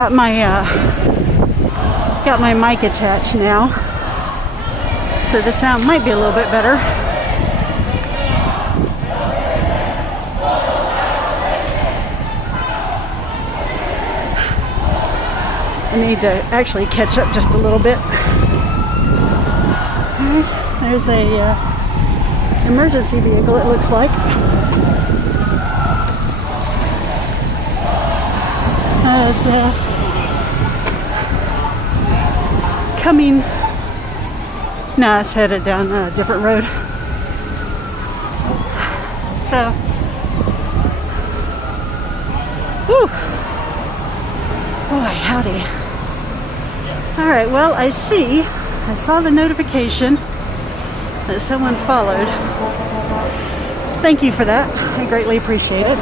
Got my mic attached now, so the sound might be a little bit better. I need to actually catch up just a little bit. There's a emergency vehicle, it looks like. It's coming. No, it's headed down a different road. So, whew. Boy, howdy. All right, well, I saw the notification that someone followed. Thank you for that. I greatly appreciate it.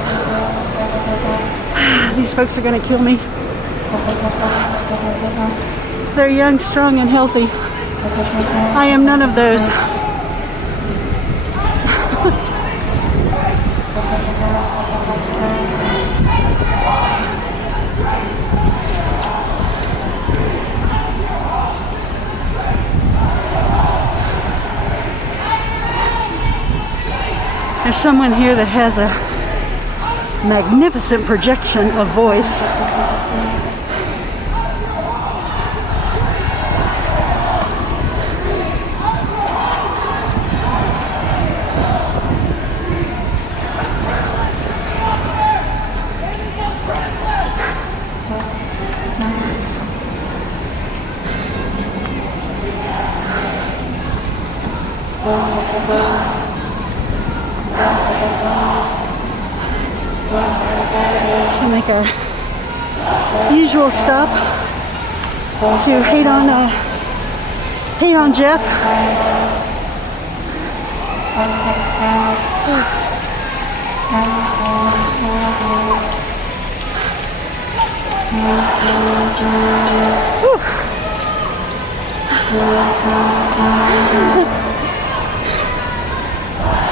These folks are going to kill me. They're young, strong, and healthy. I am none of those. There's someone here that has a magnificent projection of voice. To make our usual stop to hate on Jeff.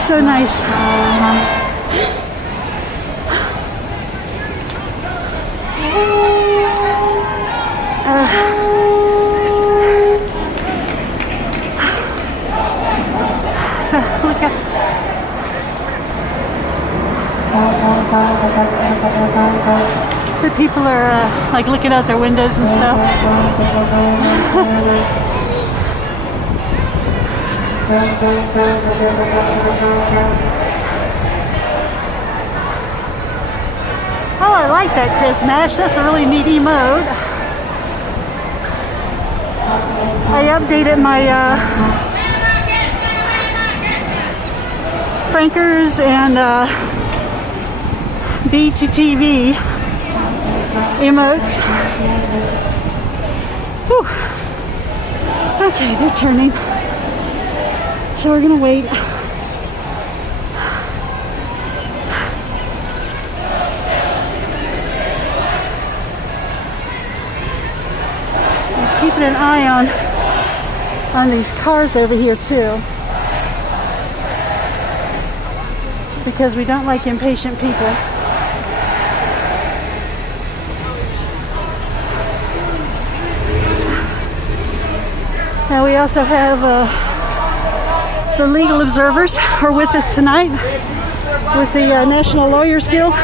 So nice. Look at the people are like looking out their windows and stuff. Oh, I like that, Chris Mash. That's a really neat emote. I updated my Frankers and BTTV emotes. Whew. Okay, they're turning. So we're gonna wait. I'm keeping an eye on these cars over here too, because we don't like impatient people. Now we also have the legal observers are with us tonight with the National Lawyers Guild.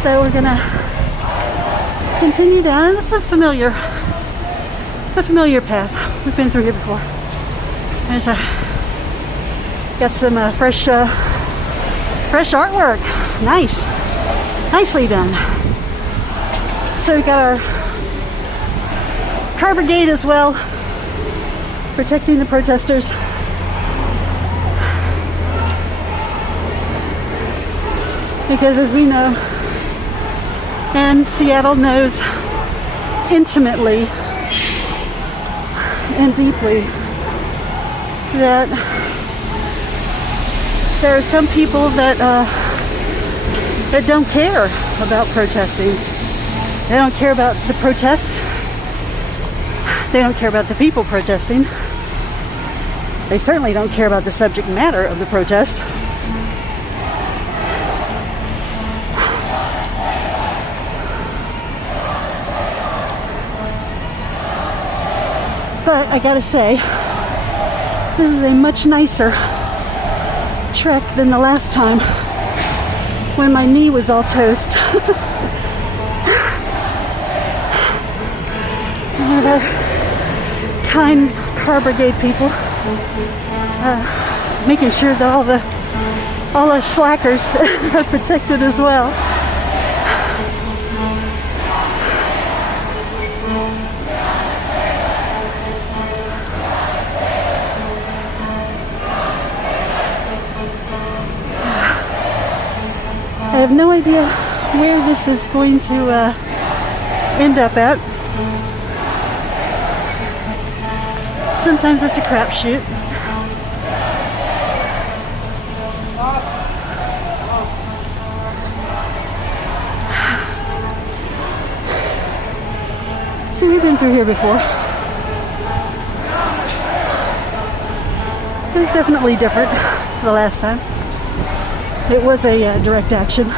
So we're gonna continue down. It's a familiar path. We've been through here before. There's got some fresh artwork. Nice, nicely done. So we got our car brigade as well, protecting the protesters. Because as we know, and Seattle knows intimately and deeply, that there are some people that don't care about protesting. They don't care about the protest. They don't care about the people protesting. They certainly don't care about the subject matter of the protest. But I gotta say, this is a much nicer trek than the last time when my knee was all toast. One of our kind car brigade people making sure that all the slackers are protected as well. I have no idea where this is going to end up at. Sometimes it's a crapshoot. See, we've been through here before. It was definitely different the last time. It was a direct action.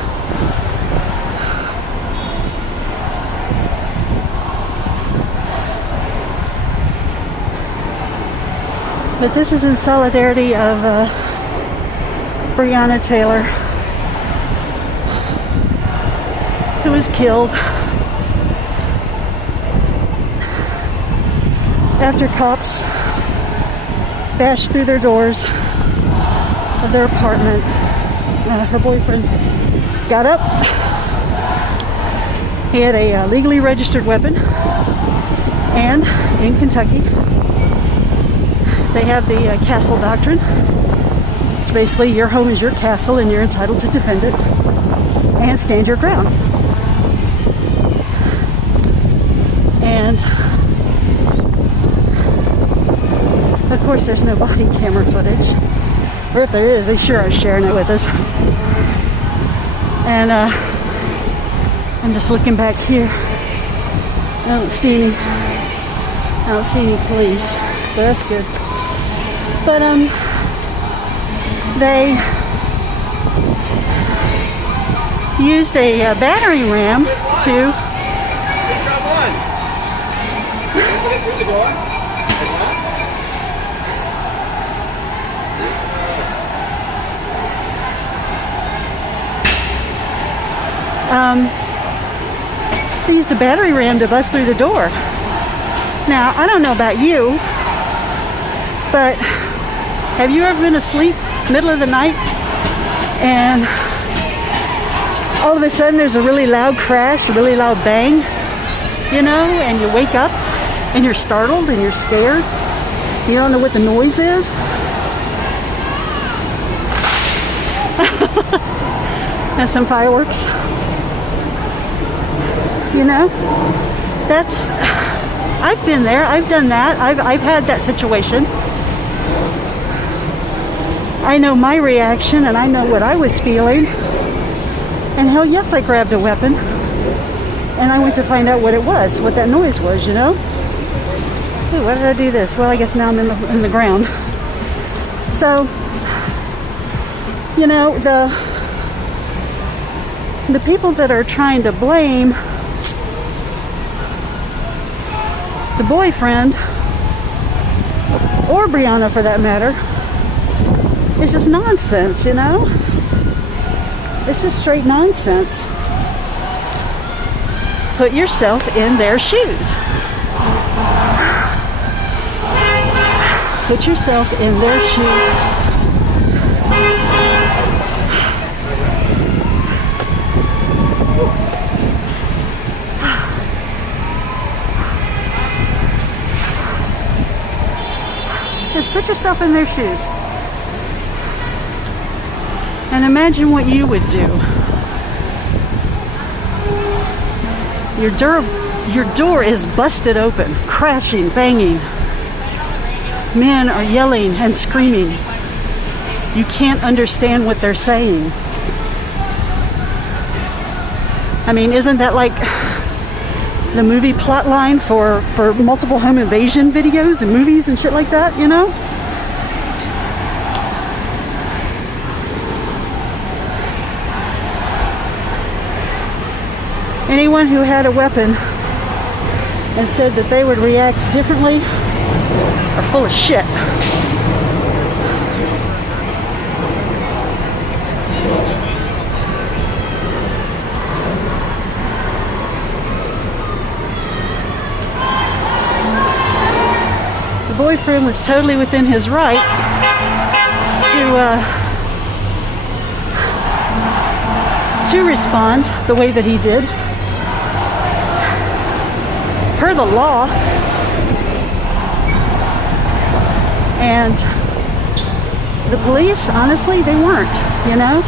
But this is in solidarity of Breonna Taylor, who was killed after cops bashed through their doors of their apartment. Her boyfriend got up. He had a legally registered weapon, and in Kentucky they have the castle doctrine. It's basically your home is your castle and you're entitled to defend it and stand your ground. And of course there's no body camera footage. Or if there is, they sure are sharing it with us. And I'm just looking back here. I don't see any police, so that's good. But they used a battering ram to. They used a battery ram to bust through the door. Now, I don't know about you, but have you ever been asleep middle of the night and all of a sudden there's a really loud crash, a really loud bang, you know, and you wake up and you're startled and you're scared. You don't know what the noise is. And some fireworks. You know, I've been there, I've done that, I've had that situation. I know my reaction and I know what I was feeling. And hell yes, I grabbed a weapon and I went to find out what it was, what that noise was, you know. Hey, why did I do this? Well, I guess now I'm in the ground. So, you know, the people that are trying to blame the boyfriend, or Breonna for that matter, it's just nonsense, you know? It's just straight nonsense. Put yourself in their shoes. Put yourself in their shoes. Just put yourself in their shoes. And imagine what you would do. Your door is busted open, crashing, banging. Men are yelling and screaming. You can't understand what they're saying. I mean, isn't that like the movie plot line for multiple home invasion videos and movies and shit like that, you know? Anyone who had a weapon and said that they would react differently are full of shit. The boyfriend was totally within his rights to respond the way that he did. Per the law. And the police, honestly, they weren't, you know?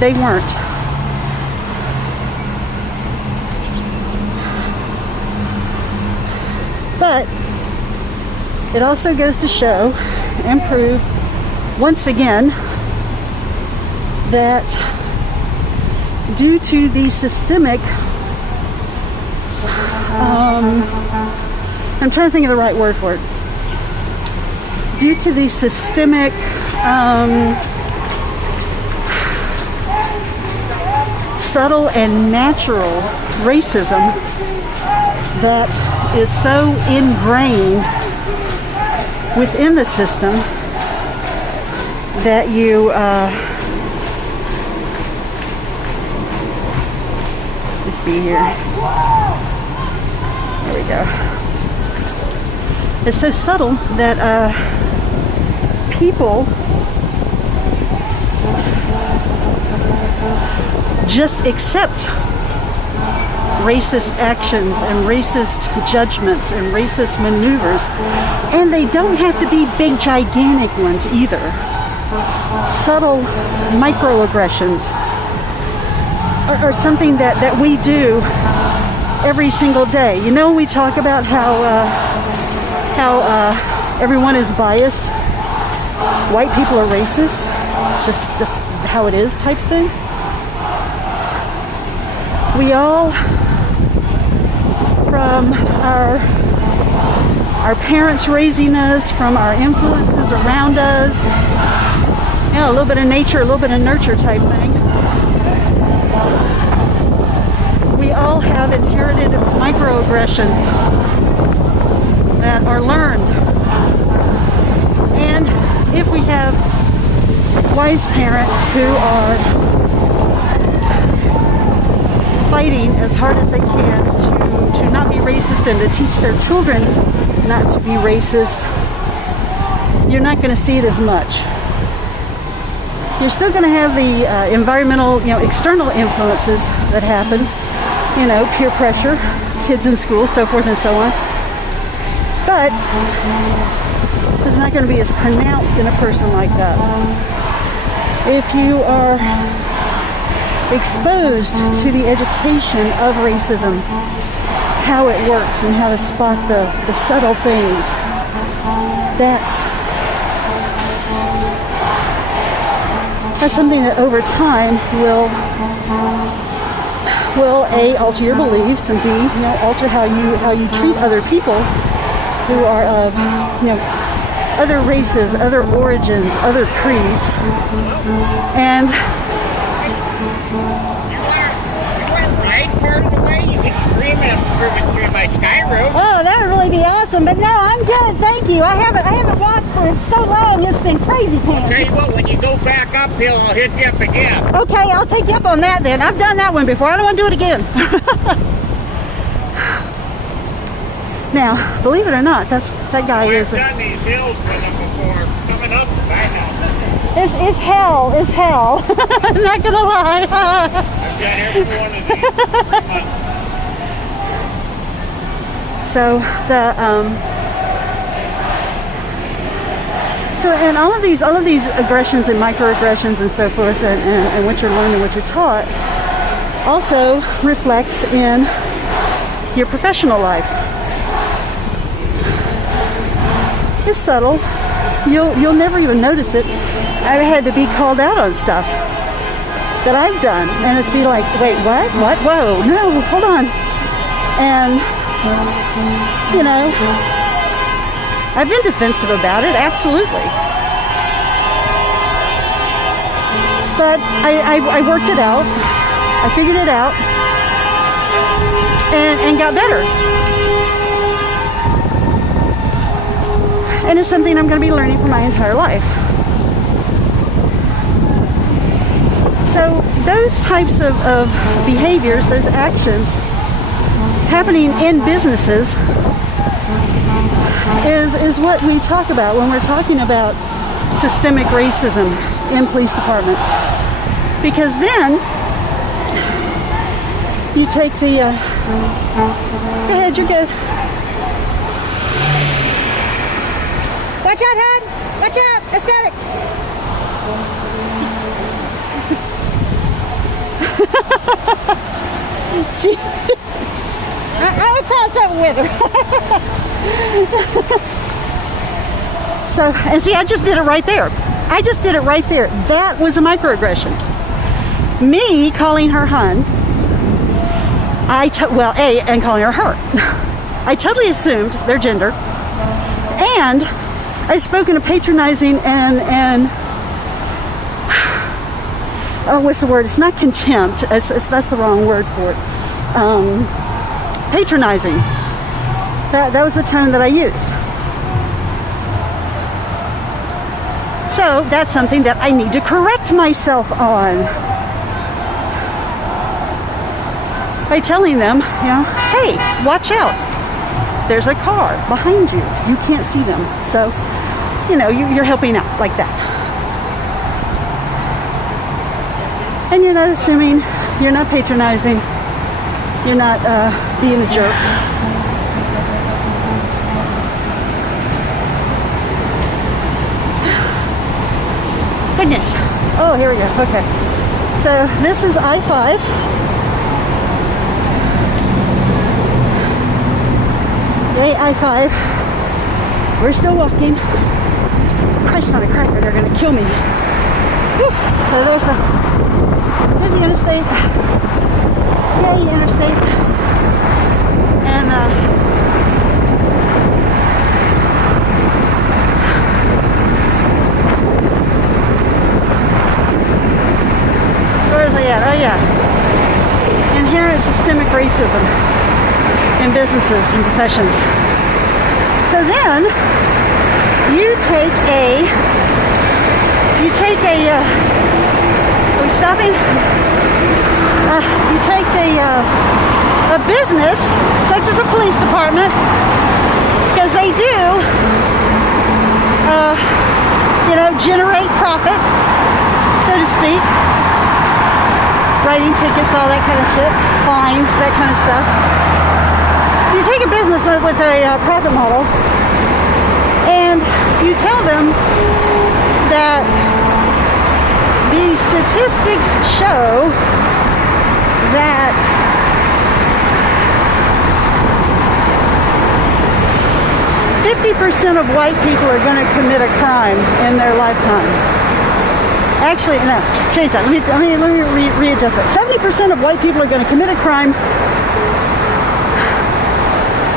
They weren't. But it also goes to show and prove once again that due to the systemic, I'm trying to think of the right word for it. Due to the systemic subtle and natural racism that is so ingrained within the system that you let's see here. There we go. It's so subtle that people just accept racist actions and racist judgments and racist maneuvers, and they don't have to be big gigantic ones either. Subtle microaggressions are something that we do every single day. You know, we talk about how everyone is biased, white people are racist, just how it is type thing. We all, from our parents raising us, from our influences around us, you know, a little bit of nature, a little bit of nurture type thing. We all have inherited microaggressions that are learned. And if we have wise parents who are fighting as hard as they can to not be racist and to teach their children not to be racist, you're not going to see it as much. You're still going to have the environmental, you know, external influences that happen, you know, peer pressure, kids in school, so forth and so on. But it's not going to be as pronounced in a person like that. If you are exposed to the education of racism, how it works and how to spot the subtle things, that's something that over time will A, alter your beliefs, and B, you know, alter how you treat other people who are of, you know, other races, other origins, other creeds. And through my sky road. Oh, that would really be awesome. But no, I'm good. Thank you. I haven't walked for so long. It's been crazy pants. Tell you what, when you go back uphill, I'll hit you up again. Okay, I'll take you up on that then. I've done that one before. I don't want to do it again. Now, believe it or not, that guy is. I've done these hills with him before. Coming up, I know. It's hell. It's hell. I'm not gonna lie. I've done every one of these. So and all of these aggressions and microaggressions and so forth, and what you're learning, what you're taught, also reflects in your professional life. It's subtle. You'll never even notice it. I've had to be called out on stuff that I've done, and it's be like, wait, what? Whoa, no, hold on. And you know, I've been defensive about it, absolutely. But I worked it out. I figured it out, and got better. And it's something I'm going to be learning for my entire life. So those types of behaviors, those actions happening in businesses is what we talk about when we're talking about systemic racism in police departments. Because then you take the go ahead, you're good. Watch out, hon! Watch out! Let's get it! I would cross that with her. So, and see, I just did it right there. I just did it right there. That was a microaggression. Me calling her hun. And calling her her. I totally assumed their gender. And I spoke in a patronizing and oh, what's the word? It's not contempt. That's the wrong word for it. Patronizing. That was the tone that I used. So that's something that I need to correct myself on. By telling them, you know, hey, watch out. There's a car behind you. You can't see them. So, you know, you're helping out like that. And you're not assuming, you're not patronizing, you're not being a jerk. Goodness. Oh, here we go. Okay. So this is I-5. I-5. We're still walking. Christ on a cracker, they're gonna kill me. Whew. So there's the interstate. Yay, interstate. And so where's I at? Oh yeah. Inherent systemic racism in businesses and professions. So then you take a are we stopping? You take a business such as a police department, because they do generate profit, so to speak, writing tickets, all that kind of shit, fines, that kind of stuff. You take a business with a profit model and you tell them that the statistics show that %50 of white people are going to commit a crime in their lifetime. Actually, no, change that. Let me readjust that. 70% of white people are going to commit a crime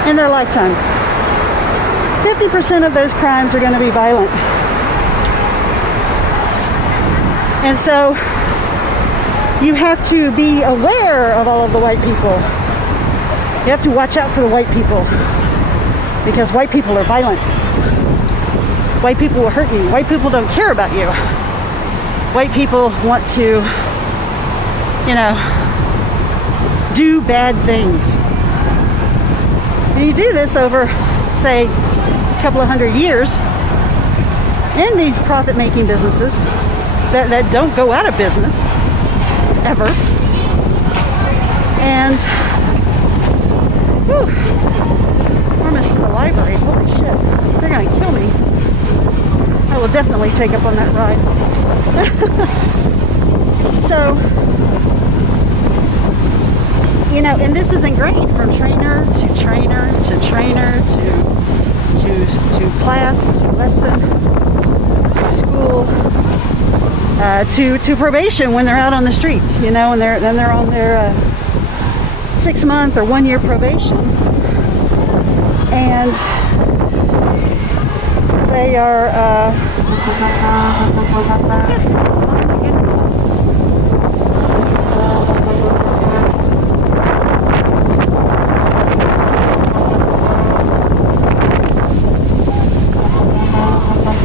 in their lifetime. 50% of those crimes are going to be violent. And so you have to be aware of all of the white people. You have to watch out for the white people, because white people are violent. White people will hurt you. White people don't care about you. White people want to, do bad things. And you do this over, say, a couple of hundred years in these profit-making businesses that don't go out of business ever. And we're missing the library. Holy shit, they're gonna kill me. I will definitely take up on that ride. So, and this is ingrained from trainer to trainer to trainer to to class, to lesson, to school, to probation when they're out on the streets, you know, and they're on their 6-month or 1-year probation, and they are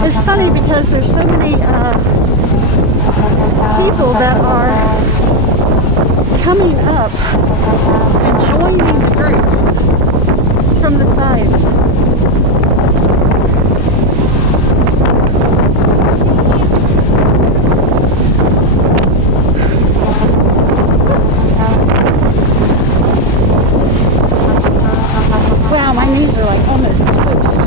it's funny because there's so many people that are coming up and joining the group from the sides. Wow, my knees are like almost toast.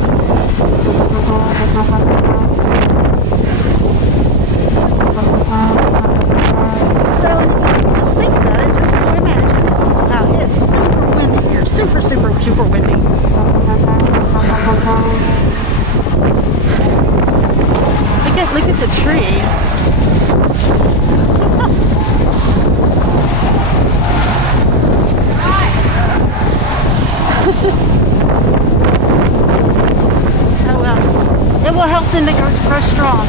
So just think about it, just imagine. Wow, it's super windy here. Super, super, super windy. Look at the tree. Oh well, it will help them to grow strong.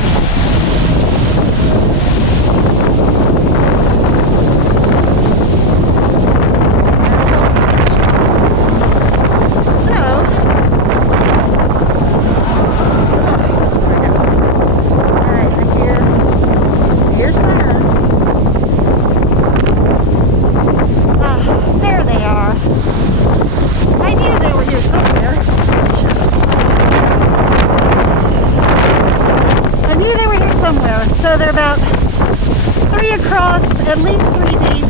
So they're about 3 across, at least 3 deep.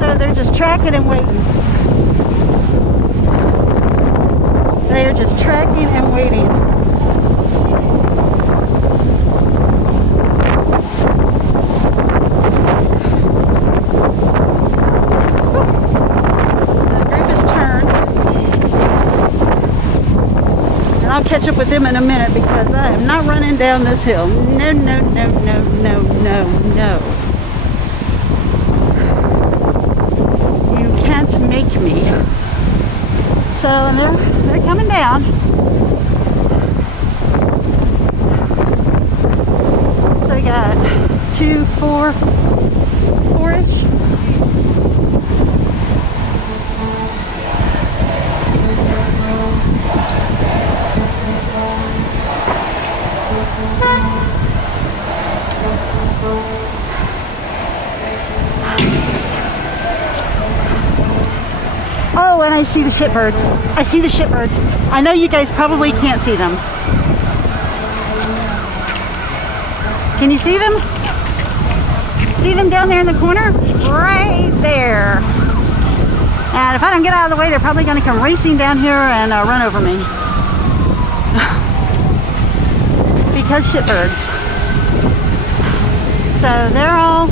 So they're just tracking and waiting. They are just tracking and waiting. I'll catch up with them in a minute because I am not running down this hill. No, no, no, no, no, no, no. You can't make me. So they're coming down. So I got 2, 4, 4-ish. Oh, and I see the shitbirds. I see the shitbirds. I know you guys probably can't see them. Can you see them? See them down there in the corner? Right there. And if I don't get out of the way, they're probably going to come racing down here and run over me. Because shitbirds. So they're all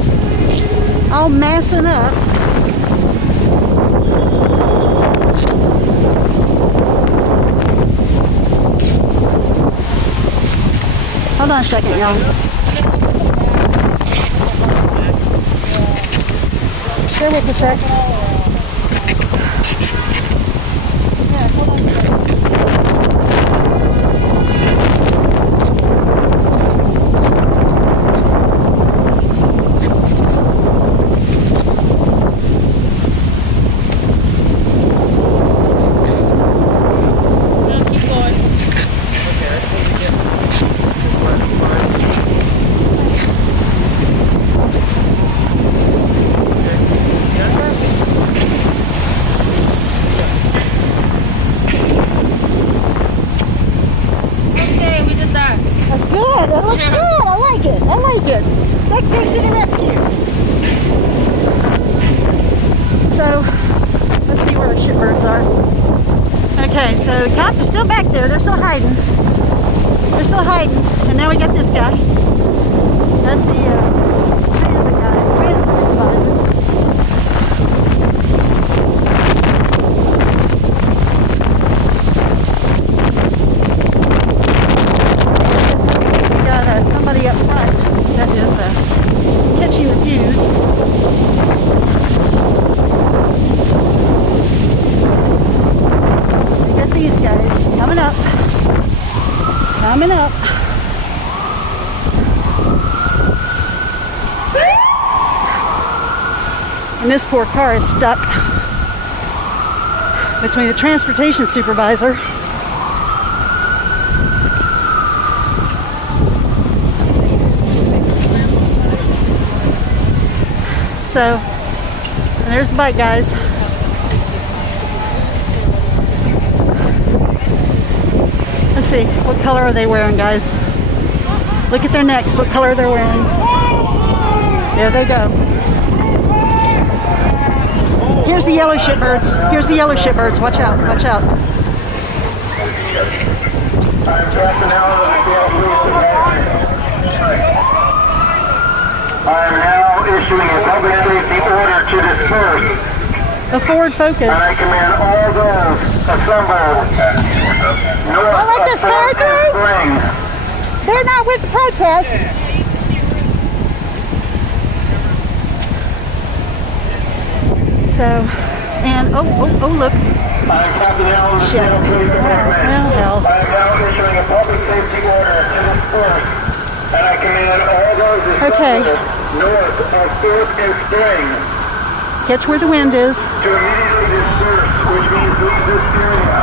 massing up. Hold on a second, y'all. Bear with a sec. Yeah, hold on a second. That looks good. I like it. I like it. Duct tape to the rescue. So, let's see where the shitbirds are. Okay, so the cops are still back there. They're still hiding. They're still hiding. And now we got this guy. That's the transit guys, transit supervisors. We got somebody up front that is catching the views. We got these guys coming up. Coming up. And this poor car is stuck between the transportation supervisor so, and there's the bike guys. Let's see, what color are they wearing, guys? Look at their necks, what color they're wearing. There they go. Here's the yellow shitbirds. Here's the yellow shitbirds. Watch out, watch out. I am now issuing a public safety order to disperse. A forward focus. And I command all those assembled north Don't let this car through. Spring. They're not with the protest. So, and oh look. I'm Captain Allen, the Shit. Seattle Police Department. Well, hell. I am now issuing a public safety order to disperse. And I command all those assembled north of 4th and Spring Catch where the wind is. to immediately disperse, which means leave this area.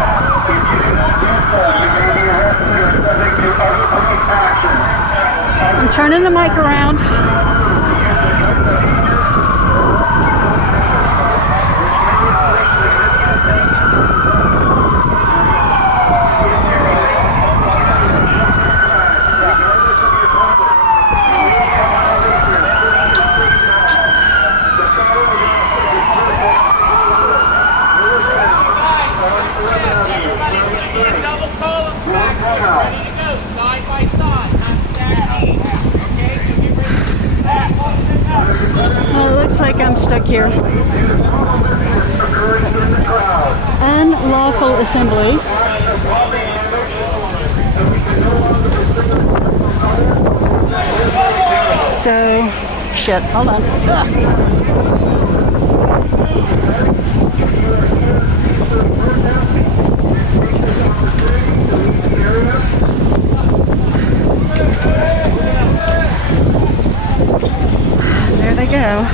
If you do not do so, you may be arrested or subject to other police action. I'm turning the mic around. Well, it looks like I'm stuck here. Unlawful assembly. So, shit, hold on. There they go.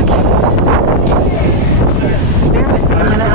Okay. Bear with me a minute.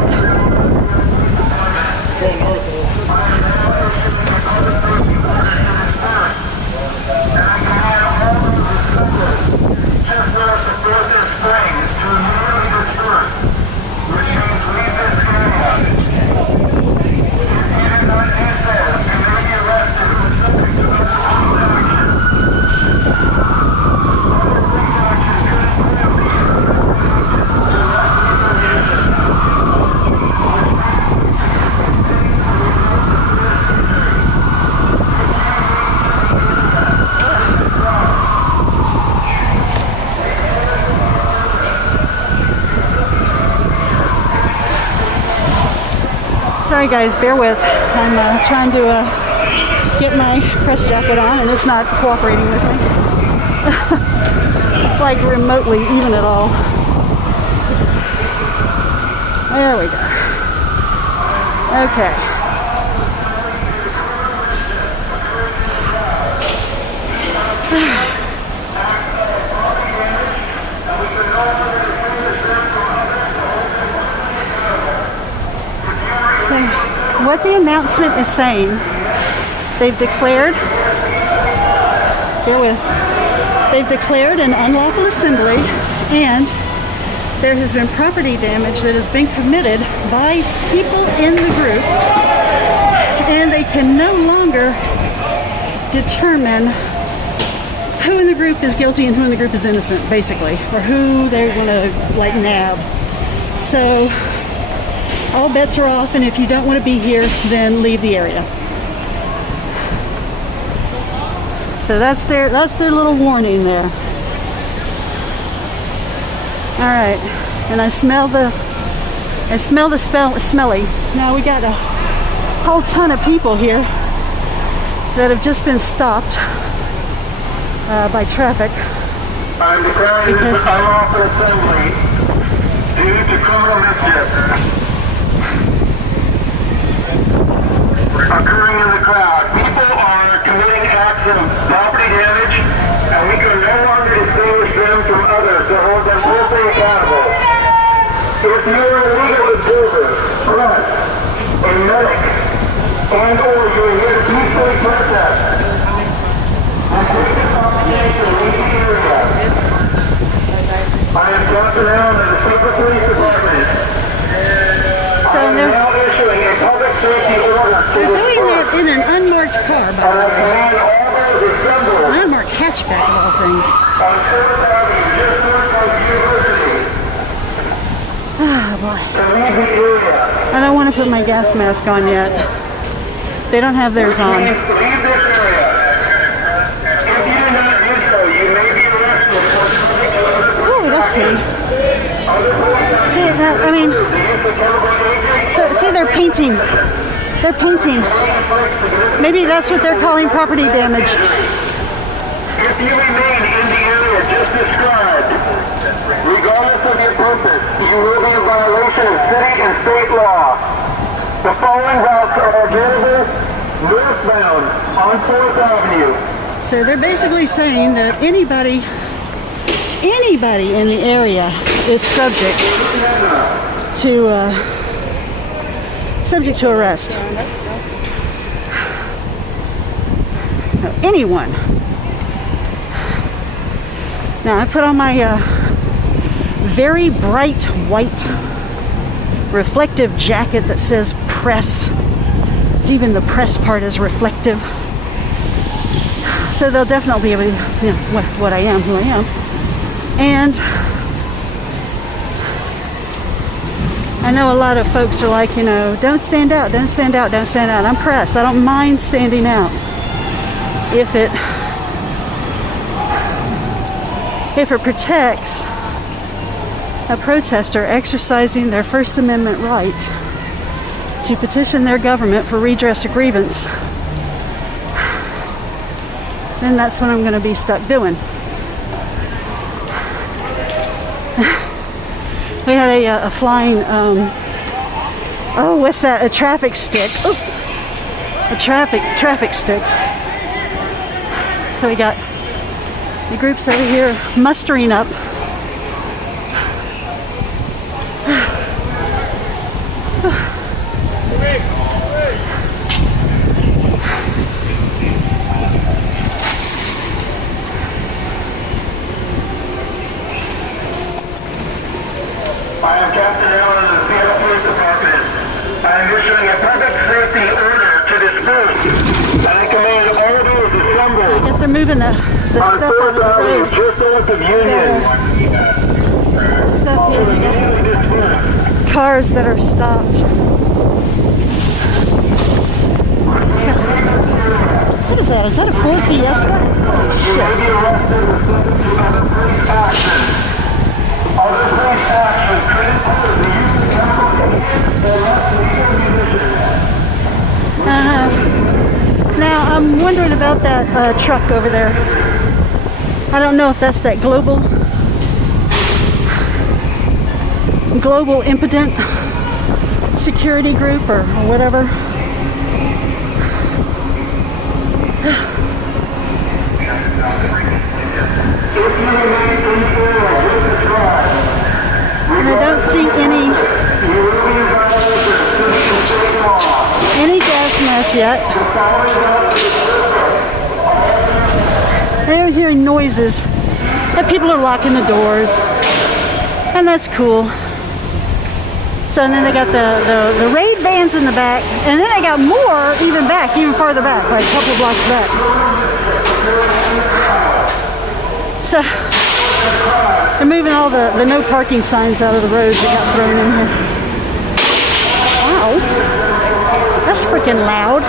Sorry guys, bear with. I'm trying to get my press jacket on and it's not cooperating with me. Like remotely even at all. There we go. Okay. So, what the announcement is saying, they've declared, they've declared an unlawful assembly, and there has been property damage that has been committed by people in the group, and they can no longer determine who in the group is guilty and who in the group is innocent, basically, or who they want to like nab. So all bets are off, and if you don't want to be here, then leave the area. So that's their little warning there. All right, and I smell the smelly. Now we got a whole ton of people here that have just been stopped by traffic. I'm declaring this unlawful assembly due to criminal mischief occurring in the crowd. People are committing acts of property damage, and we can no longer distinguish them from others to hold them personally accountable. If you are a legal observer, press, a medic, and or you are here to peacefully protest, and take this opportunity to leave the area. I am Captain Allen of the Super Police Department. So I am now issuing a public safety order to they're doing that in an unmarked car, by the I way. command all those assembled An unmarked hatchback of all things. on 4th Avenue, just north of the University, Ah, boy. to leave the area. I don't want to put my gas mask on yet. They don't have theirs on. Please leave this area. If you do not do so, you may be arrested for subject to other Oh, that's pretty. See, I mean, see, they're painting. They're painting. Maybe that's what they're calling property damage. If you remain in the area just described, regardless of your purpose, you will be in violation of city and state law. The following routes are available northbound on 4th Avenue. So they're basically saying that anybody in the area is subject to arrest. Anyone. Now I put on my very bright white reflective jacket that says press. It's even the press part is reflective. So they'll definitely be able to, you know, what I am, who I am. And I know a lot of folks are like, you know, don't stand out, don't stand out, don't stand out. I'm pressed. I don't mind standing out if it protects a protester exercising their First Amendment right to petition their government for redress of grievance. Then that's what I'm going to be stuck doing. We had a flying, what's that? A traffic stick. Ooh, a traffic stick. So we got the groups over here mustering up. I am Captain Allen of the Seattle Police Department. I am issuing a public safety order to disperse. And I command all those assembled I guess they're moving the on stuff out 4th of the Avenue, road. just north of Union. Stuff here. We got cars that are stopped. What is that? Is that a Ford Fiesta? You may be arrested or subject to other police action. Other police action could include the use of chemical agents or less lethal munitions. Now, I'm wondering about that truck over there. I don't know if that's that global impotent security group or whatever. And I don't see any gas mask yet. They're hearing noises that people are locking the doors, and that's cool. So and then they got the raid bands in the back, and then they got more even farther back, like a couple of blocks back. So they're moving all the no parking signs out of the roads that got thrown in here. Wow, that's freaking loud.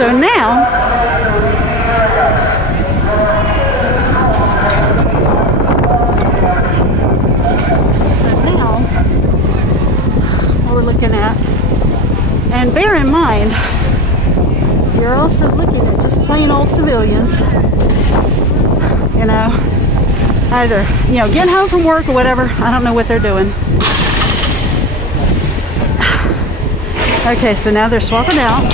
So now, what we're looking at, and bear in mind, you're also looking at just plain old civilians, you know, either, you know, getting home from work or whatever. I don't know what they're doing. Okay, so now they're swapping out.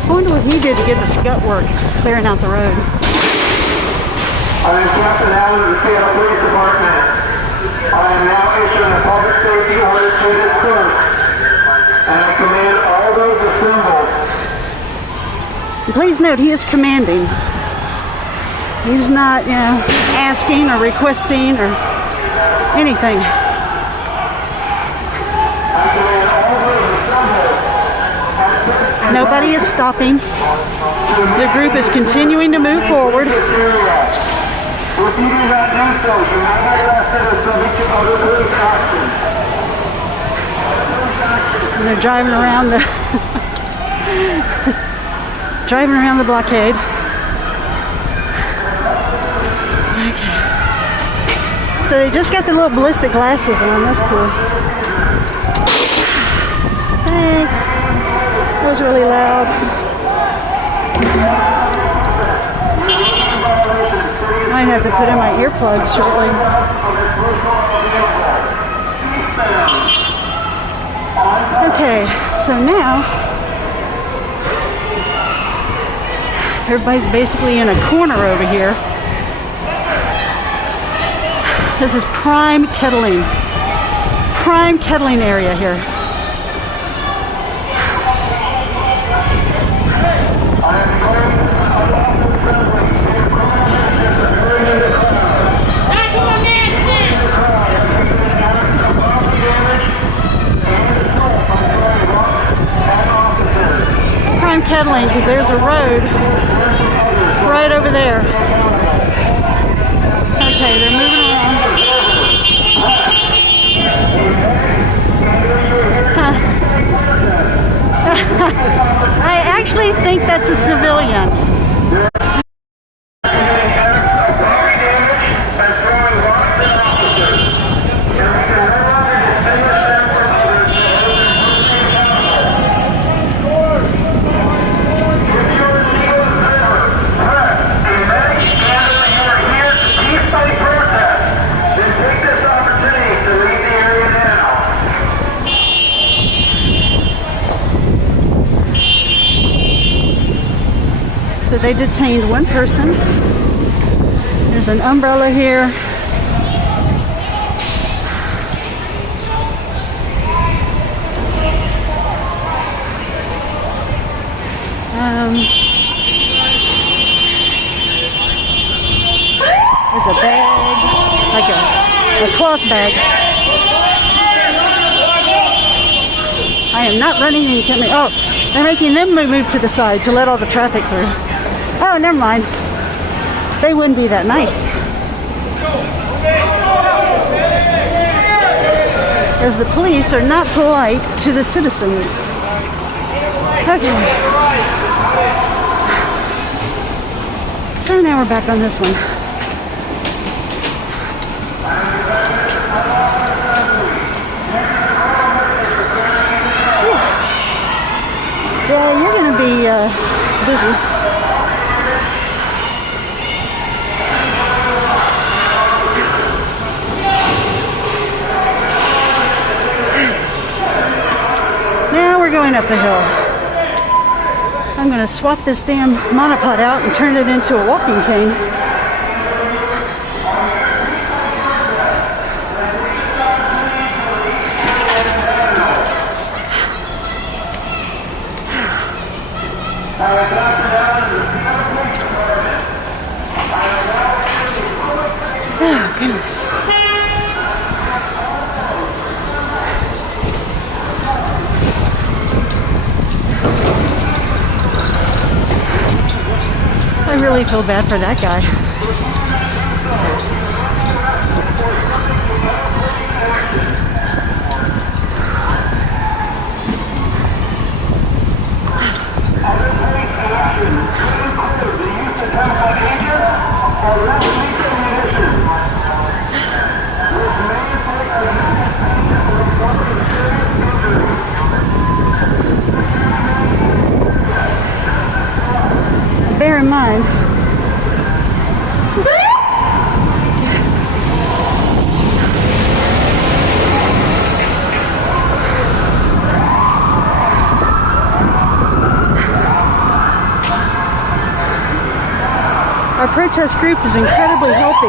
I wonder what he did to get the scut work clearing out the road. I am Captain Allen of the Seattle Police Department. I am now issuing a public safety order to disperse, and I command all those assembled. And please note, he is commanding. He's not, you know, asking or requesting or anything. I command all those assembled. Nobody is stopping. The group is continuing to move forward. If you do not do so, you may be arrested or subject to other police action. And they're driving around the driving around the blockade. Okay. So they just got the little ballistic glasses on. That's cool. Thanks. That was really loud. I might have to put in my earplugs shortly. Okay, so now everybody's basically in a corner over here. This is prime kettling area here. Prime kettling, because there's a road right over there. Okay, they're moving along. Huh. I actually think that's a civilian. So they detained one person. There's an umbrella here. There's a bag, like a cloth bag. I am not running into me. Oh, they're making them move to the side to let all the traffic through. Oh, never mind. They wouldn't be that nice. As the police are not polite to the citizens. Okay. So now we're back on this one. Whew. Yeah, you're going to be busy. Now we're going up the hill. I'm going to swap this damn monopod out and turn it into a walking cane. Oh, goodness. I really feel bad for that guy. bear in mind. Our protest group is incredibly healthy.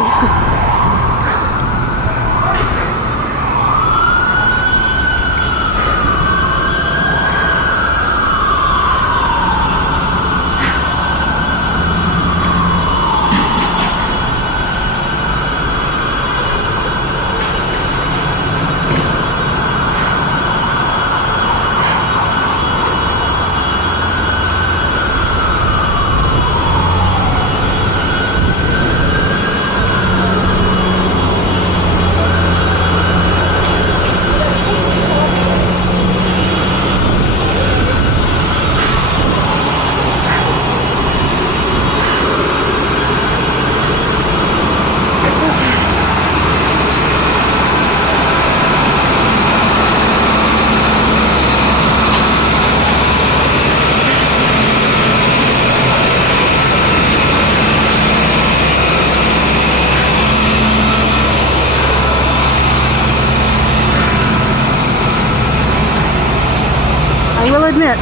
I will admit,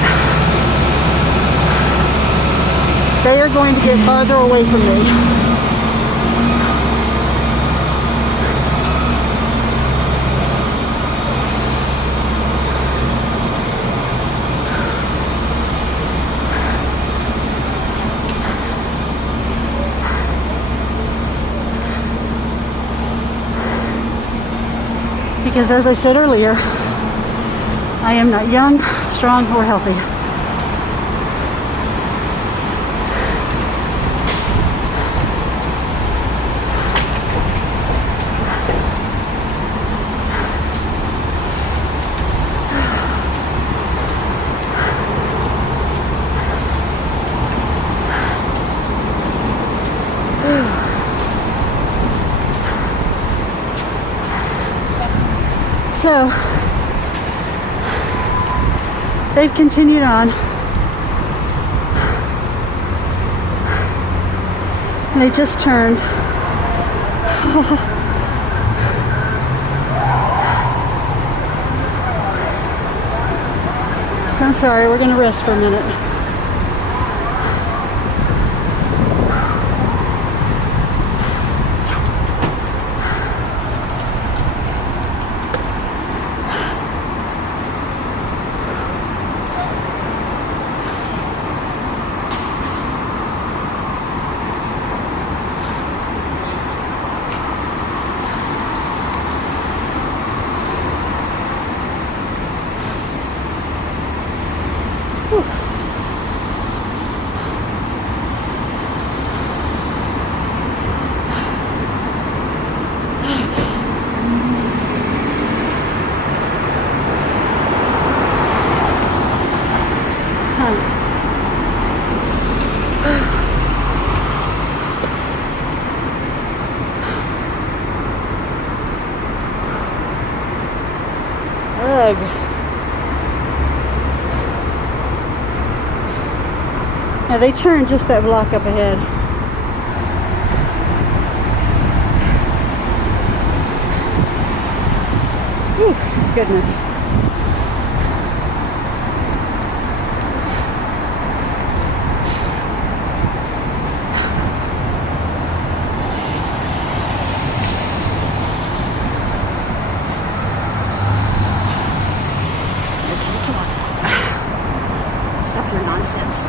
they are going to get farther away from me. Because as I said earlier, I am not young, strong, or healthy. So, they've continued on. And they just turned. So I'm sorry, we're going to rest for a minute. Ugh. Now they turned just that block up ahead. Whew, goodness. Stop your nonsense.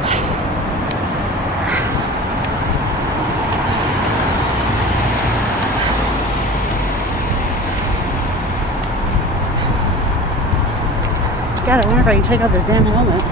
God, I wonder if I can take off this damn helmet.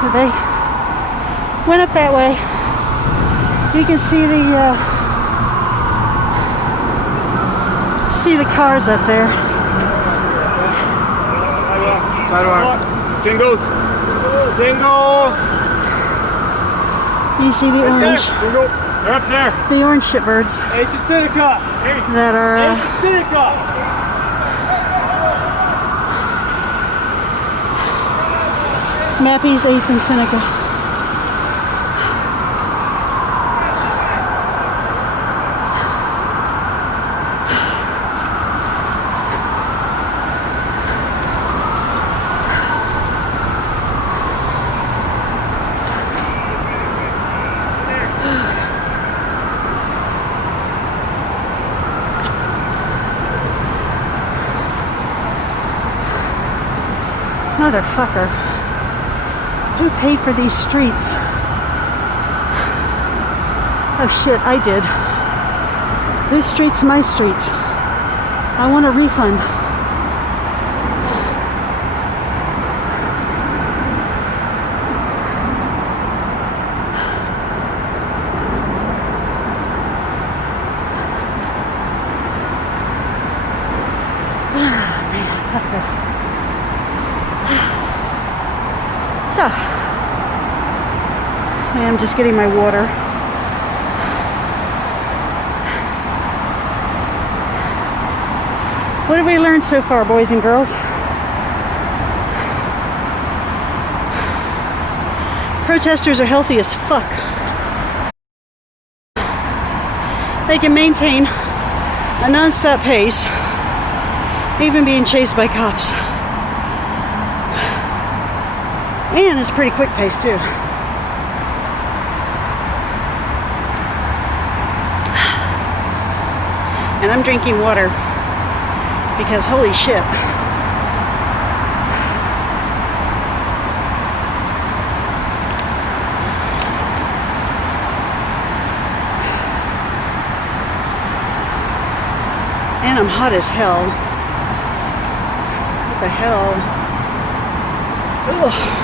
So Went up that way. You can see the cars up there. Sidewalk. Singles. Singles. You see the orange. Single. They're up there. The orange shitbirds that are Mappy's 8th and Seneca. Motherfucker. Who paid for these streets? Oh shit, I did. Those streets, my streets. I want a refund. Ah, man, fuck this. So, I'm just getting my water. What have we learned so far, boys and girls? Protesters are healthy as fuck. They can maintain a non-stop pace, even being chased by cops. And it's a pretty quick pace too. And I'm drinking water because holy shit. And I'm hot as hell. What the hell? Ugh.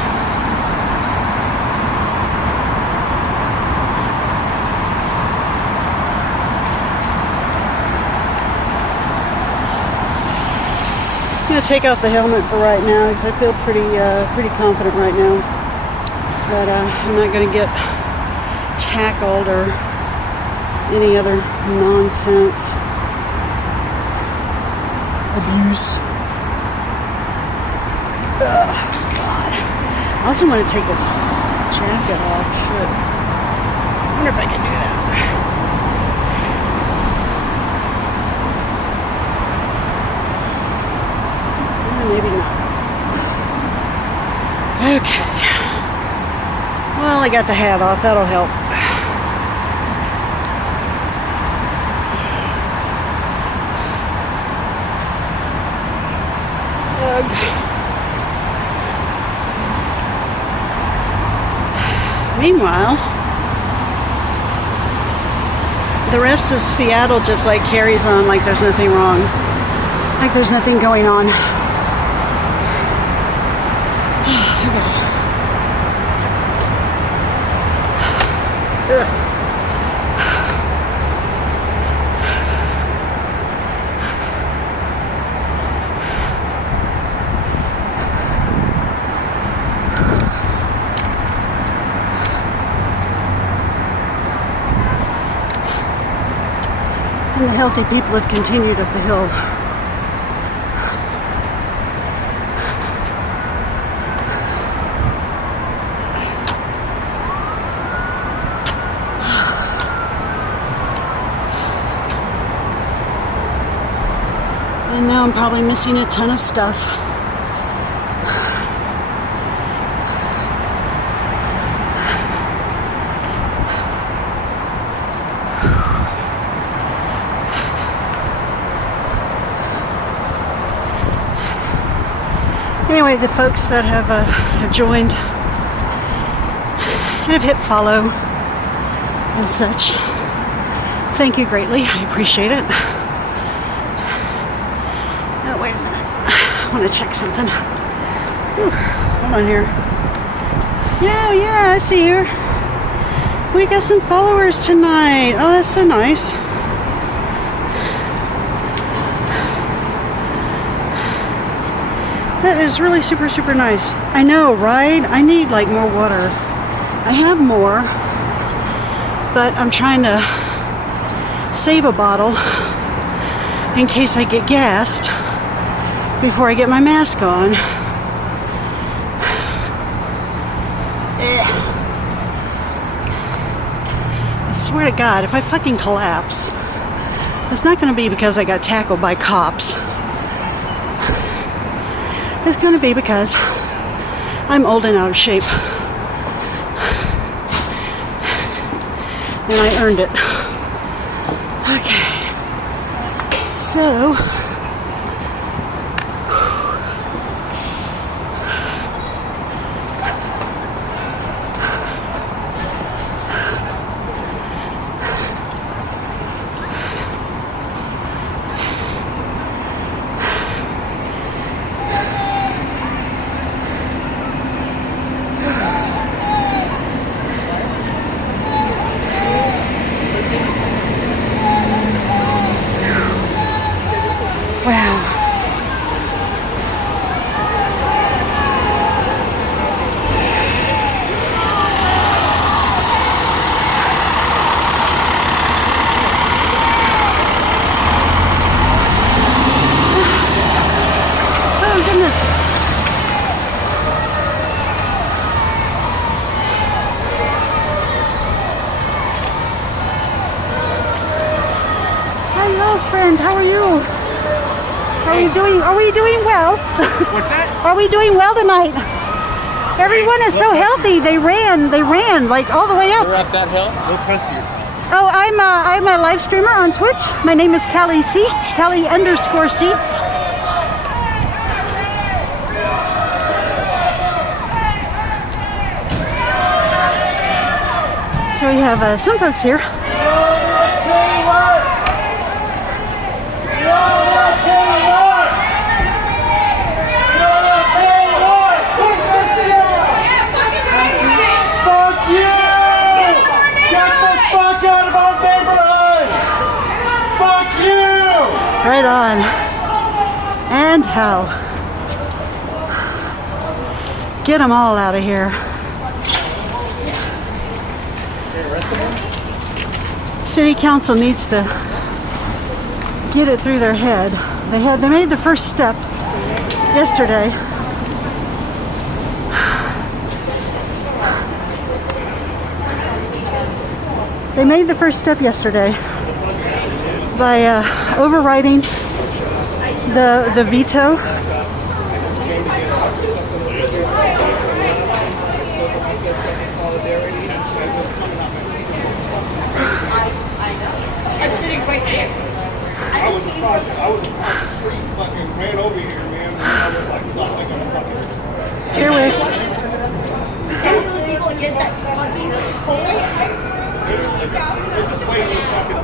I'm gonna take off the helmet for right now because I feel pretty confident right now that I'm not gonna get tackled or any other nonsense, abuse. Ugh, God. I also want to take this jacket off. Shit. I wonder if I can do that. Maybe not. Okay. Well, I got the hat off. That'll help. Meanwhile, the rest of Seattle just like carries on like there's nothing wrong. Like there's nothing going on. And the healthy people have continued up the hill. And now I'm probably missing a ton of stuff. Anyway, the folks that have joined and have hit follow and such, thank you greatly. I appreciate it. Oh, wait a minute. I want to check something. Whew. Hold on here. Yeah, I see her. We got some followers tonight. Oh, that's so nice. That is really super, super nice. I know, right? I need like more water. I have more, but I'm trying to save a bottle in case I get gassed before I get my mask on. I swear to God, if I fucking collapse, it's not going to be because I got tackled by cops. It's going to be because I'm old and out of shape. And I earned it. Okay. So, wow. Oh, goodness. Hello, friend. How are you? Are we doing? Are we doing well? What's that? Are we doing well tonight? Everyone is so healthy. They ran like all the way up. We're up that hill. No press here. Oh, I'm a live streamer on Twitch. My name is Callie C. Callie_C. So we have some folks here. Right on. And how? Get them all out of here. City Council needs to get it through their head. They made the first step yesterday. They made the first step yesterday by overriding the veto. I'm sitting right there. I was across the street, fucking ran over here, man. And I was like, fuck, I gotta fucking. Here we There's those people against that fucking hole. They're just waiting to fucking.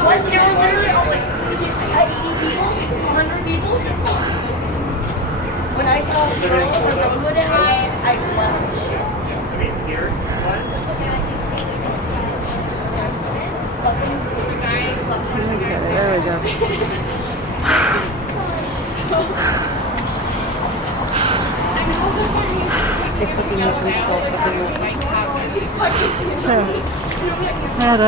Like, there were literally all like 80 people, 100 people. When I saw the girl on the road and I left shit. I mean, here's one. There we go. So, had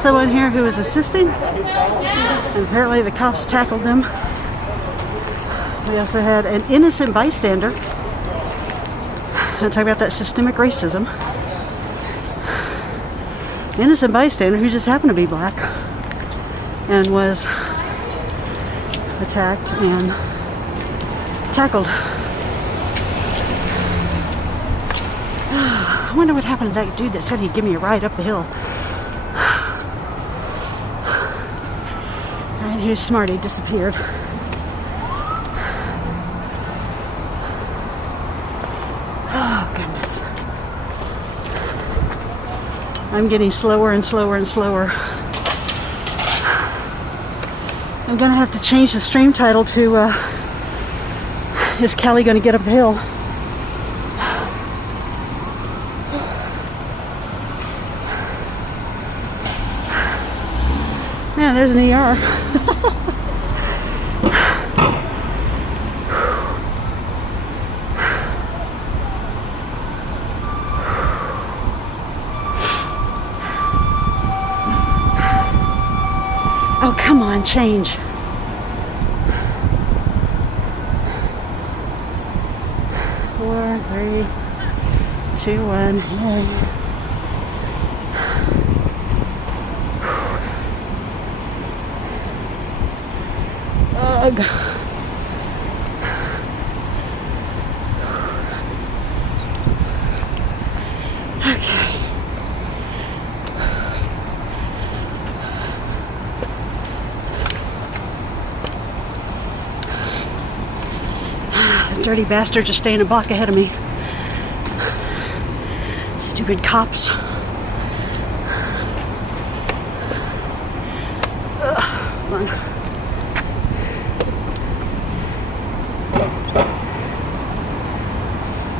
someone here who was assisting, and apparently the cops tackled them. We also had an innocent bystander. I'll talk about that systemic racism. Innocent bystander who just happened to be black and was attacked and tackled. I wonder what happened to that dude that said he'd give me a ride up the hill. And he was smart, he disappeared. Oh, goodness. I'm getting slower and slower and slower. I'm gonna have to change the stream title to is Callie going to get up the hill? Yeah, there's an ER. Oh, come on, change. Four, three, two, one. Yay. Ugh. Okay. The dirty bastards are staying a block ahead of me. Stupid cops. Ugh. Hold on.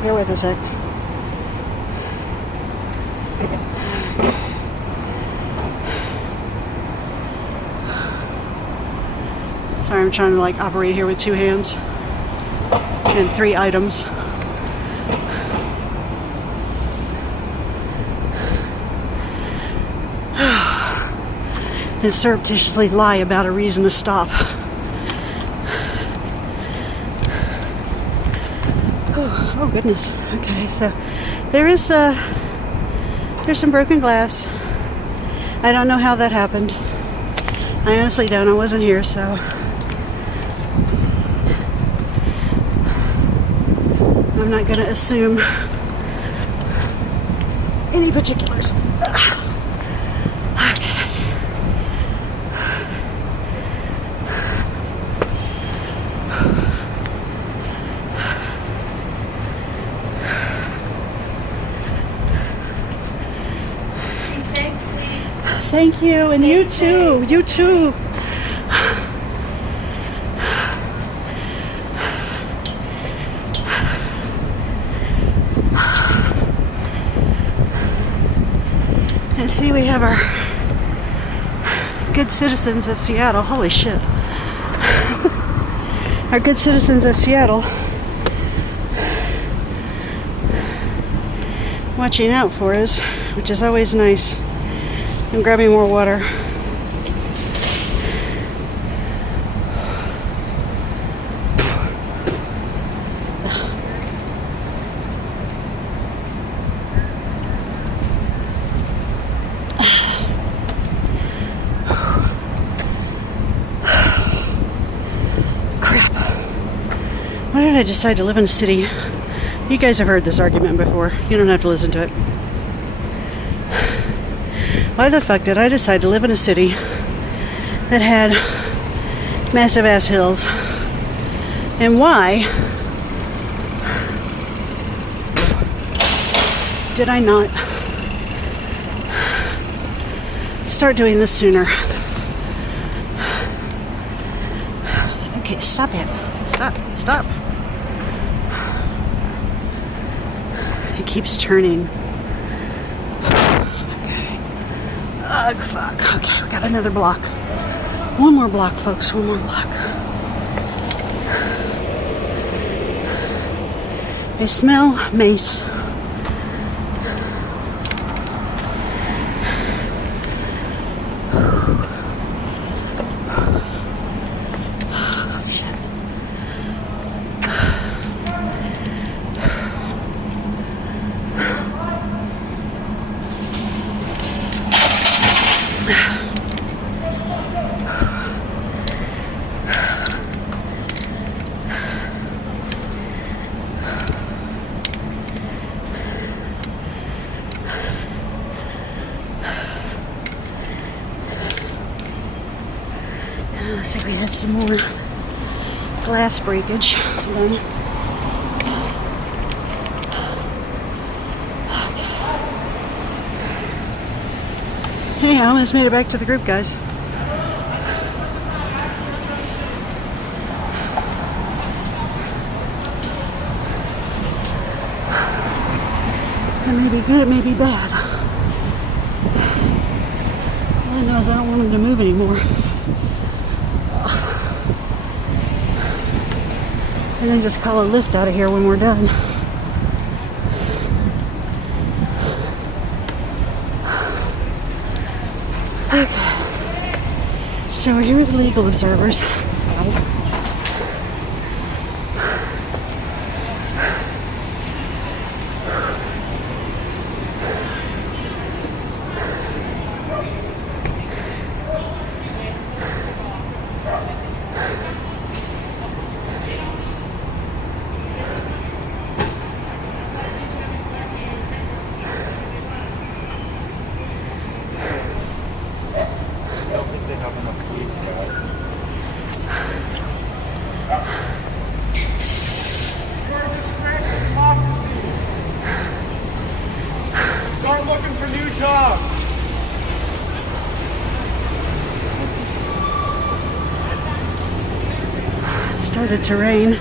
Bear with a sec. Sorry, I'm trying to like operate here with two hands and three items. And surreptitiously lie about a reason to stop. Oh goodness. Okay, so there's some broken glass. I don't know how that happened. I honestly don't. I wasn't here, so I'm not going to assume any particulars. Thank you, and you too. You too. And see, we have our good citizens of Seattle. Holy shit. Our good citizens of Seattle watching out for us, which is always nice. I'm grabbing more water. Crap. Why did I decide to live in a city? You guys have heard this argument before. You don't have to listen to it. Why the fuck did I decide to live in a city that had massive ass hills? And why did I not start doing this sooner? Okay, stop it. Stop. It keeps turning. Ugh, fuck. Okay, we got another block. One more block, folks. One more block. I smell mace. Looks like we had some more glass breakage. Then. Hey, I almost made it back to the group, guys. may be good, it may be bad. All I know is I don't want him to move anymore. And then just call a lift out of here when we're done. Okay. So we're here with the legal observers. You're a disgrace to democracy. Start looking for new jobs. It started to rain.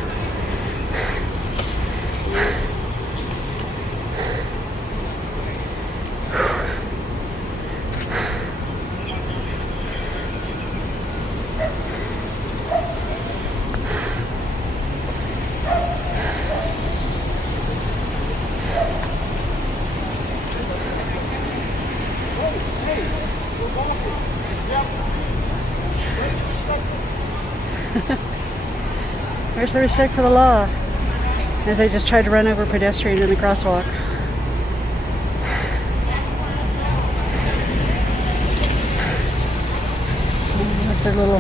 Where's the respect for the law? As they just tried to run over a pedestrian in the crosswalk. That's their little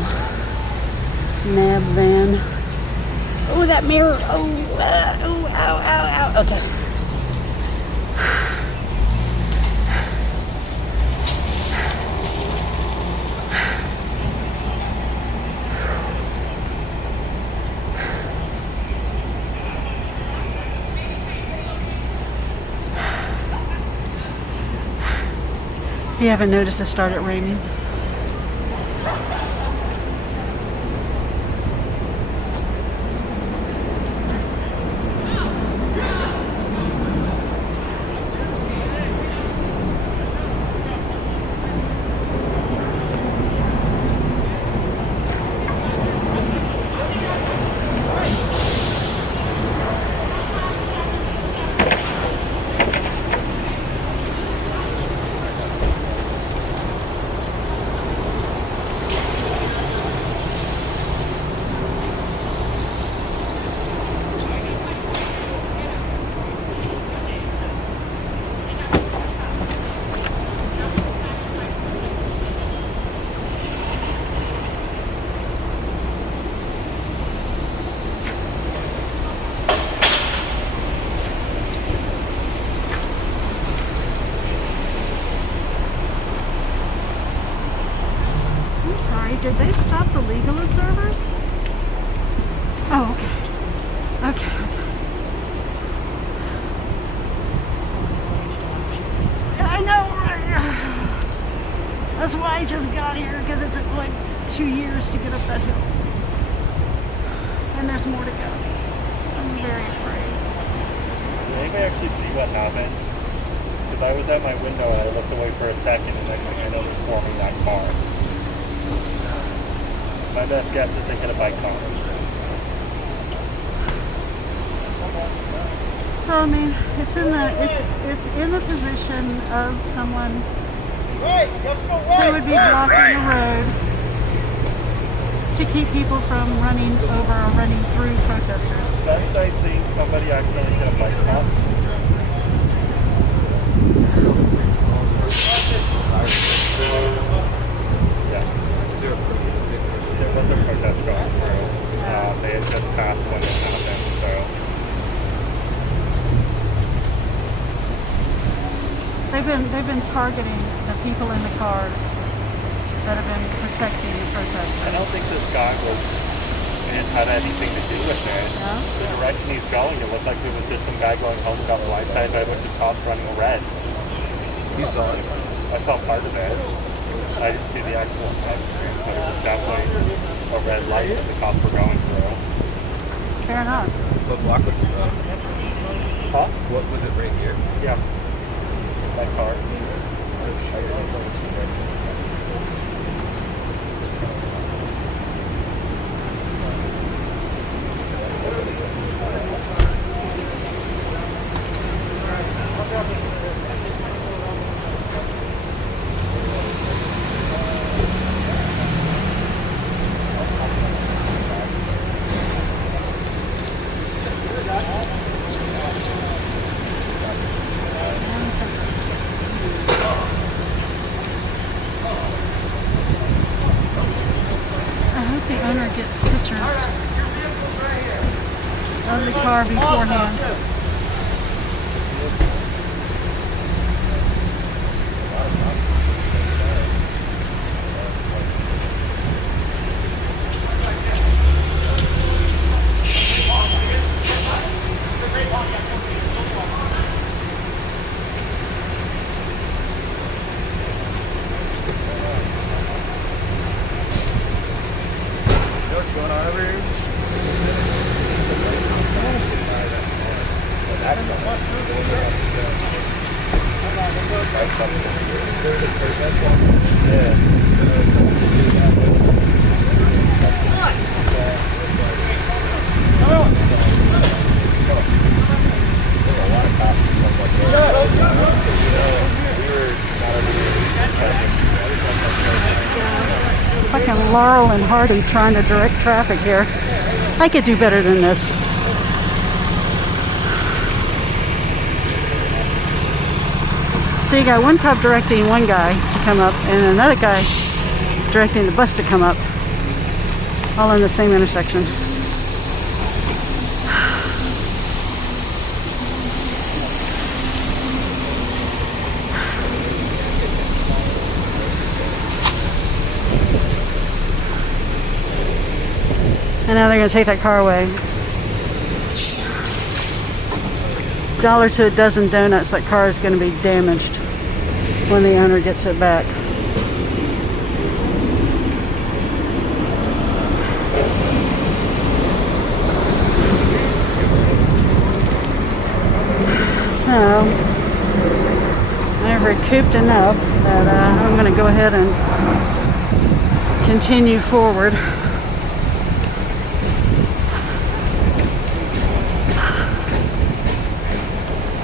nav van. Oh, that mirror. Oh, ow, ow, ow. Okay. If you haven't noticed, it started raining. Did they stop the legal observers? Oh, okay. Okay. I know. That's why I just got here, because it took like 2 years to get up that hill. And there's more to go. I'm very afraid. Did anybody actually see what happened? Because I was at my window and I looked away for a second and I noticed swarming that car. My best guess is they hit a bike car. Well, I mean, it's in the position of someone who would be blocking the road to keep people from running over or running through protesters. Best I think somebody accidentally hit a bike car. Yeah. There was a protest going through. They had just passed when it happened, so. They've been targeting the people in the cars that have been protecting the protesters. I don't think this guy had anything to do with it. No? The direction he's going, it looked like there was just some guy going home down the right side, but with the cops running red. You saw it? I saw part of it. I didn't see the actual screen, but it was definitely a red light that the cops were going through. Fair enough. What block was this on? Huh? What was it right here? Yeah. that car. I hope the owner gets pictures of the car beforehand. What's going on over here? Fucking Laurel and Hardy trying to direct traffic here. I could do better than this. So you got one cop directing one guy to come up and another guy directing the bus to come up, all in the same intersection. And now they're going to take that car away. $1 to a dozen donuts, that car is going to be damaged when the owner gets it back. So, I've recouped enough that I'm going to go ahead and continue forward.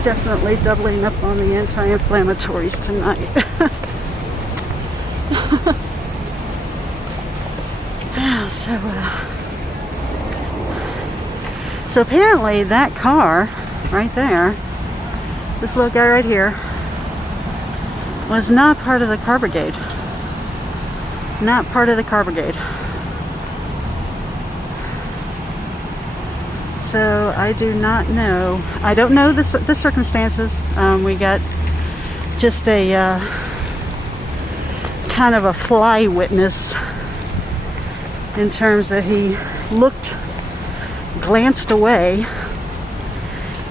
Definitely doubling up on the anti-inflammatories tonight. So apparently that car right there, this little guy right here, was not part of the car brigade. Not part of the car brigade. So I do not know. I don't know the circumstances. We got just a kind of a fly witness in terms that he glanced away,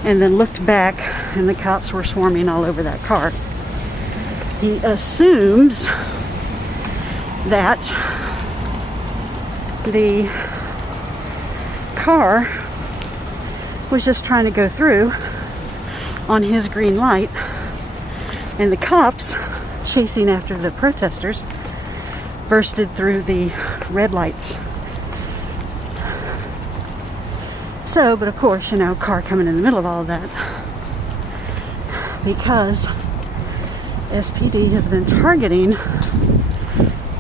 and then looked back, and the cops were swarming all over that car. He assumes that the car was just trying to go through on his green light, and the cops chasing after the protesters bursted through the red lights. So, but of course, you know, car coming in the middle of all of that, because SPD has been targeting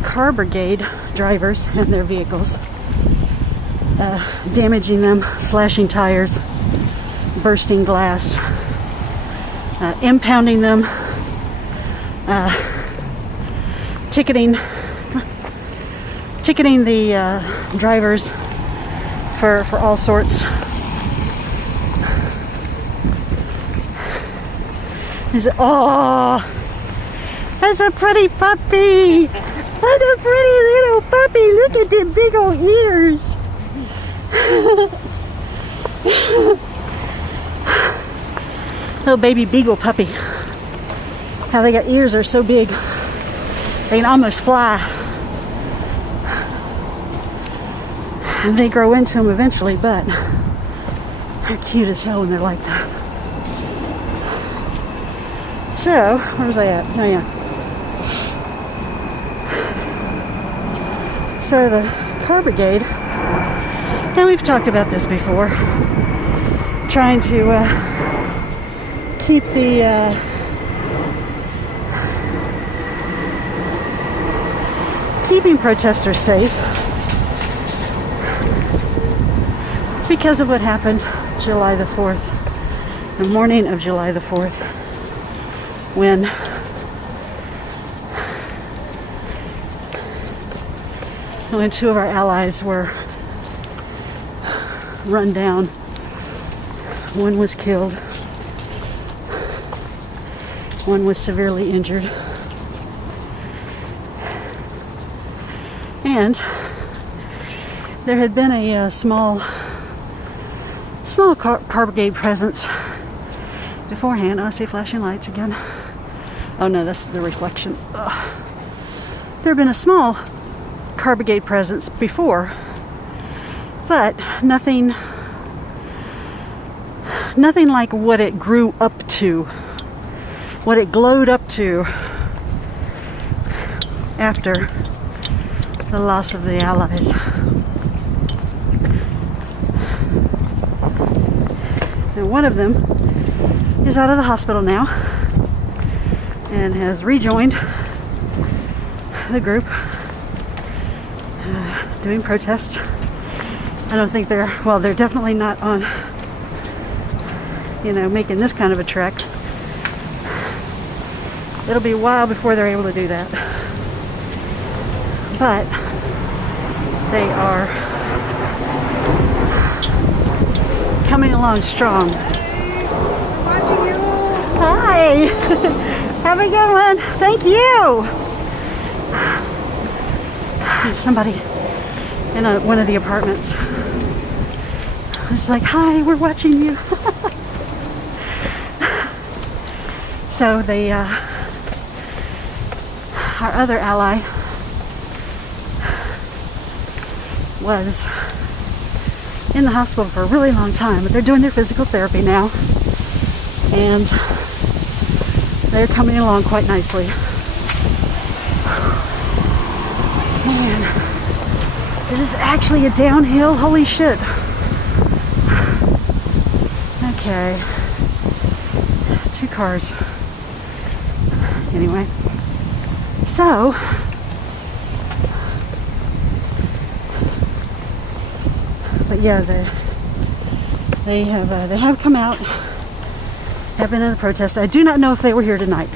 car brigade drivers and their vehicles, damaging them, slashing tires, bursting glass, impounding them, ticketing the drivers for all sorts. Is it, oh, that's a pretty puppy. That's a pretty little puppy. Look at them big old ears. Little baby beagle puppy. How they got ears are so big they can almost fly. And they grow into them eventually, but they're cute as hell when they're like that. So, where was I at? Oh yeah. So the car brigade, and we've talked about this before, trying to keep the keeping protesters safe because of what happened July the 4th, the morning of July the 4th, when two of our allies were run down. One was killed. One was severely injured. And there had been a small car brigade presence beforehand. Oh, I see flashing lights again. Oh no, that's the reflection. Ugh. There had been a small car brigade presence before, but nothing like what it grew up to, what it glowed up to after the loss of the Allies. And one of them is out of the hospital now and has rejoined the group doing protests. I don't think they're definitely not on, making this kind of a trek. It'll be a while before they're able to do that. But they are coming along strong. Watching you. Hi! Have a good one. Thank you! Somebody in one of the apartments was like, hi, we're watching you. So our other ally was in the hospital for a really long time, but they're doing their physical therapy now, and they're coming along quite nicely. Man, this is actually a downhill. Holy shit. Okay. 2 cars. Anyway. So, but yeah, they have come out, have been in the protest. I do not know if they were here tonight,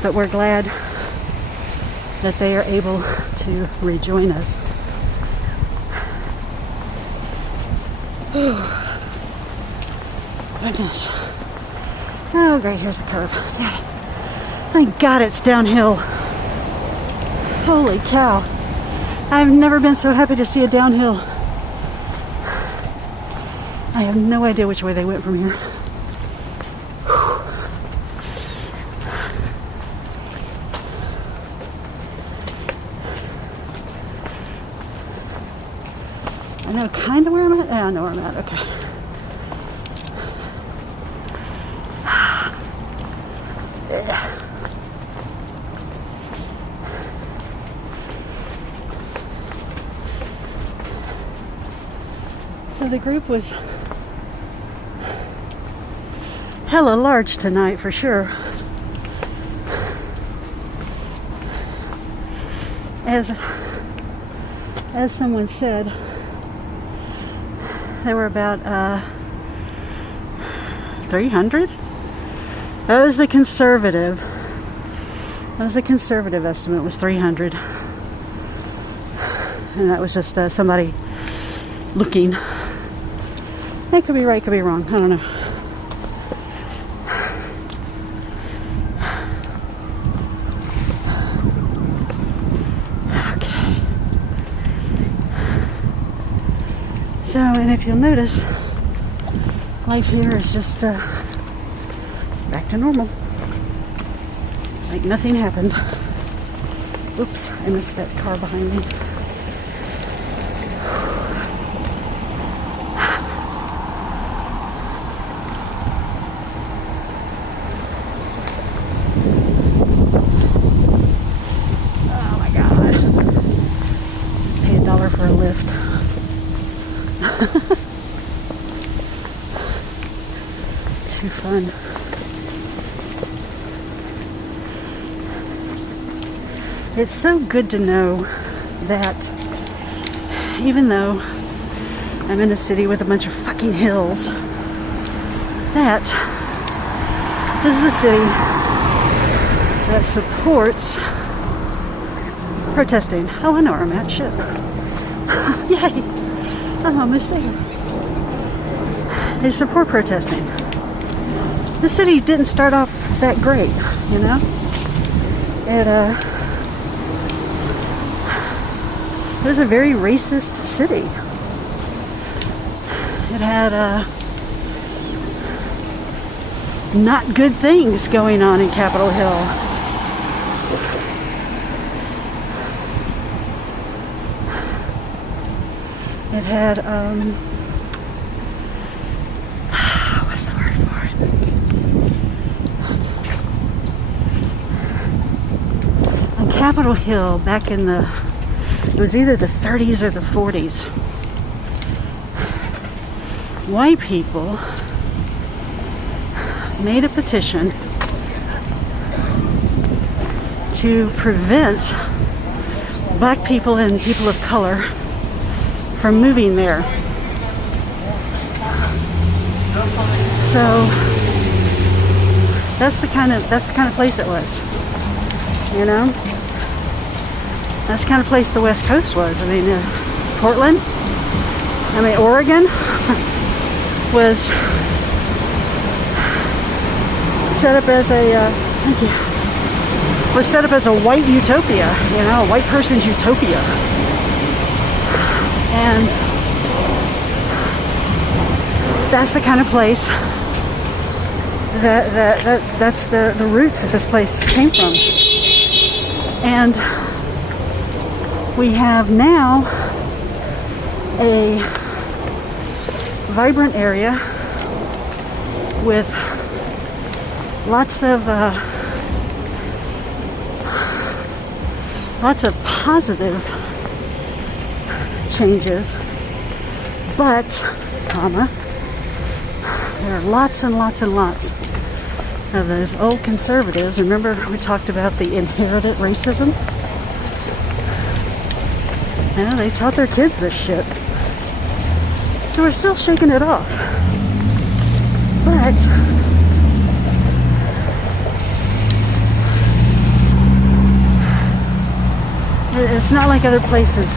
but we're glad that they are able to rejoin us. Oh, goodness. Oh, great, here's the curve. Yeah. Thank God it's downhill. Holy cow. I've never been so happy to see a downhill. I have no idea which way they went from here. I know kind of where I'm at. Yeah, I know where I'm at. Okay. Yeah. So the group was hella large tonight for sure. As someone said, there were about 300. That was the conservative. Estimate was 300, and that was just somebody looking. They could be right, could be wrong. I don't know. Okay. So, and if you'll notice, life here is just back to normal. Like nothing happened. Oops, I missed that car behind me. Too fun. It's so good to know that even though I'm in a city with a bunch of fucking hills, that this is a city that supports protesting. Oh, I know where I'm at. Shit. Yay! I'm almost there. They support protesting. The city didn't start off that great, you know? It was a very racist city. It had not good things going on in Capitol Hill. It had what's the word for it? On Capitol Hill back in it was either the 30s or the 40s. White people made a petition to prevent black people and people of color from moving there. So that's the kind of place it was, you know. That's the kind of place the West Coast was. I mean, Portland. I mean, Oregon was set up as a thank you. Was set up as a white utopia, you know, a white person's utopia. And that's the kind of place that's the roots that this place came from. And we have now a vibrant area with lots of positive changes, but there are lots and lots and lots of those old conservatives. Remember we talked about the inherited racism? Yeah, they taught their kids this shit. So we're still shaking it off. But it's not like other places.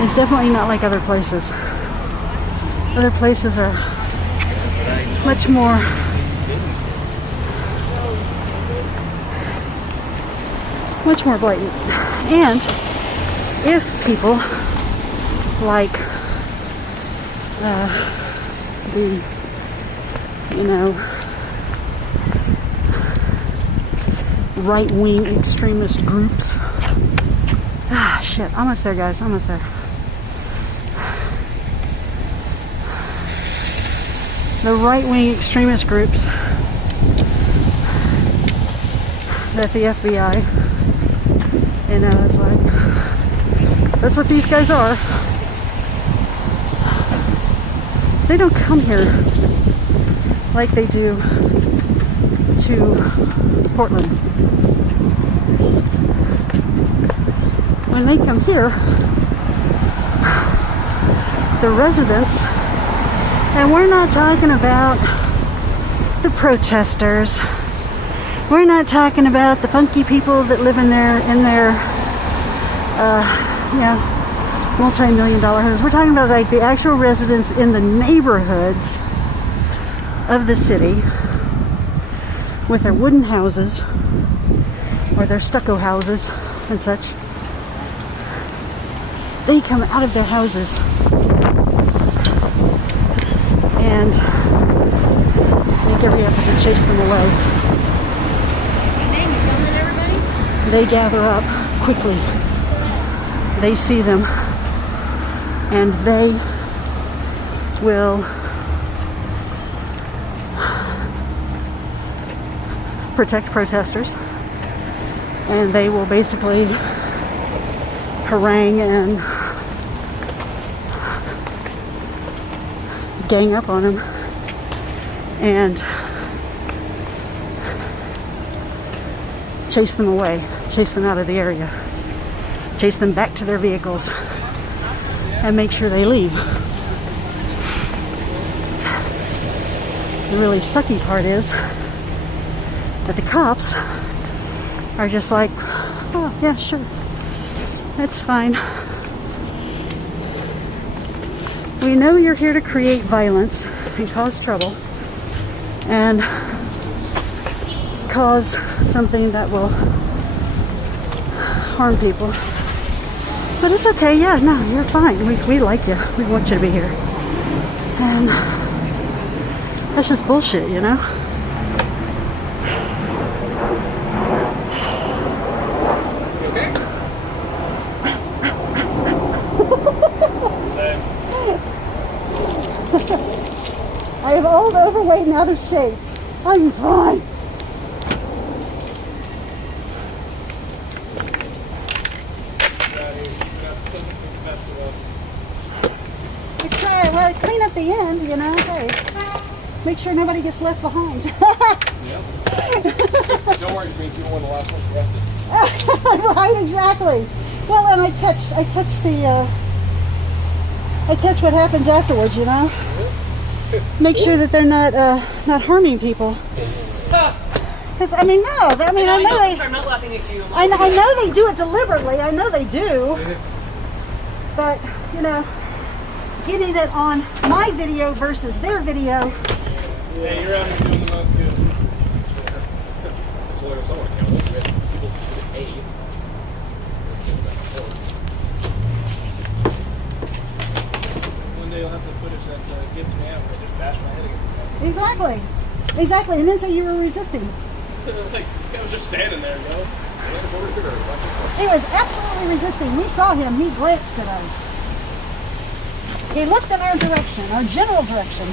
It's definitely not like other places. Other places are much more blatant. And if people like the, you know, right-wing extremist groups. Shit, almost there, guys, almost there. The right-wing extremist groups that the FBI, you know, is like, that's what these guys are. They don't come here like they do to Portland. When they come here, the residents, and we're not talking about the protesters, we're not talking about the funky people that live in their multi-million-dollar homes. We're talking about like the actual residents in the neighborhoods of the city with their wooden houses or their stucco houses and such. They come out of their houses and make every effort to chase them away. They gather up quickly. They see them and they will protect protesters, and they will basically harangue and gang up on them and chase them away, chase them out of the area, chase them back to their vehicles, and make sure they leave. The really sucky part is that the cops are just like, oh yeah, sure, that's fine. We know you're here to create violence and cause trouble and cause something that will harm people. But it's okay, yeah, no, you're fine. We like you. We want you to be here. And that's just bullshit, you know? I am old, overweight, and out of shape. I'm fine. I try, well, clean up the end, you know, hey. Make sure nobody gets left behind. Don't worry, it means you're one of the last ones arrested. Right, exactly. Well, and I catch what happens afterwards, you know? Make sure that they're not harming people. Because I mean, no, I know they. I'm not laughing at you. I know they do it deliberately. I know they do. But you know, getting it on my video versus their video. Yeah, you're out here doing the most good. So there's someone accountable. People get paid. One day you'll have the footage that gets me out. I just bash my head against the wall. Exactly, and then say you were resisting. Like, this guy was just standing there, yo. He was absolutely resisting. We saw him. He glanced at us. He looked in our direction, our general direction.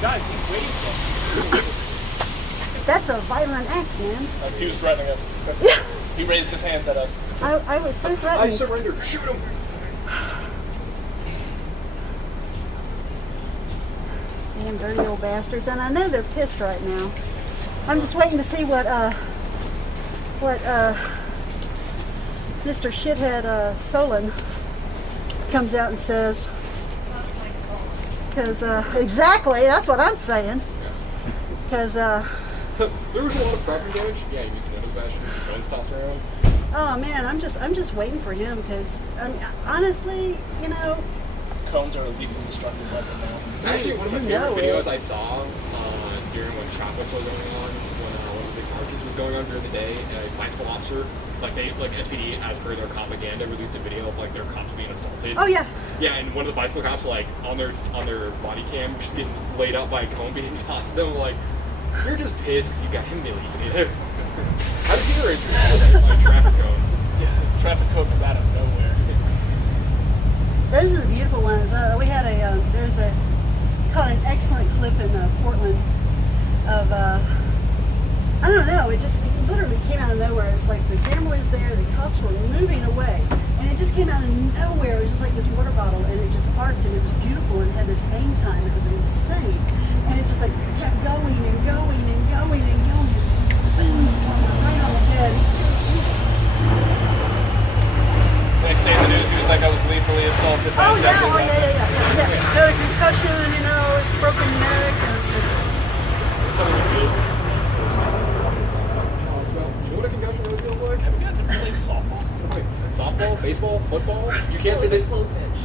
Guys, he waved us. That's a violent act, man. He was threatening us. He raised his hands at us. I was so threatened. I surrendered. Shoot him. Damn dirty old bastards. And I know they're pissed right now. I'm just waiting to see what Mr. Shithead Solon comes out and says. Because, exactly, that's what I'm saying. Because, there was a lot of property damage. Yeah, you need some windows bashed, some cones tossed around. oh man, I'm just waiting for him because, I mean, honestly, you know. Cones are a lethal destructive weapon now. Actually, one of my favorite videos I saw during when traffic was going on, when one of the big marches was going on during the day, a bicycle officer, SPD, as per their propaganda, released a video of their cops being assaulted. Oh yeah. Yeah, and one of the bicycle cops, on their body cam, just getting laid out by a cone being tossed at them, you're just pissed because you got humiliated. How did you raise your on a traffic cone? Yeah, traffic code from out of nowhere. Those are the beautiful ones. We had caught an excellent clip in Portland of, I don't know, it literally came out of nowhere. It's like the camera was there, the cops were moving away, and it just came out of nowhere. It was just like this water bottle, and it just arced, and it was beautiful, and it had this hang time. It was insane. And it just kept going and going and going and going. Boom, right on the head. Next day in the news, he was like, I was lethally assaulted by Oh a yeah, temple. yeah. Had a concussion, you know, his broken neck. Some of the videos. You know what a concussion really feels like? Have you guys ever played softball? Softball, baseball, football. You can't say this. slow pitch.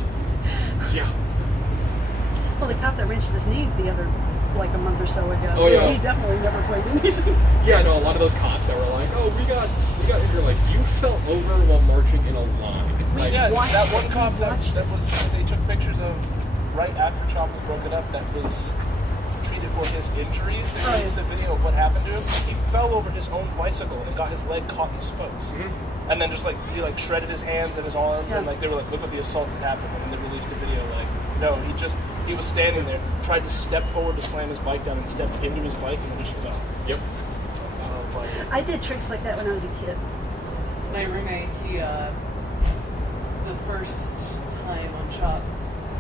Yeah. Well, the cop that wrenched his knee a month or so ago. Oh, yeah. He definitely never played anything. Yeah, no, a lot of those cops that were like, oh, we got injured. You fell over while marching in a line. Yeah, that one cop that they took pictures of right after Chop was broken up that was treated for his injuries. They released the video of what happened to him. He fell over his own bicycle and got his leg caught in the spokes. Mm-hmm. And then just he shredded his hands and his arms and they were like, look what the assault has happened. And then they released a video no, he was standing there, tried to step forward to slam his bike down and stepped into his bike and then just fell. Yep. I did tricks like that when I was a kid. My roommate, the first time on Chop,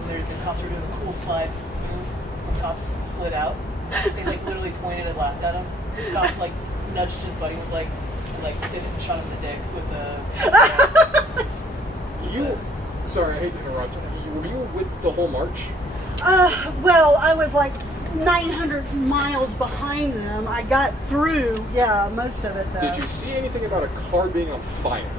the cops were doing the cool slide move, cops slid out. They like literally pointed and laughed at him. The cop like nudged his buddy, was like, and, like did it and shot him in the dick with the. You, sorry, I hate to interrupt. Were you with the whole march? Well, I was like 900 miles behind them. I got through, most of it though. Did you see anything about a car being on fire?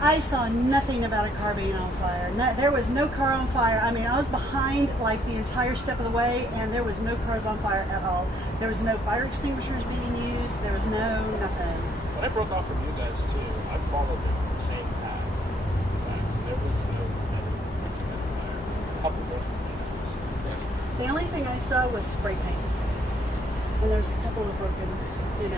I saw nothing about a car being on fire. There was no car on fire. I mean, I was behind like the entire step of the way, and there was no cars on fire at all. There was no fire extinguishers being used. There was no nothing. When I broke off from you guys too, I followed the same path. There was no evidence of fire. A couple of things. The only thing I saw was spray paint, and there was a couple of broken, the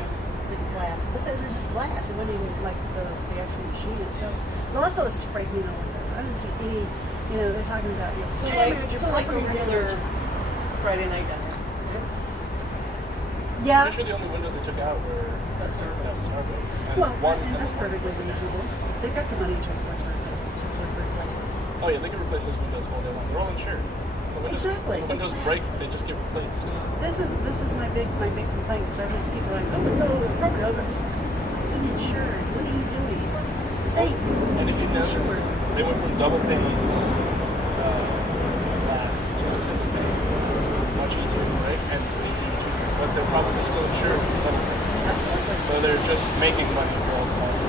glass. But it was just glass. It wasn't even like the actual machine itself. But also a spray paint on windows. I didn't see any. They're talking about So like a regular Friday night dinner. Yeah. I'm sure the only windows they took out were that was Starbucks. And Well, one and that's perfectly reasonable. They've got the money to replace them. Oh yeah, they can replace those windows all day long. They're all insured. Exactly. The windows break, they just get replaced. This is my big complaint because everyone's people are like, oh my god, it's probably others. Uninsured. What are you doing? Think. And if you notice, they went from double panes glass to single pane. It's much easier to break, but they're probably still insured for double panes. So they're just making money for all the costs.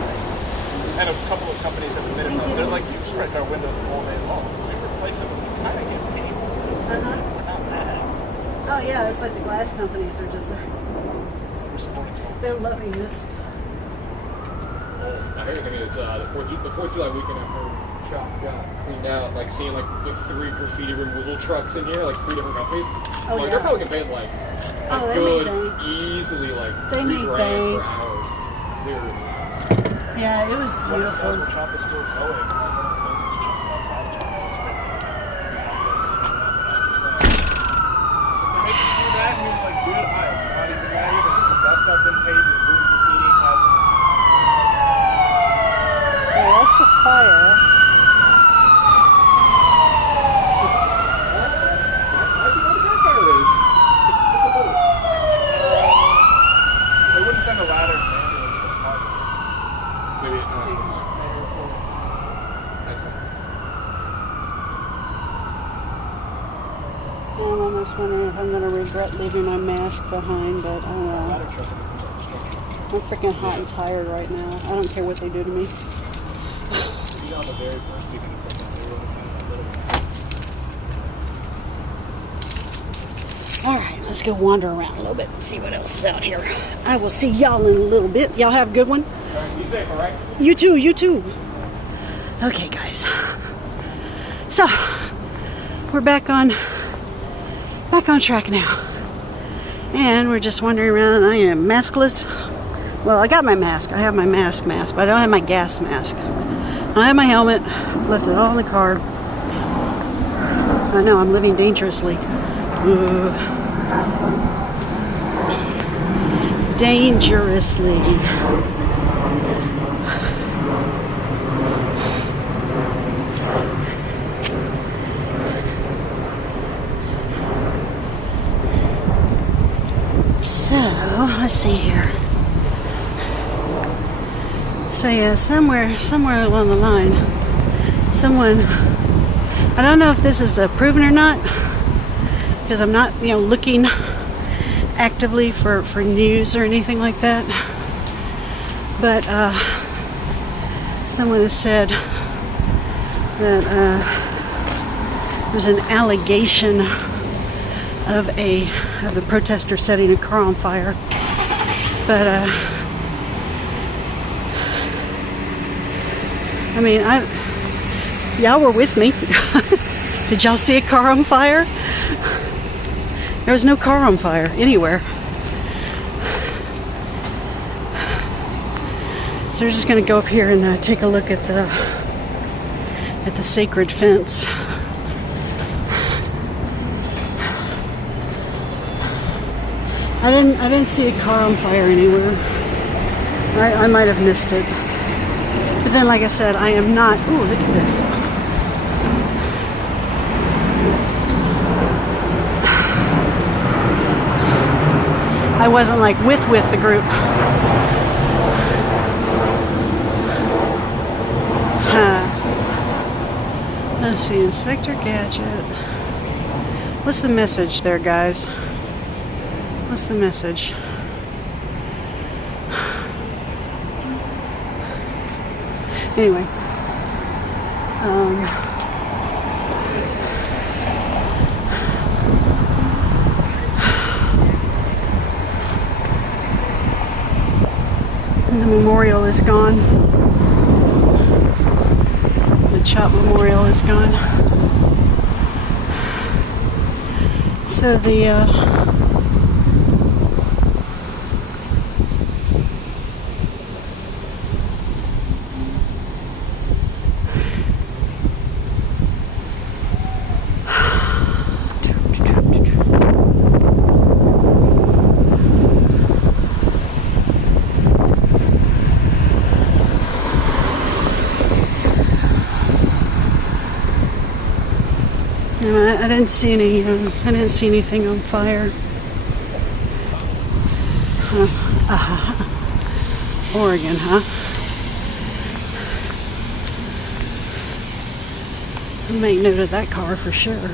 And a couple of companies have admitted they're like, you can break our windows all day long. We replace them, we kind of get paid for it. So we're not mad. Oh yeah, it's like the glass companies are just We're supporting small they're business. loving this. My favorite thing is the 4th of July weekend after shop got cleaned out, like seeing like the 3 graffiti removal trucks in here, like 3 different companies. Oh, like yeah. they're probably getting paid like Oh, a they good, make bank. easily like They $3 make grand bank. per hour. Clearly. Yeah, it was That's beautiful. where Chop is still going. One of the buildings just outside of Chop is right there. He's out there. They're making you do that, and he was like, dude, I'm not even mad. He's like, it's the best I've been paid in doing graffiti ever. Yeah, that's the fire. I think what the campfire is. What's the photo? They wouldn't send a ladder to the ambulance for the car. Maybe. Takes not better for Excellent. I'm almost wondering if I'm going to regret leaving my mask behind, but I don't know. Ladder truck in the construction. I'm freaking hot and tired right now. I don't care what they do to me. You know, on the very first week of the protest, they were only sending a little bit. All right, let's go wander around a little bit and see what else is out here. I will see y'all in a little bit. Y'all have a good one. Be safe, all right? You too, you too. Okay, guys. So, we're back on track now. And we're just wandering around. I am maskless. Well, I got my mask. I have my mask, but I don't have my gas mask. I have my helmet. Left it all in the car. I know, I'm living dangerously. Dangerously. So, let's see here. So yeah, somewhere along the line, someone, I don't know if this is proven or not, because I'm not, looking actively for news or anything like that. But someone has said that there's an allegation of the protester setting a car on fire. But I mean, y'all were with me. Did y'all see a car on fire? There was no car on fire anywhere. So we're just gonna go up here and take a look at the sacred fence. I didn't see a car on fire anywhere. I might have missed it. But then, like I said, I am not. Ooh, look at this. I wasn't like with the group. Let's see, Inspector Gadget. What's the message there, guys? What's the message? Anyway. The memorial is gone. The Chop Memorial is gone. So the I didn't see any. I didn't see anything on fire. Oregon, huh? I'll make note of that car for sure.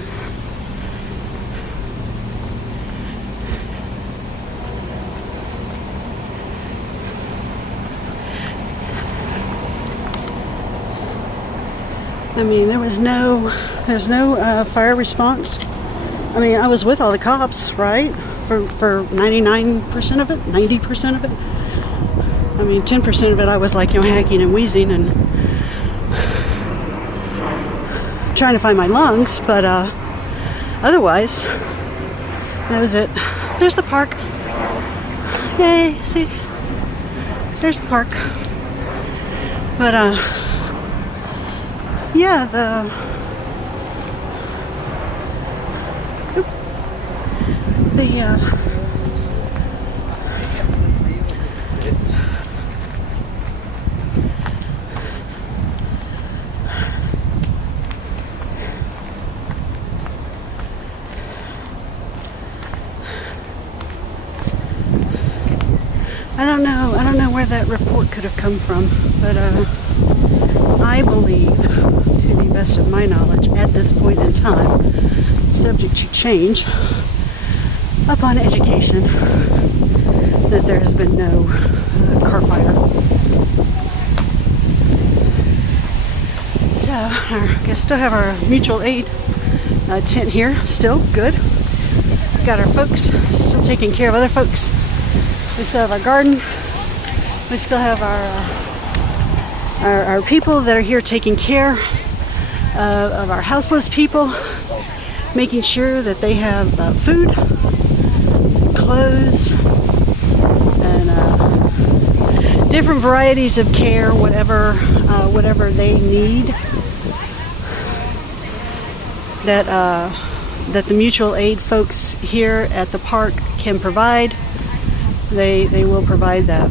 I mean, there's no fire response. I mean, I was with all the cops, right? For 99% of it, 90% of it. I mean, 10% of it I was like, hacking and wheezing and trying to find my lungs, but otherwise, that was it. There's the park. Yay, see? There's the park. But, yeah, I don't know where that report could have come from, but I believe, to the best of my knowledge, at this point in time, subject to change upon education, that there has been no car fire. So, I guess still have our mutual aid tent here, still good. Got our folks still taking care of other folks. We still have our garden. We still have our people that are here taking care of our houseless people, making sure that they have food, clothes, and different varieties of care, whatever they need. That the mutual aid folks here at the park can provide. They will provide that.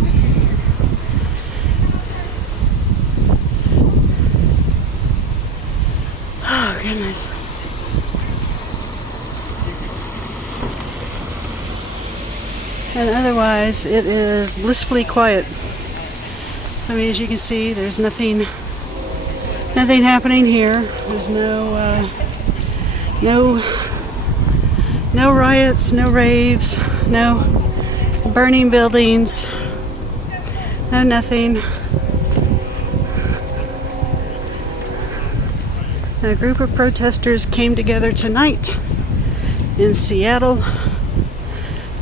Oh, goodness. And otherwise, it is blissfully quiet. I mean, as you can see, there's nothing happening here. There's no riots, no raves, no burning buildings, no nothing. A group of protesters came together tonight in Seattle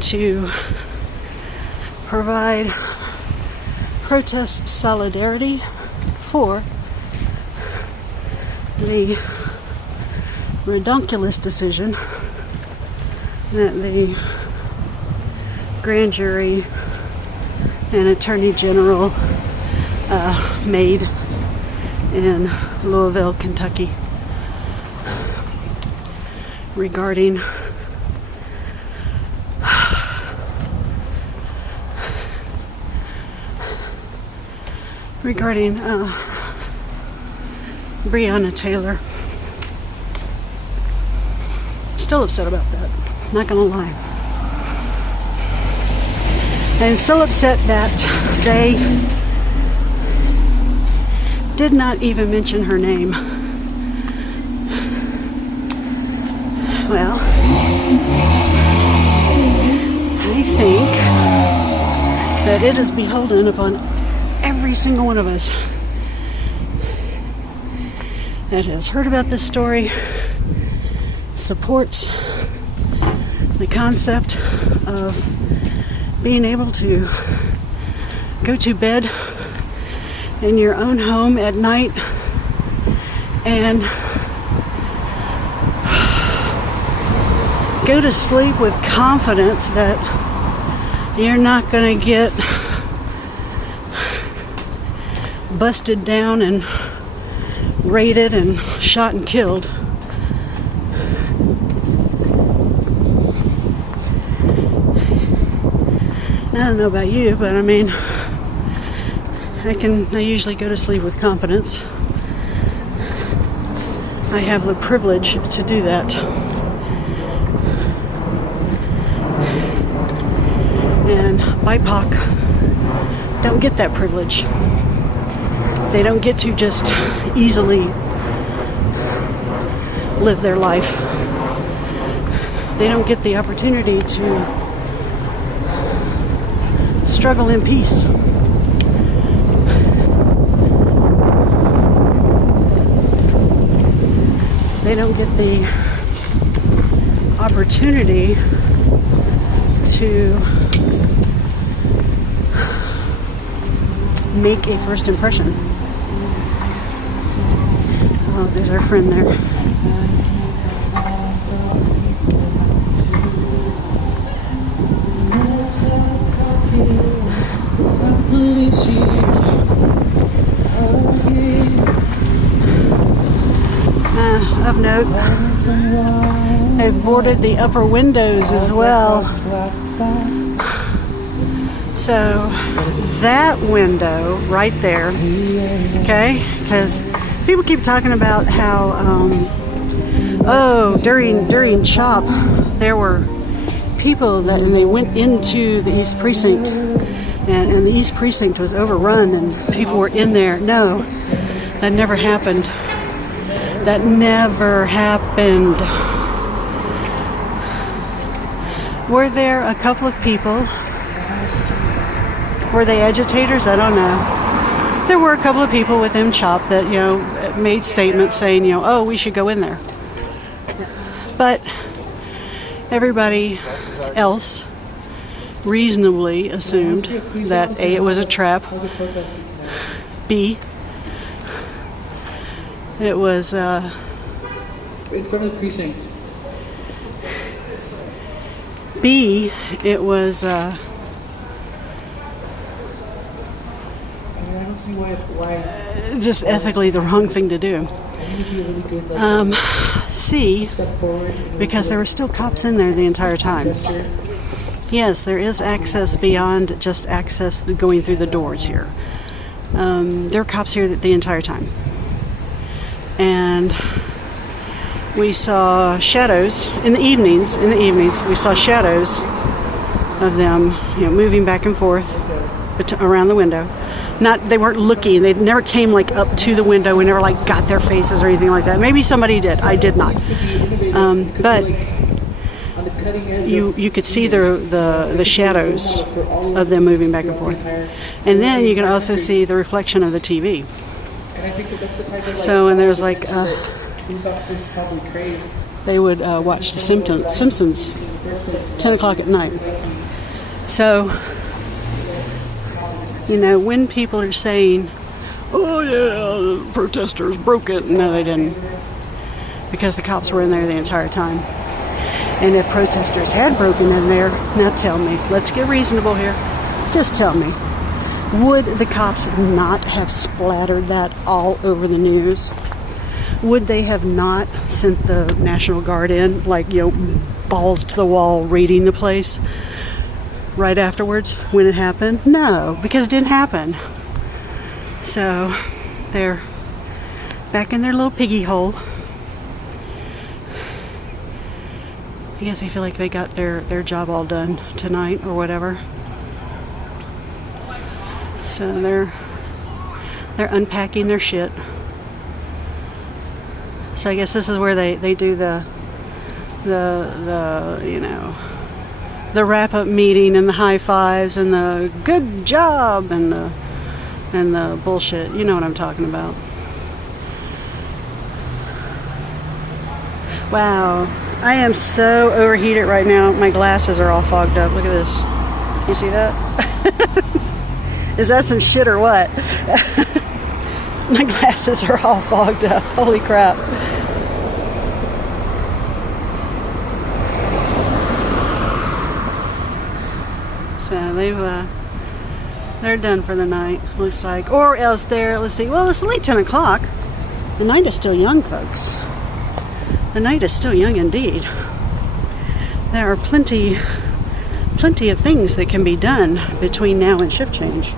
to provide protest solidarity for the redonkulous decision that the grand jury and attorney general made in Louisville, Kentucky, regarding Breonna Taylor. Still upset about that, not gonna lie. And so upset that they did not even mention her name. Well, I think that it is beholden upon every single one of us that has heard about this story, supports the concept of being able to go to bed in your own home at night and go to sleep with confidence that you're not going to get busted down and raided and shot and killed. I don't know about you, but I mean, I usually go to sleep with confidence. I have the privilege to do that. And BIPOC don't get that privilege. They don't get to just easily live their life. They don't get the opportunity to struggle in peace. They don't get the opportunity to make a first impression. Oh, there's our friend there. Of note, they've boarded the upper windows as well. So that window right there, okay, because people keep talking about how, during CHOP, there were people and they went into the East Precinct, and the East Precinct was overrun and people were in there. No, that never happened. That never happened. Were there a couple of people? Were they agitators? I don't know. There were a couple of people within CHOP that, made statements saying, oh, we should go in there. But everybody else reasonably assumed that A, it was a trap, B, it was in front of the precinct. B, it was I don't see why just ethically the wrong thing to do. C, because there were still cops in there the entire time. Yes, there is access beyond just access going through the doors here. There were cops here the entire time. And we saw shadows in the evenings. We saw shadows of them, moving back and forth around the window. They weren't looking. They never came up to the window. We never got their faces or anything like that. Maybe somebody did. I did not. But you could see the shadows of them moving back and forth, and then you can also see the reflection of the TV. So, and there's they would watch The Simpsons 10 o'clock at night. So, when people are saying, oh yeah, the protesters broke it, no they didn't, because the cops were in there the entire time. And if protesters had broken in there, now tell me, let's get reasonable here, just tell me, would the cops not have splattered that all over the news? Would they have not sent the National Guard in, balls to the wall, raiding the place right afterwards when it happened? No, because it didn't happen. So they're back in their little piggy hole. I guess they feel like they got their job all done tonight or whatever. So they're unpacking their shit. So I guess this is where they do the you know, the wrap-up meeting and the high fives and the good job and the bullshit. You know what I'm talking about. Wow, I am so overheated right now. My glasses are all fogged up. Look at this. You see that? Is that some shit or what? My glasses are all fogged up. Holy crap. So they're done for the night, looks like. Or else let's see, well, it's only 10 o'clock. The night is still young, folks. The night is still young indeed. There are plenty of things that can be done between now and shift change.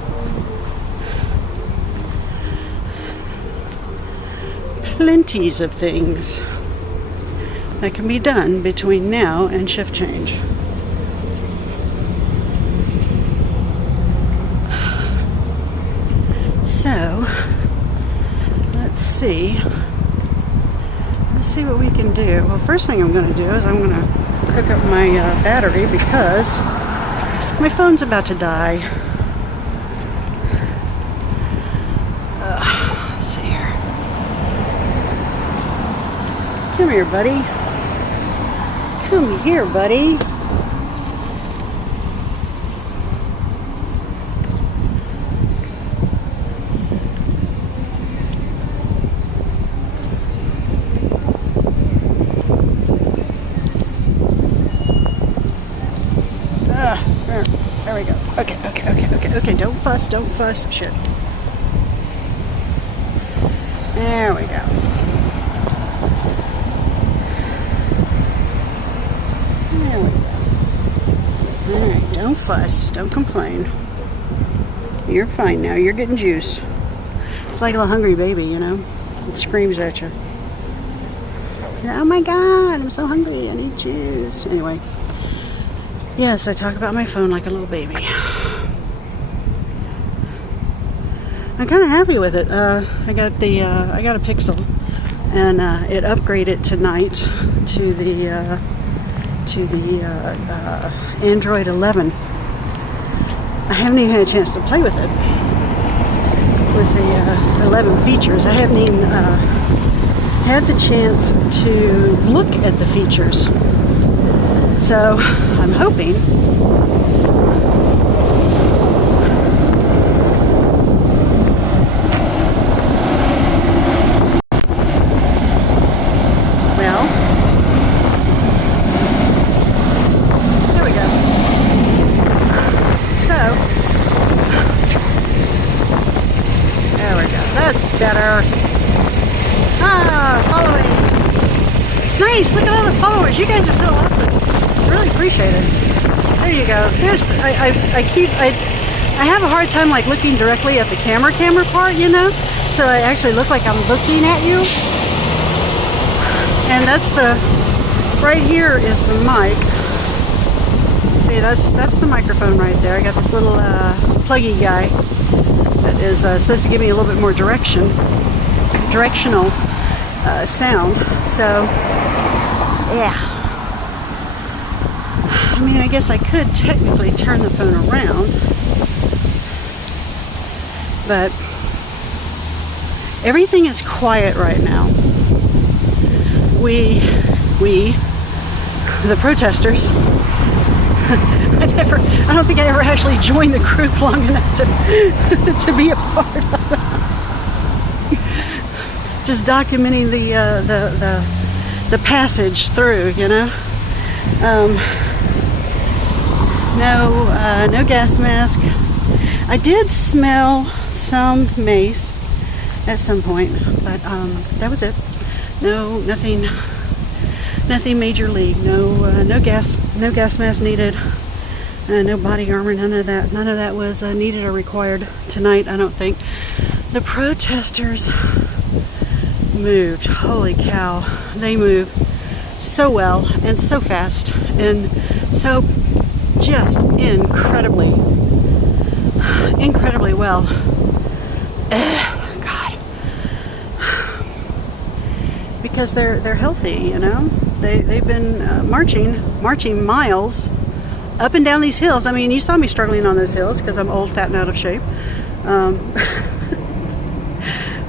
Plenties of things that can be done between now and shift change. So, let's see what we can do. Well, first thing I'm going to do is I'm going to hook up my battery because my phone's about to die. Let's see here. Come here, buddy. Come here, buddy. There we go. Okay, don't fuss, shit. There we go. Alright, don't fuss, don't complain. You're fine now, you're getting juice. It's like a little hungry baby, you know? It screams at you. Oh my god, I'm so hungry, I need juice. Anyway. Yes, I talk about my phone like a little baby. I'm kind of happy with it. I got a Pixel, and it upgraded tonight to the Android 11. I haven't even had a chance to play with it with the 11 features. I haven't even had the chance to look at the features. So I'm hoping there we go. So there we go. That's better. Following. Nice. Look at all the followers. You guys are so awesome. Really appreciate it. There you go. I have a hard time like looking directly at the camera part, you know, so I actually look like I'm looking at you, and that's right here is the mic. See, that's the microphone right there. I got this little pluggy guy that is supposed to give me a little bit more directional sound. So yeah, I mean, I guess I could technically turn the phone around, but everything is quiet right now. We, the protesters, I don't think I ever actually joined the group long enough to be a part of it. Just documenting the passage through, you know. No gas mask. I did smell some mace at some point, but that was it. Nothing major league. No gas mask needed. No body armor. None of that was needed or required tonight, I don't think. The protesters moved. Holy cow, they move so well and so fast and so just incredibly incredibly well. God. Because they're healthy, you know. They've been marching miles up and down these hills. I mean, you saw me struggling on those hills because I'm old, fat, and out of shape.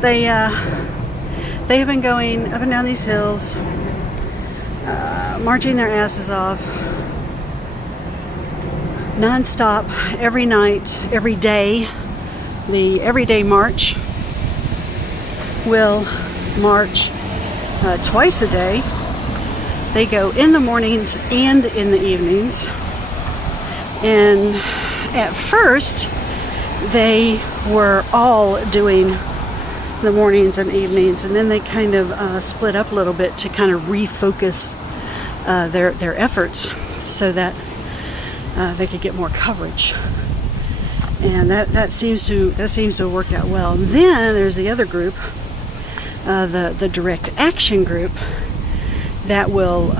They have been going up and down these hills, marching their asses off, non-stop, every night, every day. The everyday march will march twice a day. They go in the mornings and in the evenings. And at first, they were all doing the mornings and evenings, and then they kind of split up a little bit to kind of refocus their efforts so that they could get more coverage. And that seems to have worked out well. And then there's the other group, the direct action group, that will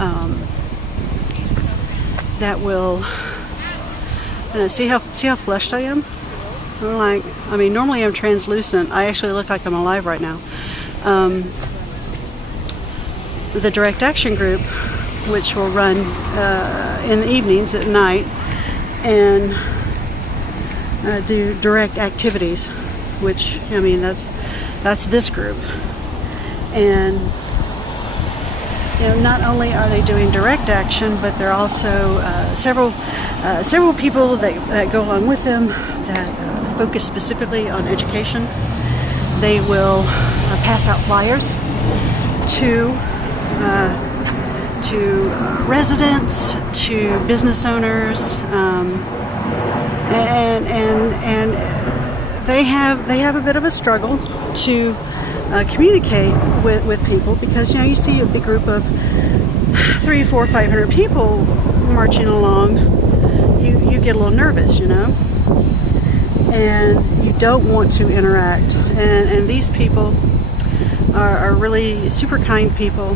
see how flushed I am. I mean, normally I'm translucent. I actually look like I'm alive right now. The direct action group, which will run in the evenings at night and do direct activities, which, I mean, that's this group. And you know, not only are they doing direct action, but there are also several people that go along with them that focus specifically on education. They will pass out flyers to residents, to business owners, and they have a bit of a struggle to communicate with people, because, you know, you see a big group of 300, 400, 500 people marching along, you get a little nervous, you know, and you don't want to interact. And these people are really super kind people,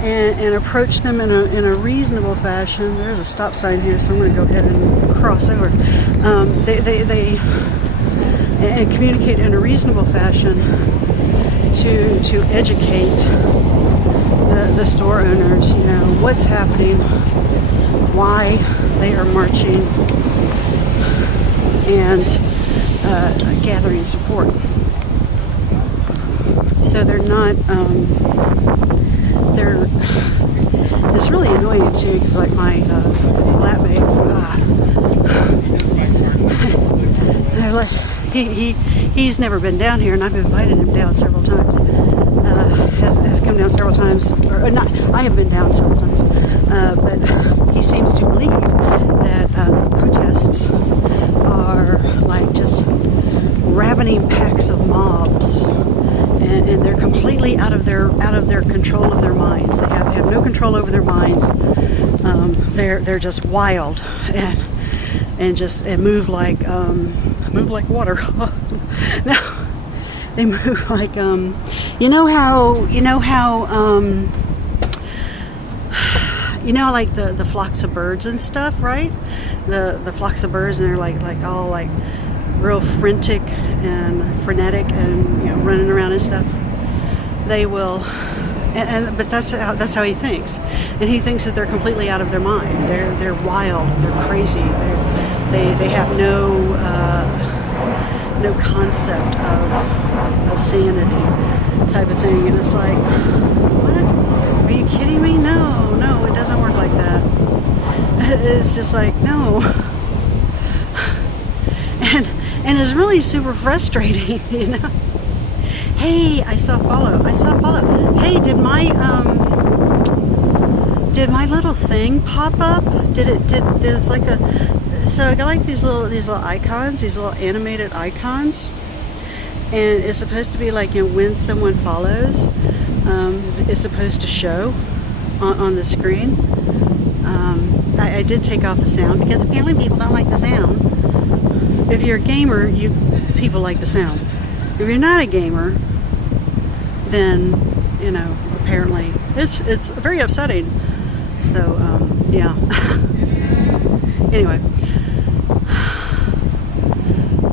and approach them in a reasonable fashion. There's a stop sign here, so I'm going to go ahead and cross over. They and communicate in a reasonable fashion to educate the store owners, you know, what's happening, why they are marching, and gathering support. So they're not, it's really annoying too, because like my flatmate, they're like, he's never been down here, and I've invited him down several times. Has come down several times, or not. I have been down several times, but he seems to believe that protests are like just ravening packs of mobs, and they're completely out of their control of their minds. They have no control over their minds. They're just wild and move like water. No, they move like you know like the flocks of birds and stuff, right? The flocks of birds, and they're like all like real frantic and frenetic, and, you know, running around and stuff. They will, but that's how he thinks, and he thinks that they're completely out of their mind. They're wild. They're crazy. They have no concept of sanity, type of thing. And it's like, what? Are you kidding me? No, it doesn't work like that. It's just like, no. And it's really super frustrating, you know. Hey, I saw follow. Hey, did my little thing pop up? There's like so I got like these little icons, these little animated icons, and it's supposed to be like, you know, when someone follows, it's supposed to show on the screen. I did take off the sound, because apparently people don't like the sound. If you're a gamer, people like the sound. If you're not a gamer, then, you know, apparently it's very upsetting. So yeah. Anyway,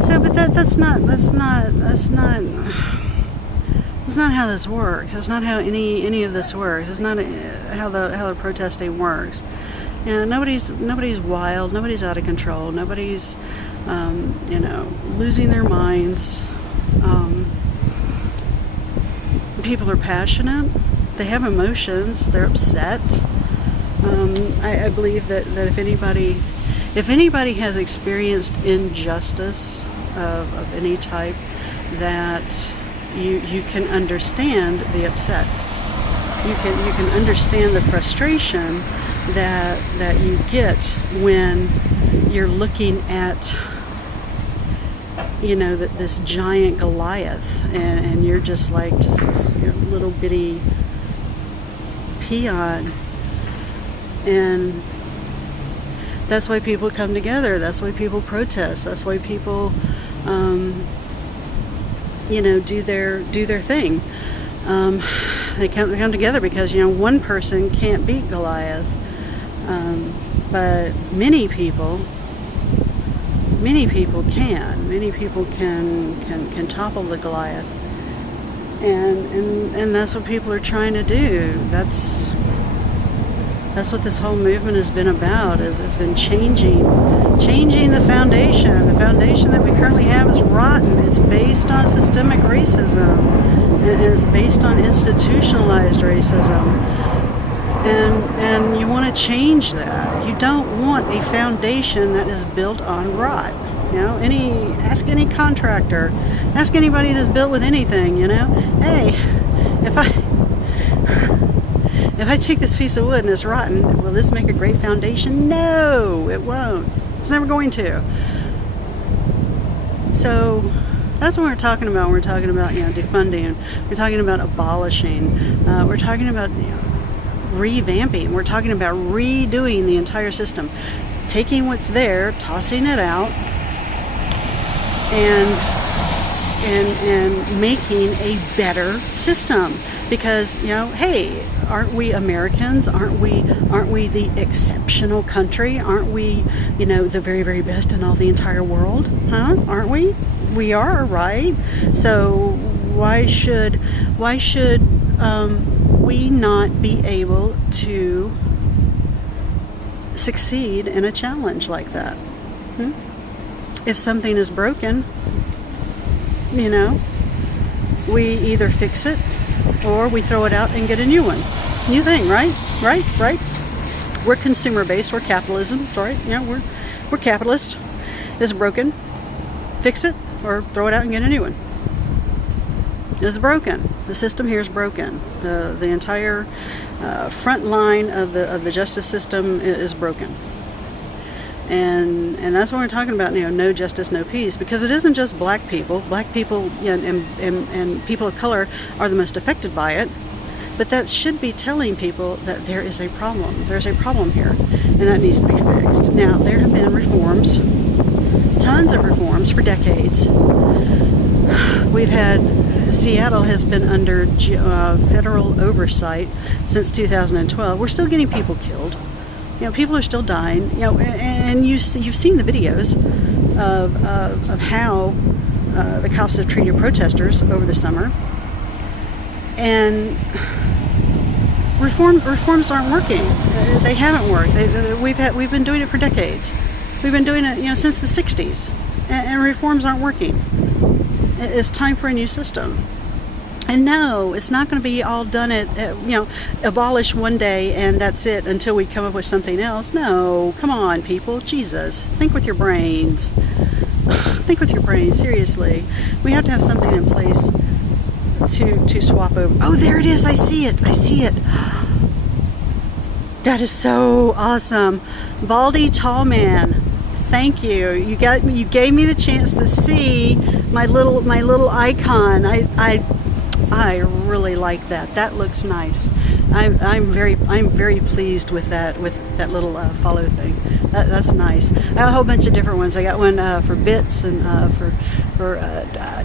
So, but that's not how this works. It's not how any of this works. It's not how the protesting works. You know, nobody's wild. Nobody's out of control. Nobody's losing their minds. People are passionate. They have emotions. They're upset. I believe that if anybody has experienced injustice of any type, that you can understand the upset. You can understand the frustration that you get when you're looking at this giant Goliath, and you're just like this little bitty peon. And that's why people come together. That's why people protest. That's why people do their thing. They come together because one person can't beat Goliath, but many people can. Many people can topple the Goliath, and that's what people are trying to do. That's what this whole movement has been about. Has been changing the foundation. The foundation that we currently have is rotten. It's based on systemic racism. It is based on institutionalized racism. And you want to change that. You don't want a foundation that is built on rot. Ask any contractor, ask anybody that's built with anything. Hey, if I take this piece of wood and it's rotten, will this make a great foundation? No, it won't. It's never going to. So that's what we're talking about. We're talking about defunding. We're talking about abolishing. We're talking about revamping. We're talking about redoing the entire system, taking what's there, tossing it out, and making a better system. Because hey, aren't we Americans? Aren't we the exceptional country? Aren't we the very, very best in all the entire world? Huh? Aren't we? We are, right? So why should we not be able to succeed in a challenge like that? If something is broken, we either fix it or we throw it out and get a new one. New thing, right? Right? We're consumer based, we're capitalism, right? We're capitalist. It's broken. Fix it or throw it out and get a new one. It's broken. The system here is broken. The entire front line of the justice system is broken. And that's what we're talking about, no justice, no peace, because it isn't just black people. Black people and people of color are the most affected by it, but that should be telling people that there is a problem. There's a problem here, and that needs to be fixed. Now, there have been reforms, tons of reforms for decades. We've had, Seattle has been under federal oversight since 2012. We're still getting people killed. People are still dying. And you've seen the videos of how the cops have treated protesters over the summer. And reforms aren't working. They haven't worked. We've been doing it for decades. We've been doing it, since the '60s, and reforms aren't working. It's time for a new system. And no, it's not going to be all done abolish one day and that's it until we come up with something else. No, come on, people. Jesus, think with your brains. Think with your brains, seriously. We have to have something in place to swap over. Oh, there it is. I see it. That is so awesome. Baldy Tall Man. Thank you. You gave me the chance to see my little icon. I really like that. That looks nice. I'm very pleased with that little follow thing. That's nice. I have a whole bunch of different ones. I got one for bits and for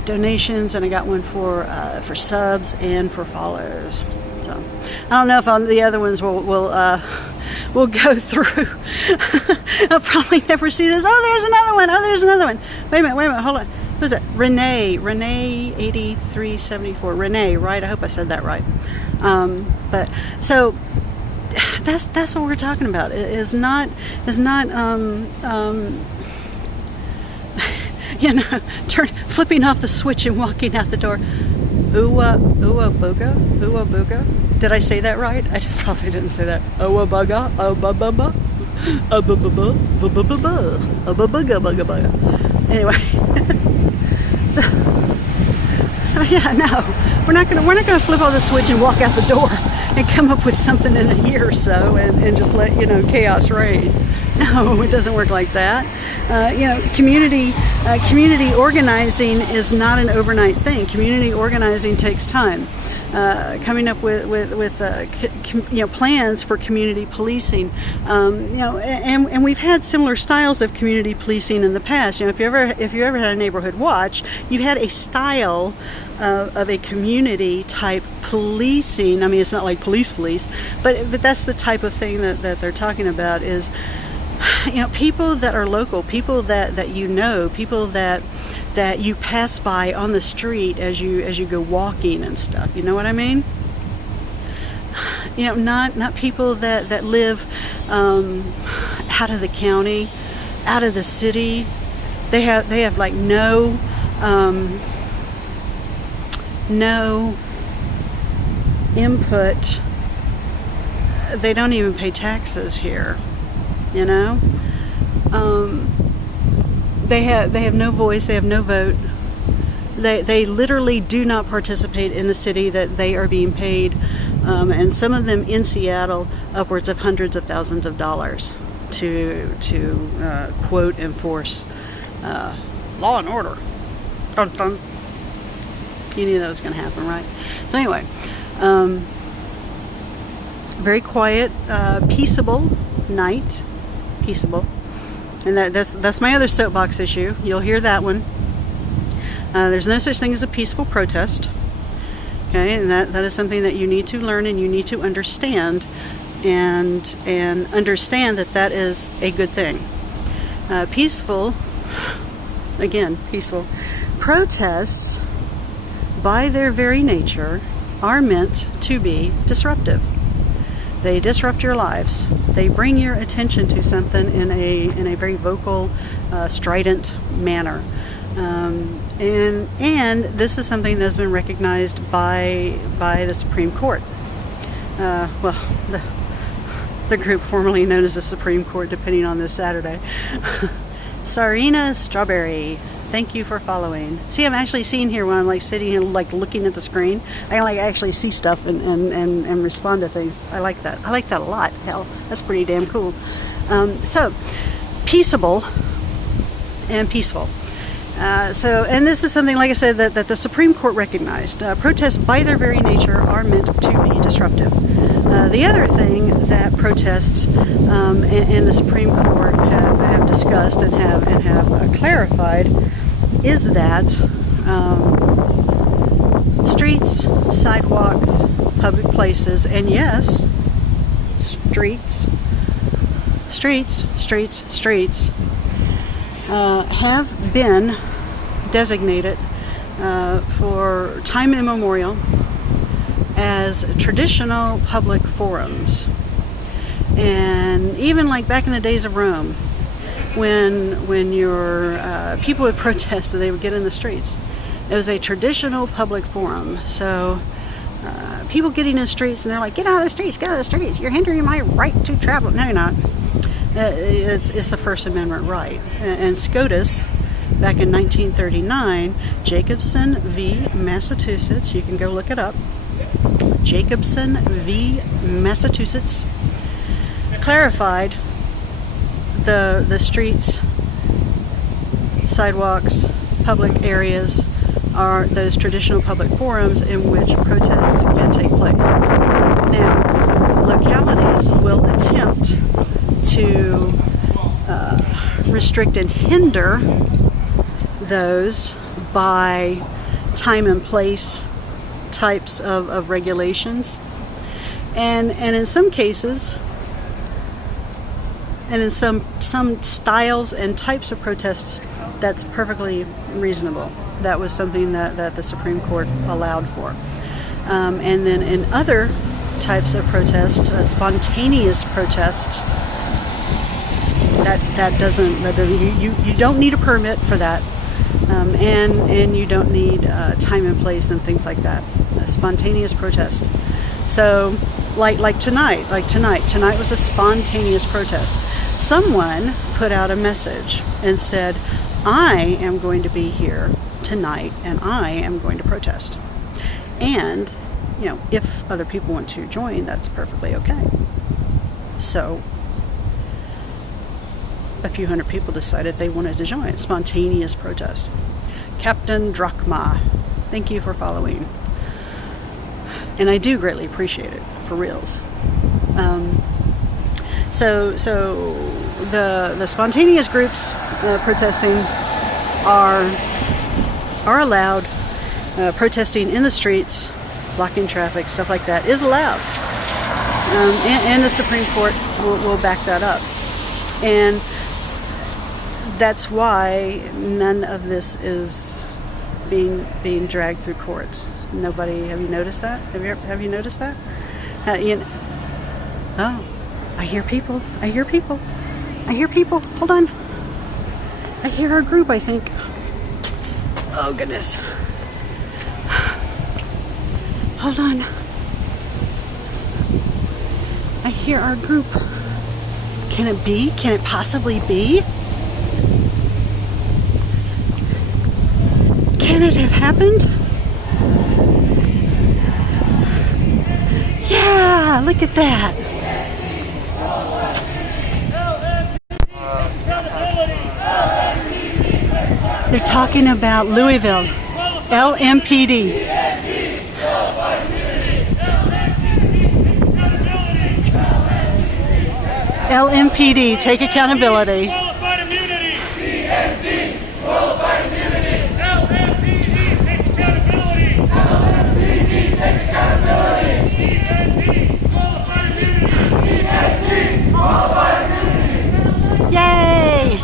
donations, and I got one for subs and for follows. So I don't know if the other ones will will go through. I'll probably never see this. Oh, there's another one. Oh, there's another one. Wait a minute, hold on. What is it? Renee 8374. Renee, right? I hope I said that right. But so that's what we're talking about. Is not you know, flipping off the switch and walking out the door. Ooh-a-booga? Ooh-a-booga? Did I say that right? I probably didn't say that. Ooh-a-bugga? Oh-ba-ba-ba? Oh-ba-ba-ba? Anyway. So yeah, no. We're not gonna flip on the switch and walk out the door and come up with something in a year or so and just let, you know, chaos reign. No, it doesn't work like that. You know, community organizing is not an overnight thing. Community organizing takes time. Coming up with you know, plans for community policing, you know, and we've had similar styles of community policing in the past. You know, if you ever had a neighborhood watch, you had a style of a community type policing. I mean, it's not like police, but that's the type of thing that they're talking about. Is, you know, people that are local, people that you know, people that you pass by on the street as you go walking and stuff. You know what I mean? You know, not people that live out of the county, out of the city. They have like no input. They don't even pay taxes here. You know, they have no voice. They have no vote. They literally do not participate in the city that they are being paid, and some of them in Seattle upwards of hundreds of thousands of dollars to quote enforce law and order. Dun, dun. You knew that was going to happen, right? So anyway, very quiet, peaceable night. Peaceable, and that's my other soapbox issue. You'll hear that one. There's no such thing as a peaceful protest. Okay, and that is something that you need to learn and you need to understand, and understand that is a good thing. Peaceful protests, by their very nature, are meant to be disruptive. They disrupt your lives. They bring your attention to something in a very vocal, strident manner. And this is something that's been recognized by the Supreme Court. Well, the group formerly known as the Supreme Court, depending on this Saturday. Sarina Strawberry, thank you for following. See, I'm actually seeing here when I'm like sitting here like looking at the screen. I can like actually see stuff and respond to things. I like that. I like that a lot. Hell, that's pretty damn cool. So, peaceable and peaceful. And this is something, like I said, that the Supreme Court recognized. Protests, by their very nature, are meant to be disruptive. The other thing that protests and the Supreme Court have discussed and have clarified is that streets, sidewalks, public places, and yes, streets have been designated for time immemorial as traditional public forums. And even like back in the days of Rome, when your people would protest, they would get in the streets. It was a traditional public forum. So people getting in the streets and they're like, get out of the streets, you're hindering my right to travel. No, you're not. It's the First Amendment right. And SCOTUS, back in 1939, Jacobson v. Massachusetts, you can go look it up, Jacobson v. Massachusetts, clarified the streets, sidewalks, public areas are those traditional public forums in which protests can take place. Now, localities will attempt to restrict and hinder those by time and place types of regulations, and in some cases And in some styles and types of protests, that's perfectly reasonable. That was something that the Supreme Court allowed for. And then in other types of protest, spontaneous protests, that doesn't you don't need a permit for that, and you don't need time and place and things like that. A spontaneous protest. So like tonight was a spontaneous protest. Someone put out a message and said, I am going to be here tonight and I am going to protest. And, you know, if other people want to join, that's perfectly okay. So a few hundred people decided they wanted to join. Spontaneous protest. Captain Drachma, thank you for following. And I do greatly appreciate it, for reals. So the spontaneous groups protesting are allowed. Protesting in the streets, blocking traffic, stuff like that is allowed. And the Supreme Court will back that up. And that's why none of this is being dragged through courts. Nobody. Have you noticed that? Have you noticed that? Oh, I hear people. Hold on. I hear our group, I think. Oh goodness. Hold on. I hear our group. Can it be? Can it possibly be? Can it have happened? Yeah, look at that. They're talking about Louisville. LMPD. LMPD, take accountability. Qualified immunity. DMD, qualified immunity. LMPD, take accountability. LMPD, take accountability. DMD, qualified immunity. DMD, qualified immunity. Yay!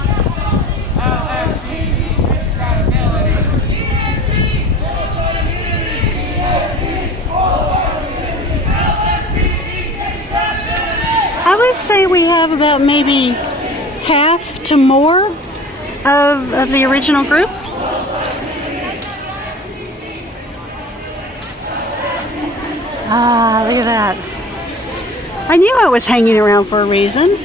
I would say we have about maybe half to more of the original group. Ah, look at that. I knew I was hanging around for a reason.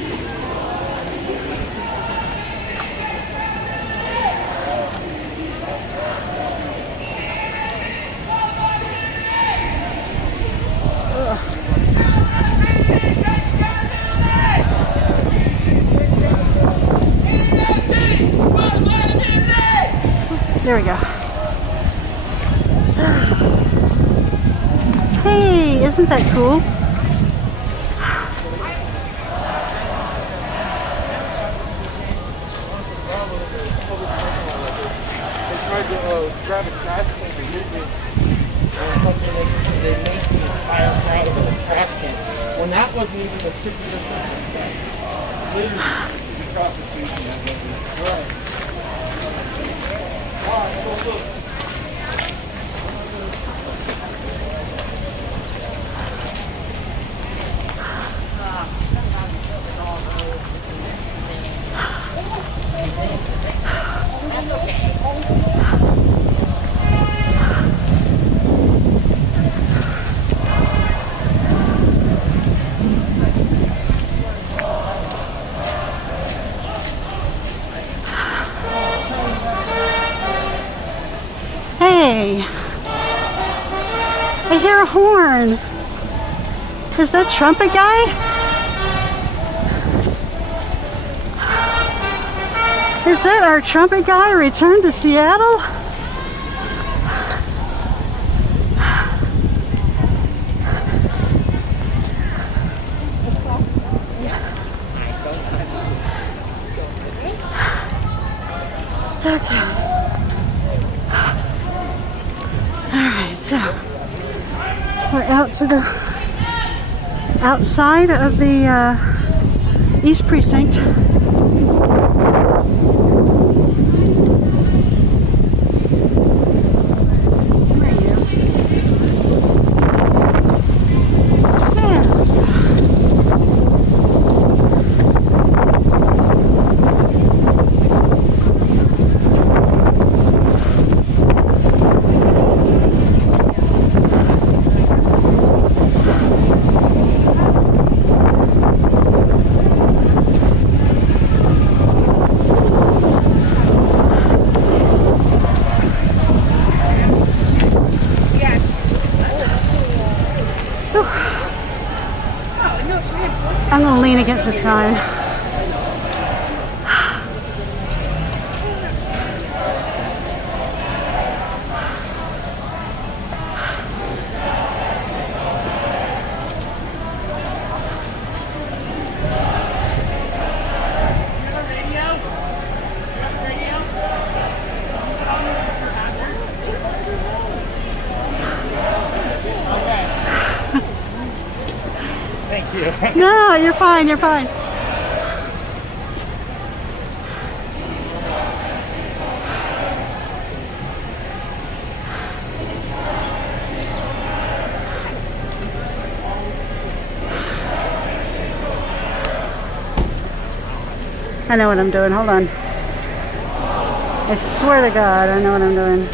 There we go. Hey, isn't that cool? They tried to grab a trash can and move it. They maced the entire crowd over the trash can. When that wasn't even the 50% step. Literally, the prostitution. Right. Alright, look. Hey, I hear a horn. Is that trumpet guy? Is that our trumpet guy returned to Seattle? Okay. Alright, so we're out to the outside of the East Precinct. I'm gonna lean against the sign. Thank you. No, you're fine, you're fine. I know what I'm doing, hold on. I swear to God, I know what I'm doing.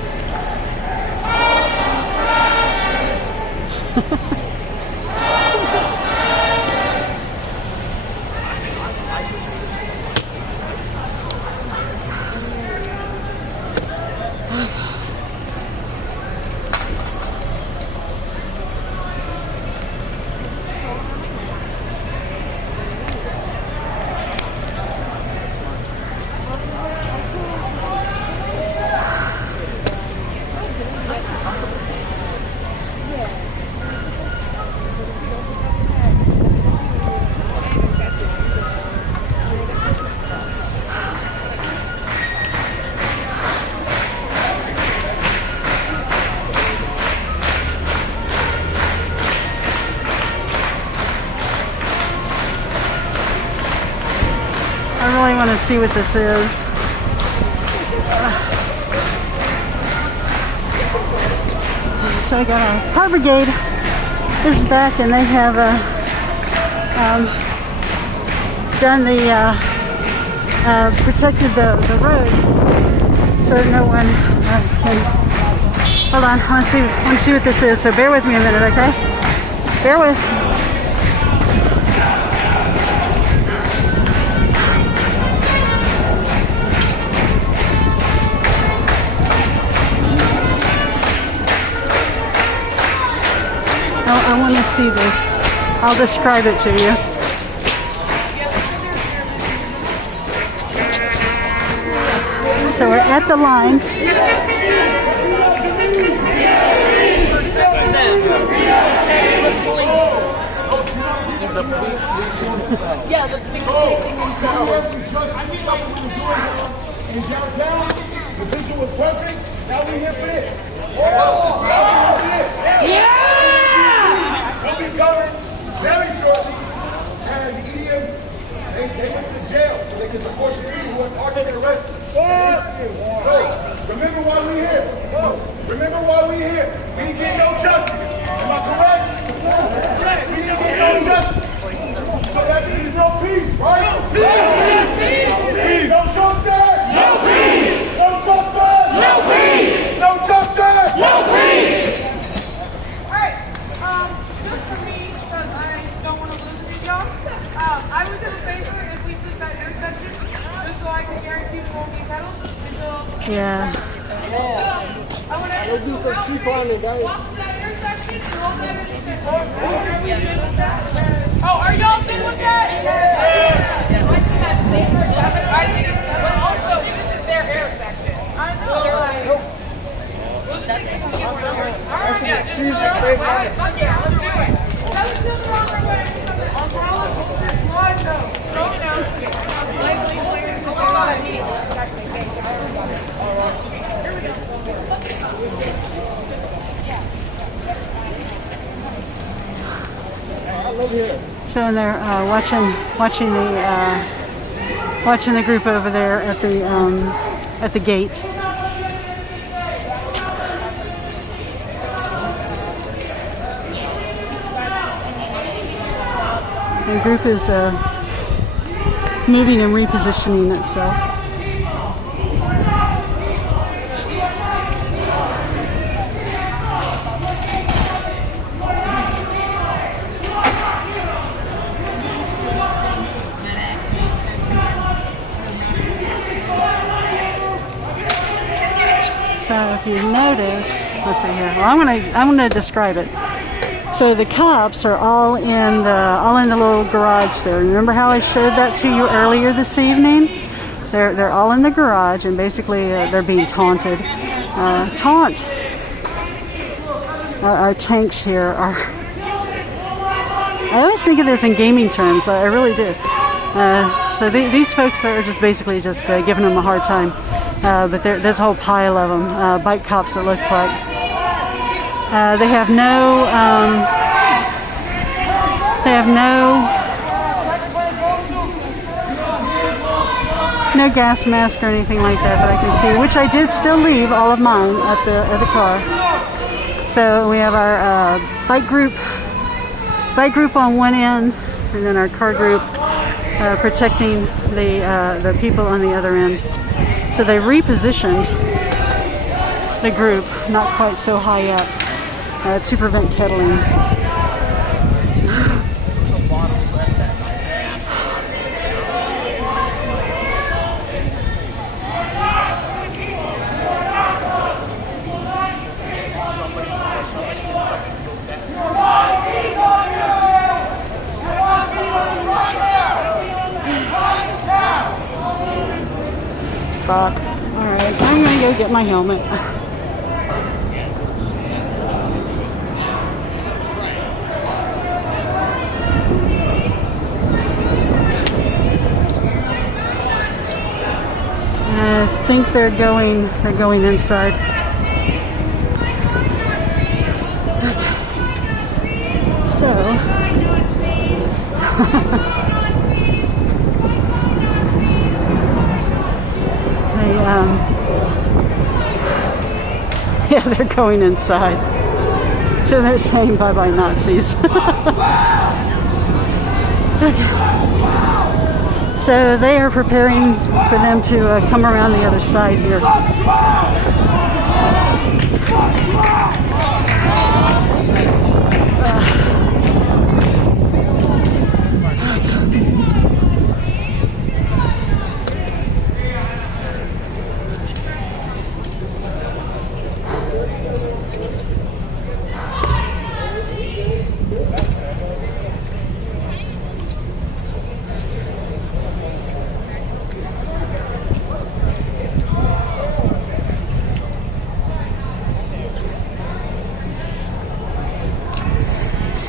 I really want to see what this is. So I got a car brigade is back, and they have done the protected the road so that no one can. Hold on, I want to see what this is. So bear with me a minute, okay? Bear with. I want to see this. I'll describe it to you. So we're at the line. Yeah, the big policing themselves. In downtown, the visual was perfect. Now we're here for this. Yeah! We'll be coming very shortly. And the EDM, they went to jail so they can support the people who are targeted and arrested. So, remember why we're here. Remember why we're here. We didn't get no justice. Am I correct? Yes, we didn't get no justice. So that means no peace, right? No peace! No peace! No justice! No peace! No justice! No peace! No justice! No peace! Just for me, because I don't want to lose the video, I was in favor if we took that intersection, just so I can guarantee we won't be pedals until. Yeah. I want to do some tree climbing, guys. Walk to that intersection, roll that intersection. Are we good with that? Oh, are y'all good with that? Yeah. I think but also, this is their intersection. I know. They're like, that's if we get rid of it. All right, yeah, just do it. Fuck yeah, let's do it. That was still the wrong way. Umbrella, hold this line though. Throw it down. Lightly clear. Go on. All right. Here we go. I live here. So So and they're watching the group over there at the gate. The group is moving and repositioning itself. So if you notice, let's see here. Well, I'm gonna describe it. So the cops are all in the little garage there. Remember how I showed that to you earlier this evening? They're all in the garage, and basically they're being taunted. Our tanks here are. I always think of this in gaming terms. I really do. So these folks are just basically just giving them a hard time. But there's a whole pile of them. Bike cops, it looks like. They have no gas mask or anything like that I can see, which I did still leave all of mine at the car. So we have our bike group on one end, and then our car group protecting the people on the other end. So they repositioned the group not quite so high up to prevent kettling. Alright, I'm gonna go get my helmet. I think they're going inside. So yeah, they're going inside. So they're saying bye-bye Nazis. Okay. So they are preparing for them to come around the other side here.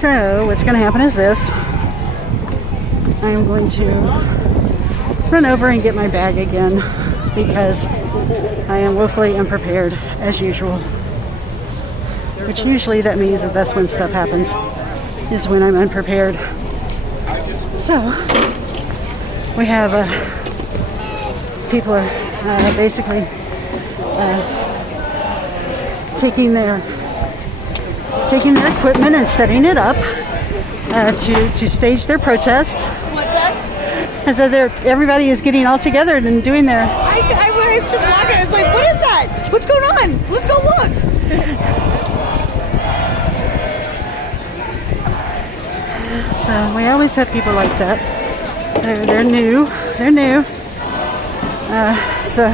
So what's going to happen is this. I am going to run over and get my bag again because I am woefully unprepared as usual. Which usually that means that that's when stuff happens, is when I'm unprepared. So we have people are basically taking their equipment and setting it up to stage their protest. What's that? And so everybody is getting all together and doing their... I was just walking. I was like, what is that? What's going on? Let's go look. So we always have people like that. They're new. They're new. So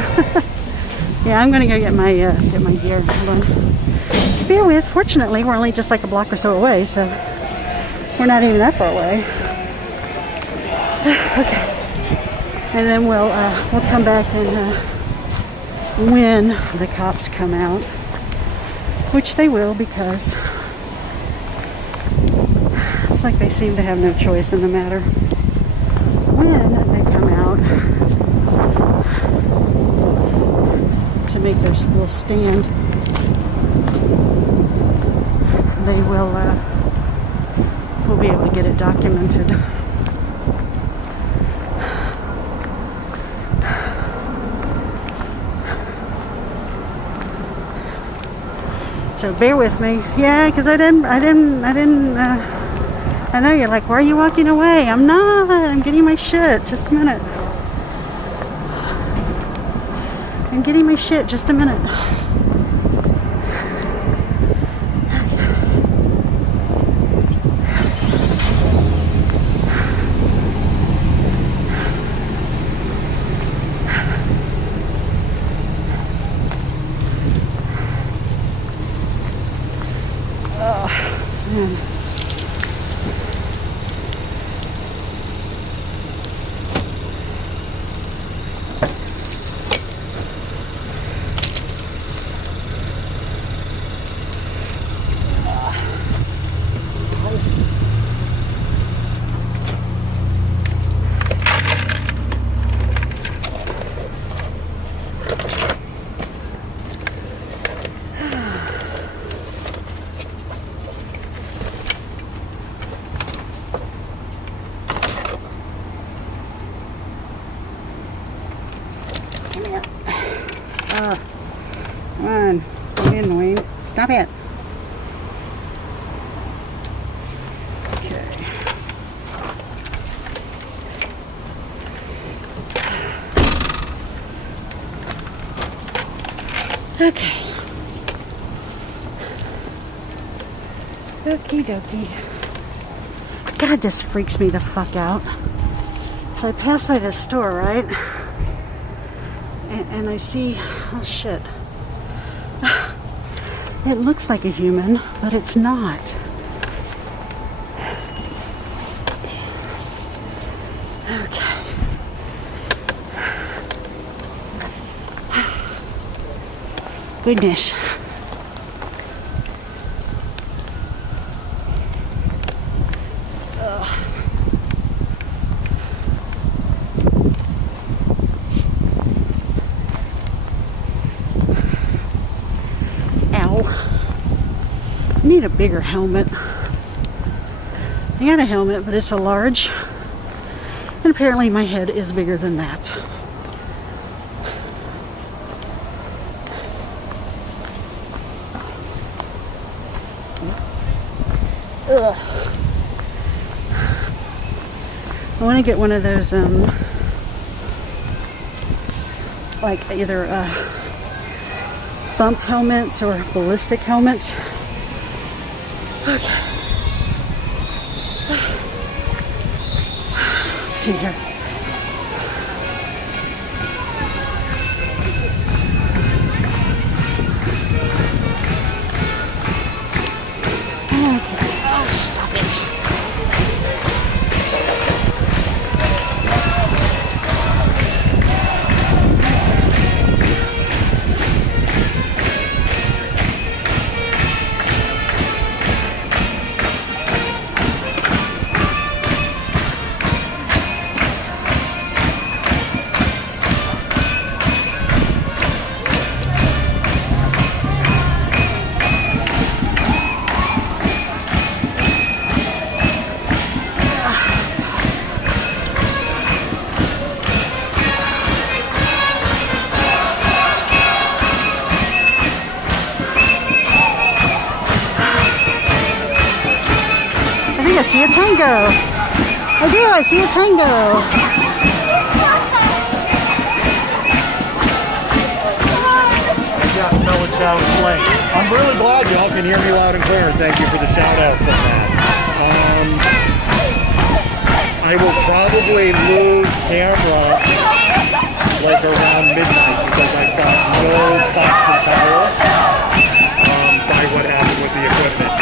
yeah, I'm gonna go get my gear. Hold on. Bear with. Fortunately, we're only just like a block or so away, so we're not even that far away. Okay, and then we'll come back and when the cops come out, which they will, because it's like they seem to have no choice in the matter. When they come out to make their little stand, they will be able to get it documented. So bear with me. Yeah, because I know you're like, why are you walking away? I'm not. I'm getting my shit. Just a minute. I'm getting my shit. Just a minute. Come on. You're annoying. Stop it. Okay. Okay. Okie dokie. God, this freaks me the fuck out. So I pass by this store, right? And I see, oh shit. It looks like a human, but it's not. Okay. Goodness. I need a bigger helmet. I got a helmet, but it's a large. And apparently my head is bigger than that. Ugh. I want to get one of those, like either bump helmets or ballistic helmets. Okay. Let's see here. Okay. Oh, stop it. I see a tango. I do, I see a tango. Yeah, no, it's down late. I'm really glad y'all can hear me loud and clear. Thank you for the shout outs on that. I will probably lose camera like around midnight because I've got no plastic power by what happened with the equipment.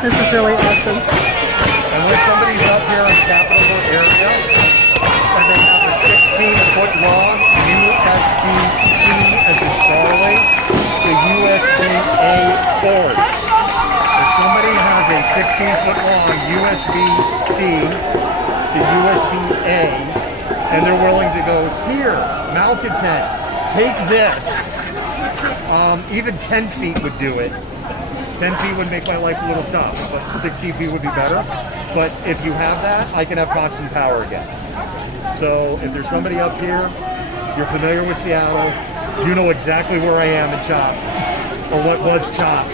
This is really awesome. And when somebody's up here in Capitol Hill area and they have a 16-foot long USB-C as in Charlie to USB-A port. If somebody has a 16-foot long USB-C to USB-A and they're willing to go here, malcontent, take this. Even 10 feet would do it. 10 feet would make my life a little tough, but 60 feet would be better. But if you have that, I can have constant power again. So if there's somebody up here, you're familiar with Seattle, you know exactly where I am in CHOP, or what was CHOP.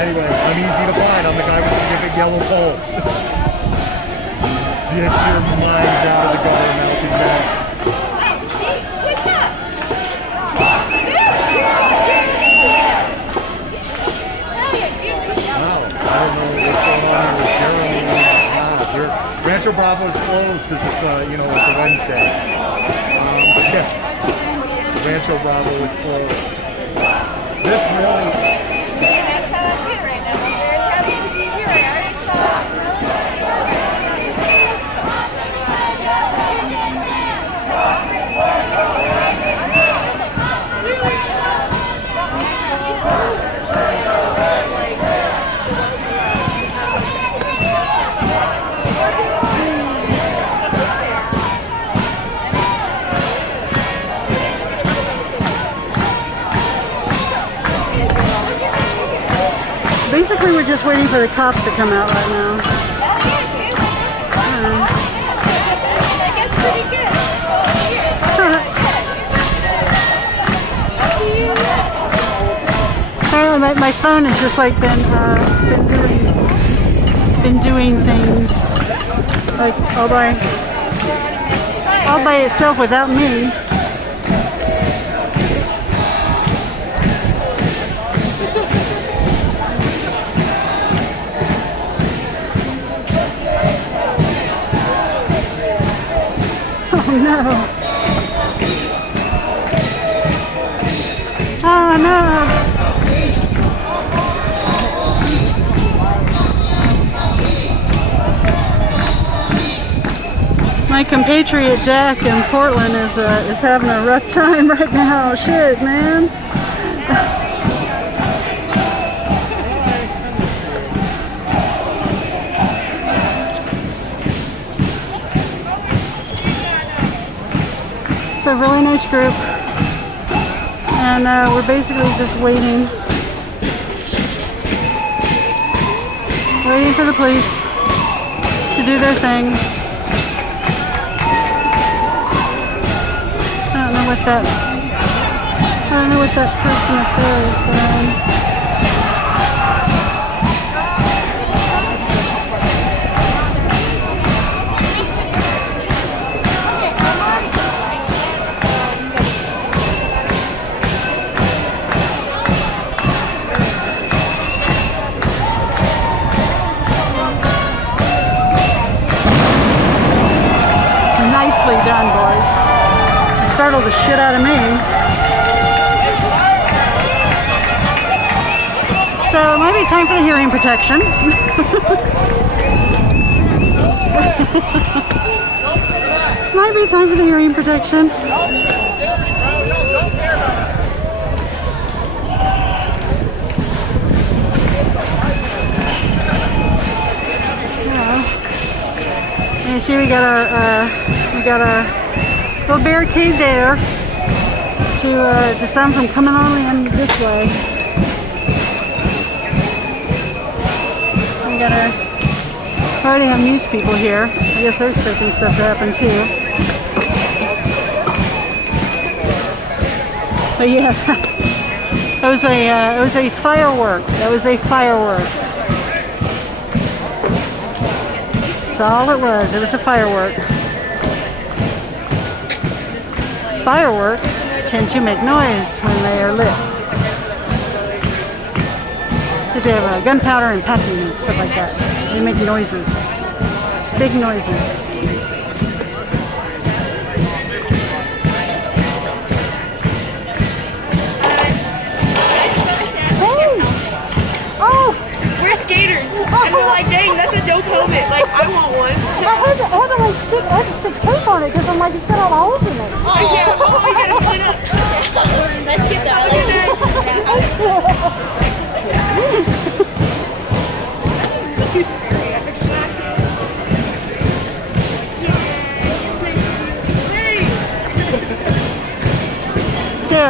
Anyway, I'm easy to find. I'm the guy with the big yellow pole. Get your minds out of the gutter, Malcolm X. I don't know what's going on here with Jeremy. Rancho Bravo is closed because it's it's a Wednesday. But yeah, Rancho Bravo is closed. This really. Hey, that's how I feel right now. They're happy to be here. I already saw Basically, we're just waiting for the cops to come out right now. I guess pretty good. Apparently, my phone has just like been doing things like all by itself without me. Oh no. Oh no. My compatriot Jack in Portland is having a rough time right now. Shit, man. It's a really nice group, and we're basically just waiting for the police to do their thing. I don't know what that person up there is doing. Nicely done, boys. You startled the shit out of me. So it might be time for the hearing protection. Might be time for the hearing protection. Yeah. And you see we got our little barricade there to stop them from coming on in this way. We got our already have news people here. I guess they're expecting stuff to happen too. But yeah, it was a firework. That was a firework. That's all it was. It was a firework. Fireworks tend to make noise when they are lit. Because they have gunpowder and packing and stuff like that. They make noises. Big noises. Hey! Oh! We're skaters, and we're like, dang, that's a dope helmet. Like, I want one. I had to stick tape on it because I'm like, it's got all the holes in it. Yeah, well, we gotta point up. Let's get that.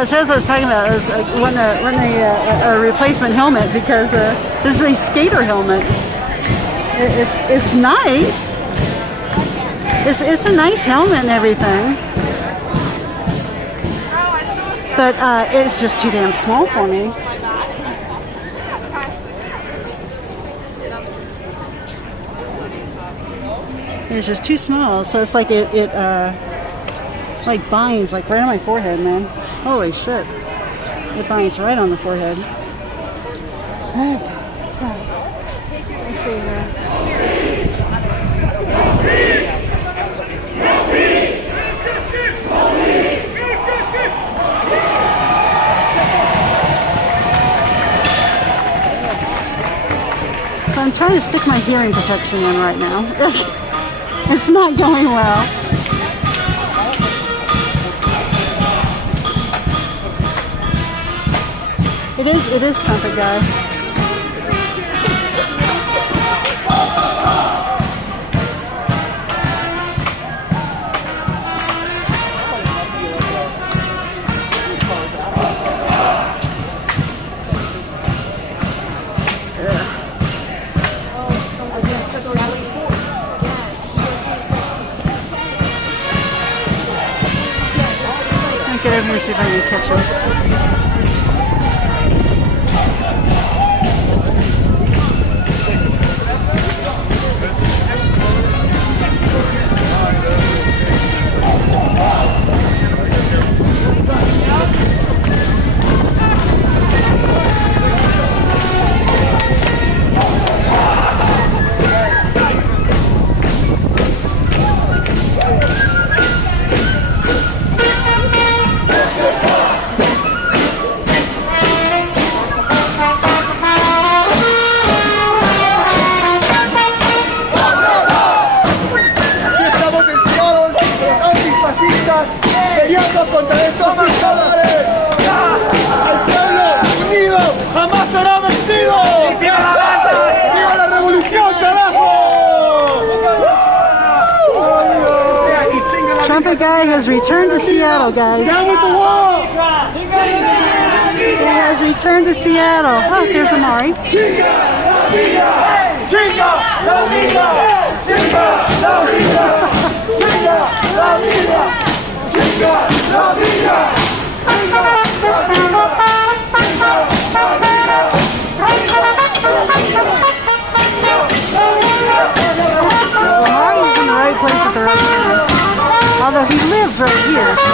that's what I was talking about. Is when a replacement helmet, because this is a skater helmet. It's nice. It's a nice helmet and everything, but it's just too damn small for me. It's just too small, so it's like it like binds like right on my forehead, man. Holy shit! It binds right on the forehead. Okay, so let's see here. So I'm trying to stick my hearing protection in right now. It's not going well. It is trumpet, guys. Get over here and see if I can catch him. Peleando contra estos dictadores. El pueblo unido jamás será vencido. ¡Viva la revolución, carajo! Trumpet guy has returned to Seattle, guys. Down with the wall! He has returned to Seattle. Oh, there's Amari. Chinga la vida! Chinga la vida! Chinga la vida! Chinga la vida! Chinga la vida! Chinga la vida! Amari is in the right place at the right time. Although he lives right here, so.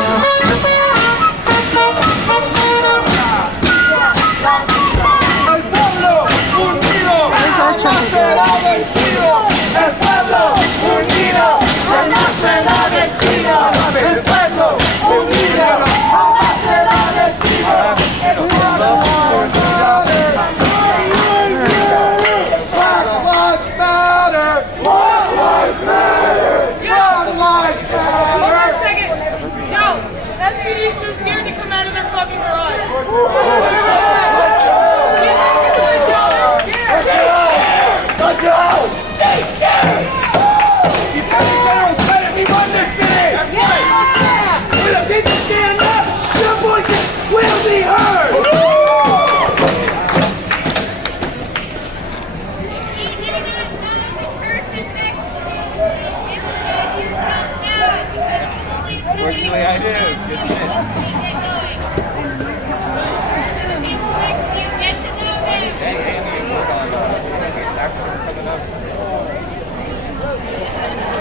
El pueblo unido jamás será vencido. El pueblo unido jamás será vencido. El pueblo unido jamás será vencido. Black lives matter. White lives matter. Young lives matter. Hold on a second. Yo, SPD's too scared to come out of their fucking garage. Let's go! Stay scared! You better get on credit, we run this city! That's right! When the people stand up, your voices will be heard! Fortunately, I do. Good shit.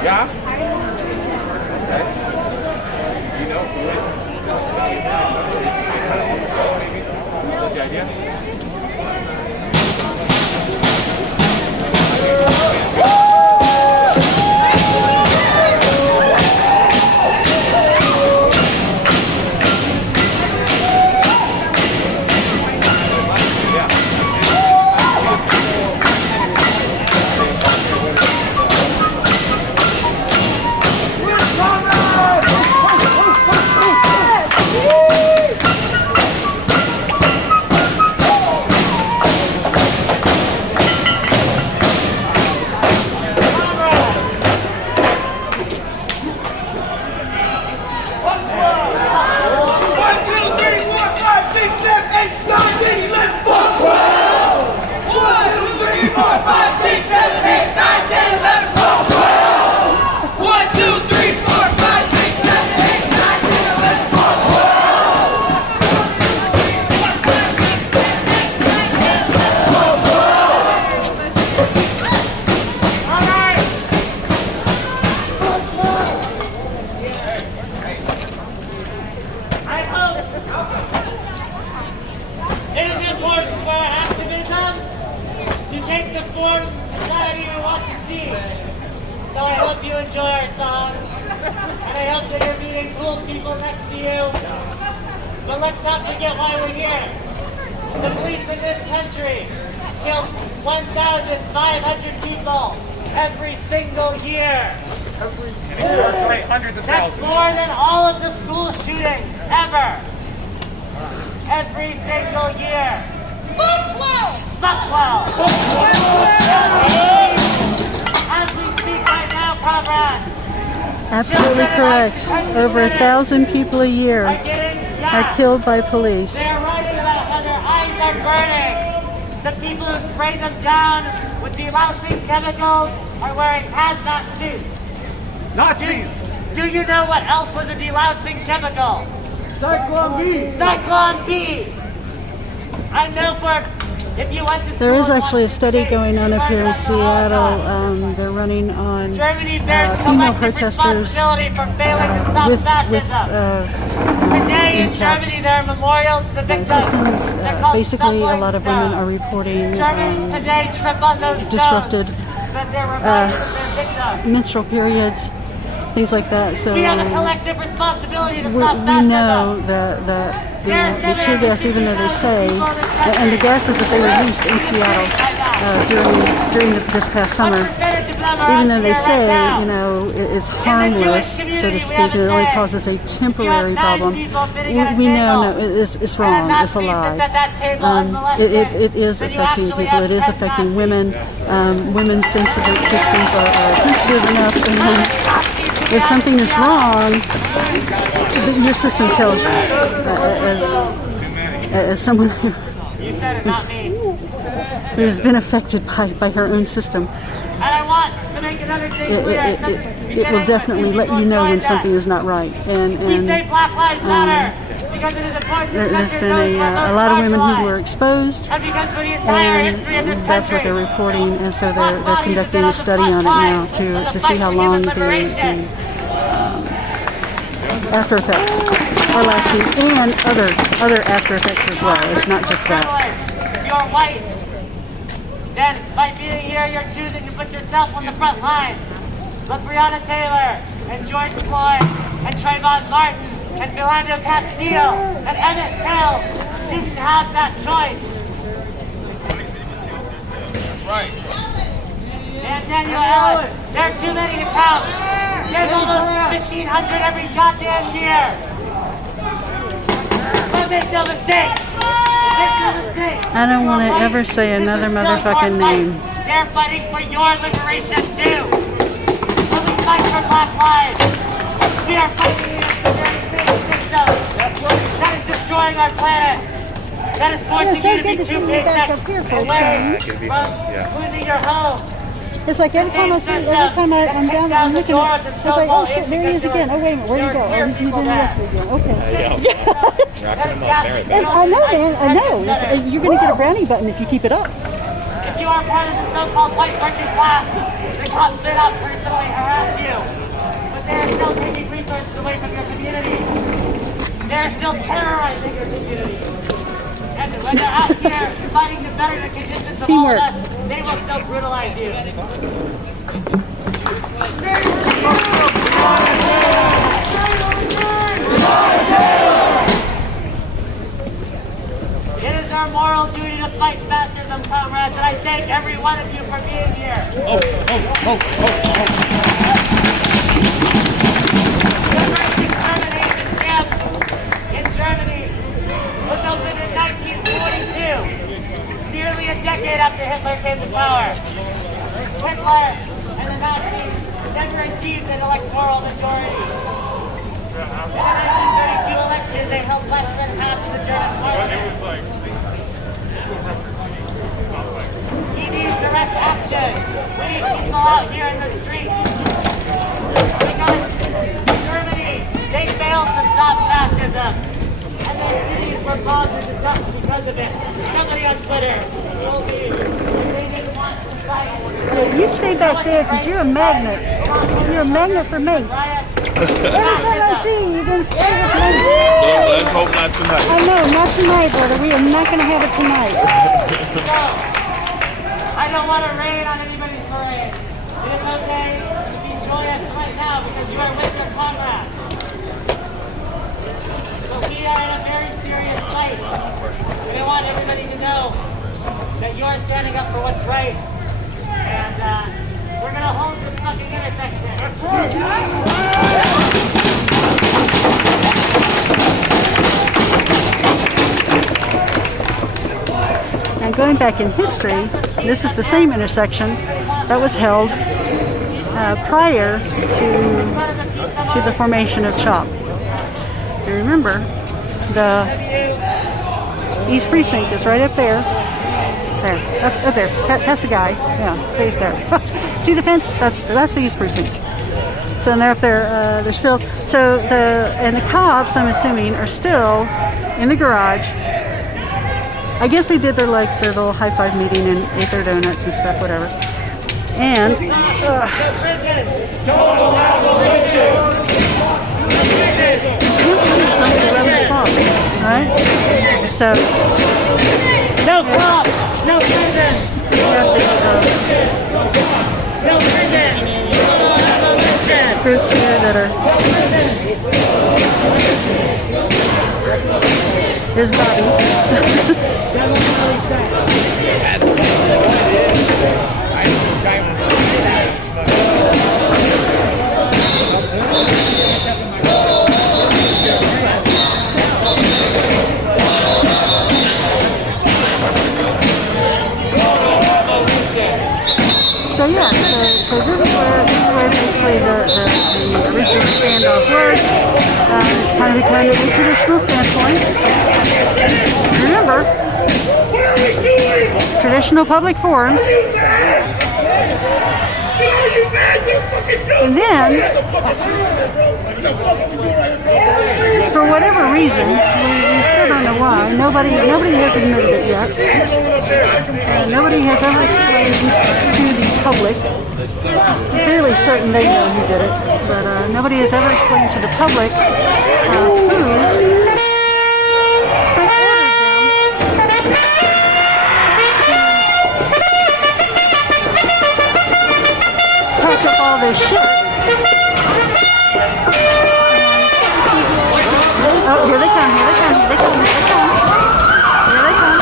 Yeah? Okay. You know who it is? Kind of on the go, maybe? That's the idea? take the form of society we want to see. So I hope you enjoy our song, and I hope that you're meeting cool people next to you. But let's not forget why we're here. The police in this country kill 1,500 people every single year. That's more than all of the school shootings ever. Every single year. Buckwell! As we speak right now, progress. Absolutely correct. Over 1,000 people a year are killed by police. They're writing about how their eyes are burning. The people who spray them down with delousing chemicals are wearing hazmat suits. Nazis! Do you know what else was a delousing chemical? Cyclone B! Cyclone B! I know for if you went to There is school in actually a study Washington going on State, up here in you learned about Seattle. Holocaust. They're running on Germany bears female collective protesters responsibility for failing to stop with fascism. Today in intact Germany, there are memorials to victims. systems. They're called Basically, a stumbling lot of women stones. are reporting Germans today trip on those disrupted stones, but they're reminded of their victims. menstrual periods, things like that. So We have a collective responsibility to we stop fascism. know that the tear gas, even though they say, and the gases that they released in Seattle during this past summer, even though they say, you know, it's harmless, so to speak, and it only causes a temporary problem, we know no, it's wrong, it's a lie. It is affecting people, it is affecting women. Women's sensitive systems are sensitive enough, and then if something is wrong, your system tells you. As someone who's been affected by her own system, And I want to make another thing clear. it will definitely let you know when something is not right. We say Black Lives Matter because it is important to There's center been those who are a most lot of women who marginalized. were exposed, And because for the entire history of this and that's what country, they're reporting, and so they're conducting a study on it now to see how long the after effects are lasting, and other after effects as well. It's not just that. If you're white, then by being here, you're choosing to put yourself on the front line. But Breonna Taylor and George Floyd and Trayvon Martin and Philando Castillo and Emmett Till didn't have that choice. That's right. And Daniel Ellis, there are too many to count. There's almost 1,500 every goddamn year. But make no mistake. Make no mistake. I don't want to ever say another motherfucking name. They're fighting for your liberation too. When we fight for Black lives, we are fighting against the very same system that is destroying our planet. That is forcing so you to good be to see two you back paychecks up here for a away change. from losing your home. It's like every time I'm down there, I'm looking at it, it's like, oh shit, there he is again. Oh, wait a minute, where'd he go? Oh, he's in the rest again. Okay. I know, man, I know. You're going to get a brownie button if you keep it up. If you are part of the so-called white working class, the cops may not personally harass you, but they are still taking resources away from your community. They are still terrorizing your community. And when they're out here fighting to better the conditions of all of us, they will still brutalize you. It is our moral duty to fight fascism, comrades, and I thank every one of you for being here. The first extermination camp in Germany was opened in 1942, nearly a decade after Hitler came to power. Hitler and the Nazis never achieved an electoral majority. In the 1932 election, they held less than half of the German parliament. He needs direct action. We need people out here in the streets. Because in Germany, they failed to stop fascism. And their cities were bombed into dust because of it. Somebody on Twitter told me they didn't want society. Yeah, you stay back there because you're a magnet. You're a magnet for mace. Every time I see you, you've been sprayed with mace. Let's hope not tonight. I know, not tonight, brother. We are not going to have it tonight. I don't want to rain on anybody's parade. It is okay if you join us right now because you are with your comrades. But we are in a very serious fight. And I want everybody to know that you are standing up for what's right. And we're going to hold this fucking intersection. Now going back in history, this is the same intersection that was held prior to the formation of CHOP. You remember, the East Precinct is right up there. There, up there, past the guy. Yeah, see there. See the fence? That's the East Precinct. So and they're up there. They're still and the cops, I'm assuming, are still in the garage. I guess they did their little high five meeting and ate their donuts and stuff, whatever. And right? So no cops, no prison, no prison, groups here that are. Here's Bobby. So yeah, so this is where basically the original standoff was. It's kind of becoming a traditional standpoint. Remember, traditional public forums. And then, for whatever reason, we still don't know why. Nobody has admitted it yet. Nobody has ever explained to the public. I'm fairly certain they know who did it, but nobody has ever explained to the public who ordered them pack up all this shit. Oh, here they come, here they come, here they come, here they come. Here they come.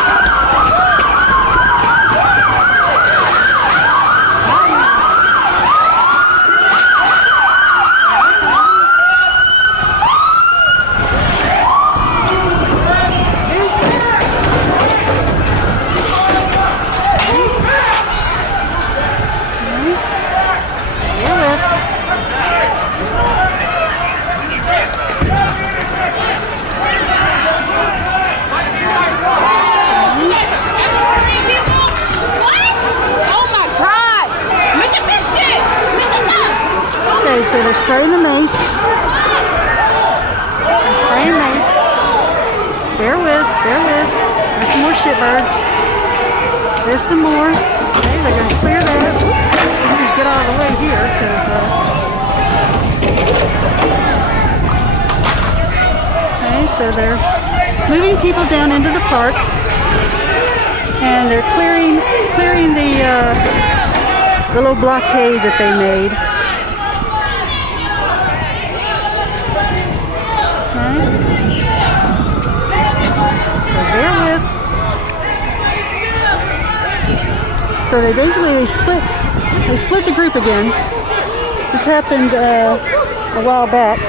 So they're spraying the mace. They're spraying mace. Bear with, bear with. There's some more shitbirds. There's some more. Okay, they're going to clear that. Oops. Let me get out of the way here because okay, so they're moving people down into the park and they're clearing the little blockade that they made. So they basically split the group again. This happened a while back.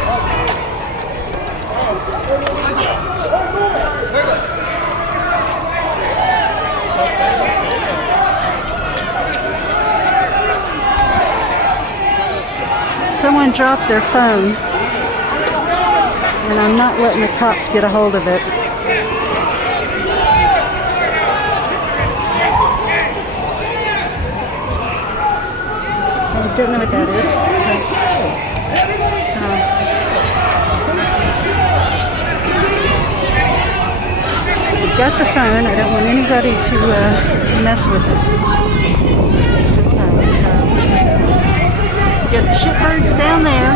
Someone dropped their phone, and I'm not letting the cops get a hold of it. I don't know what that is. I've got the phone. I don't want anybody to mess with it. Okay, so get the shitbirds down there.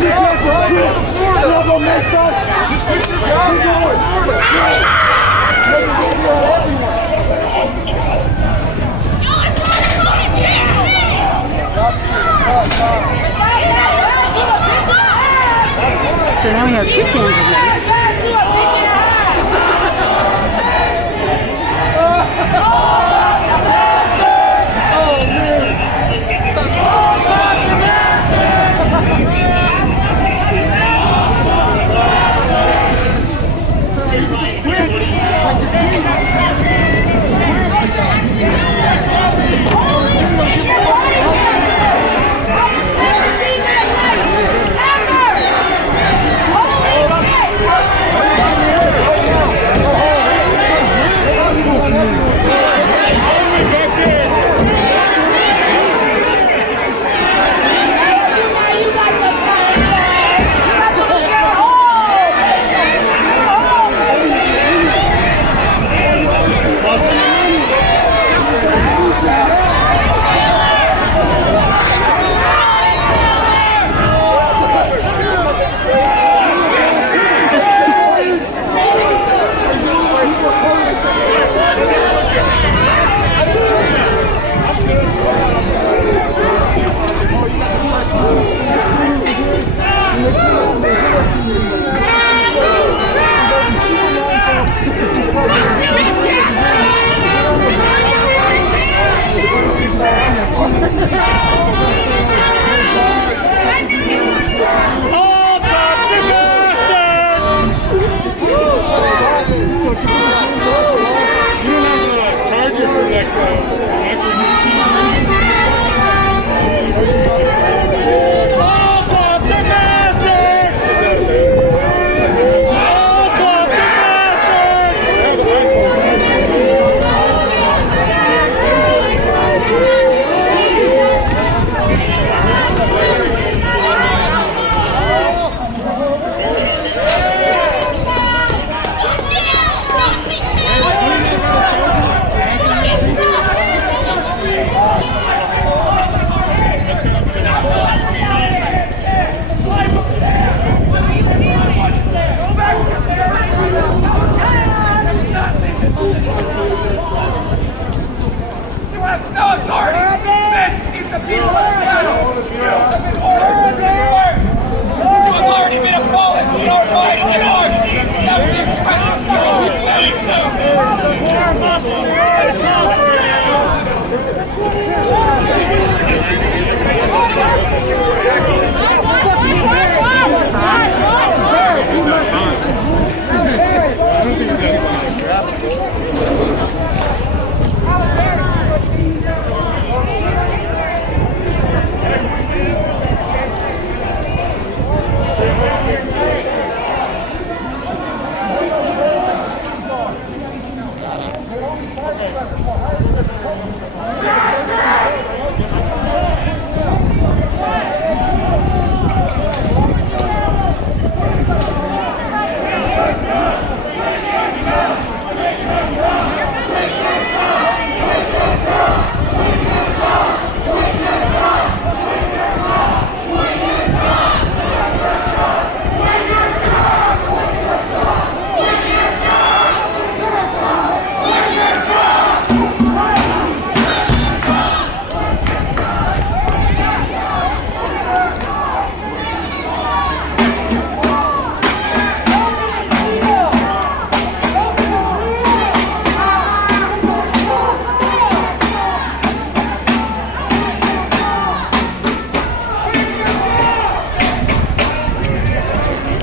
So now we have 2 cans of this.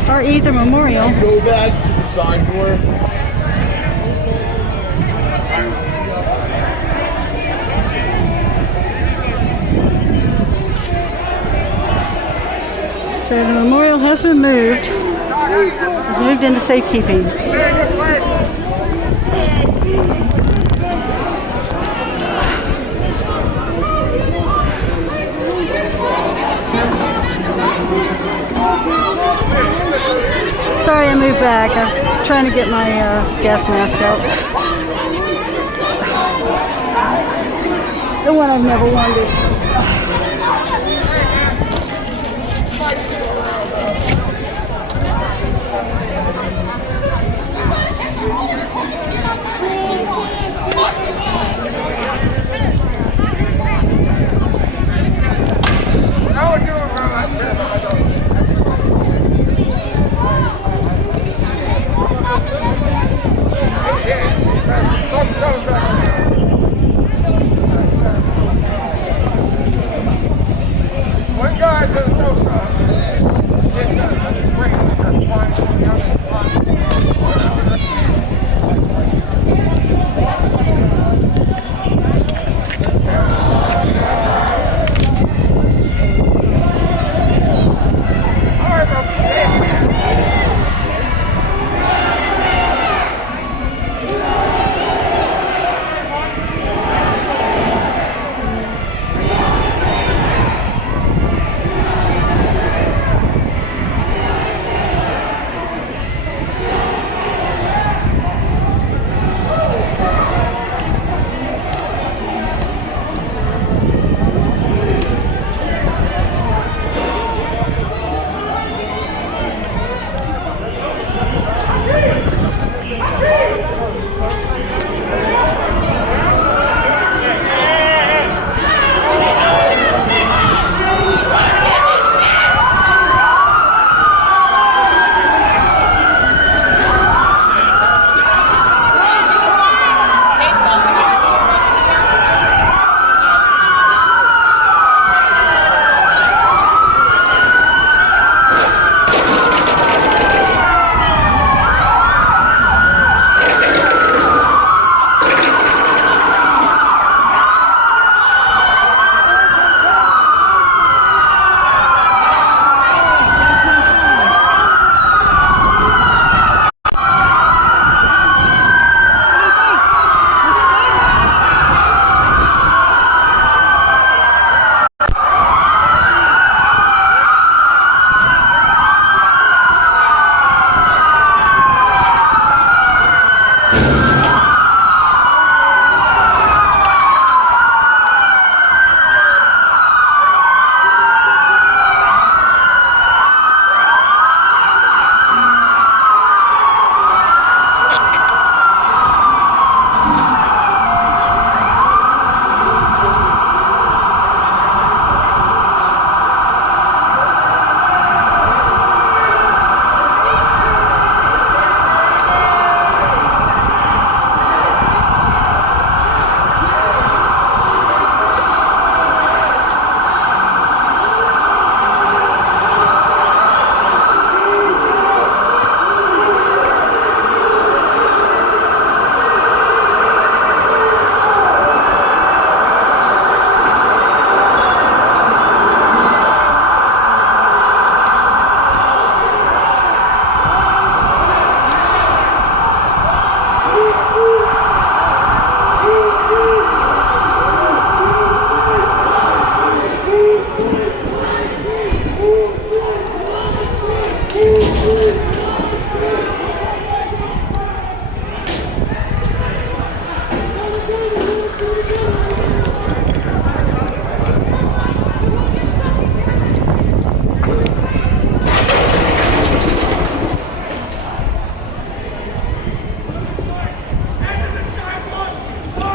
Our Ether Memorial. Go back to the side door. So the memorial has been moved. It's moved into safekeeping. Sorry I moved back. I'm trying to get my gas mask out. The one I've never wanted. Something's back on there. One guy says no, sir. It's great. It's flying down the clock. All right, bro. Be safe, man.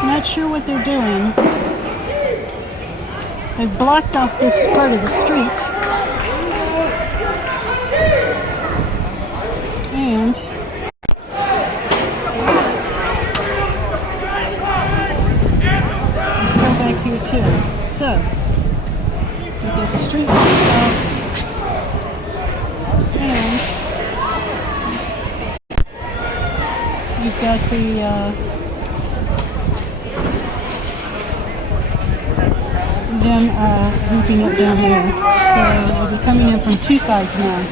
Not sure what they're doing. They've blocked off this part of the street. And let's go back here too. So we've got the street blocked off. And you've got the them looping up down there. So they'll be coming in from two sides now.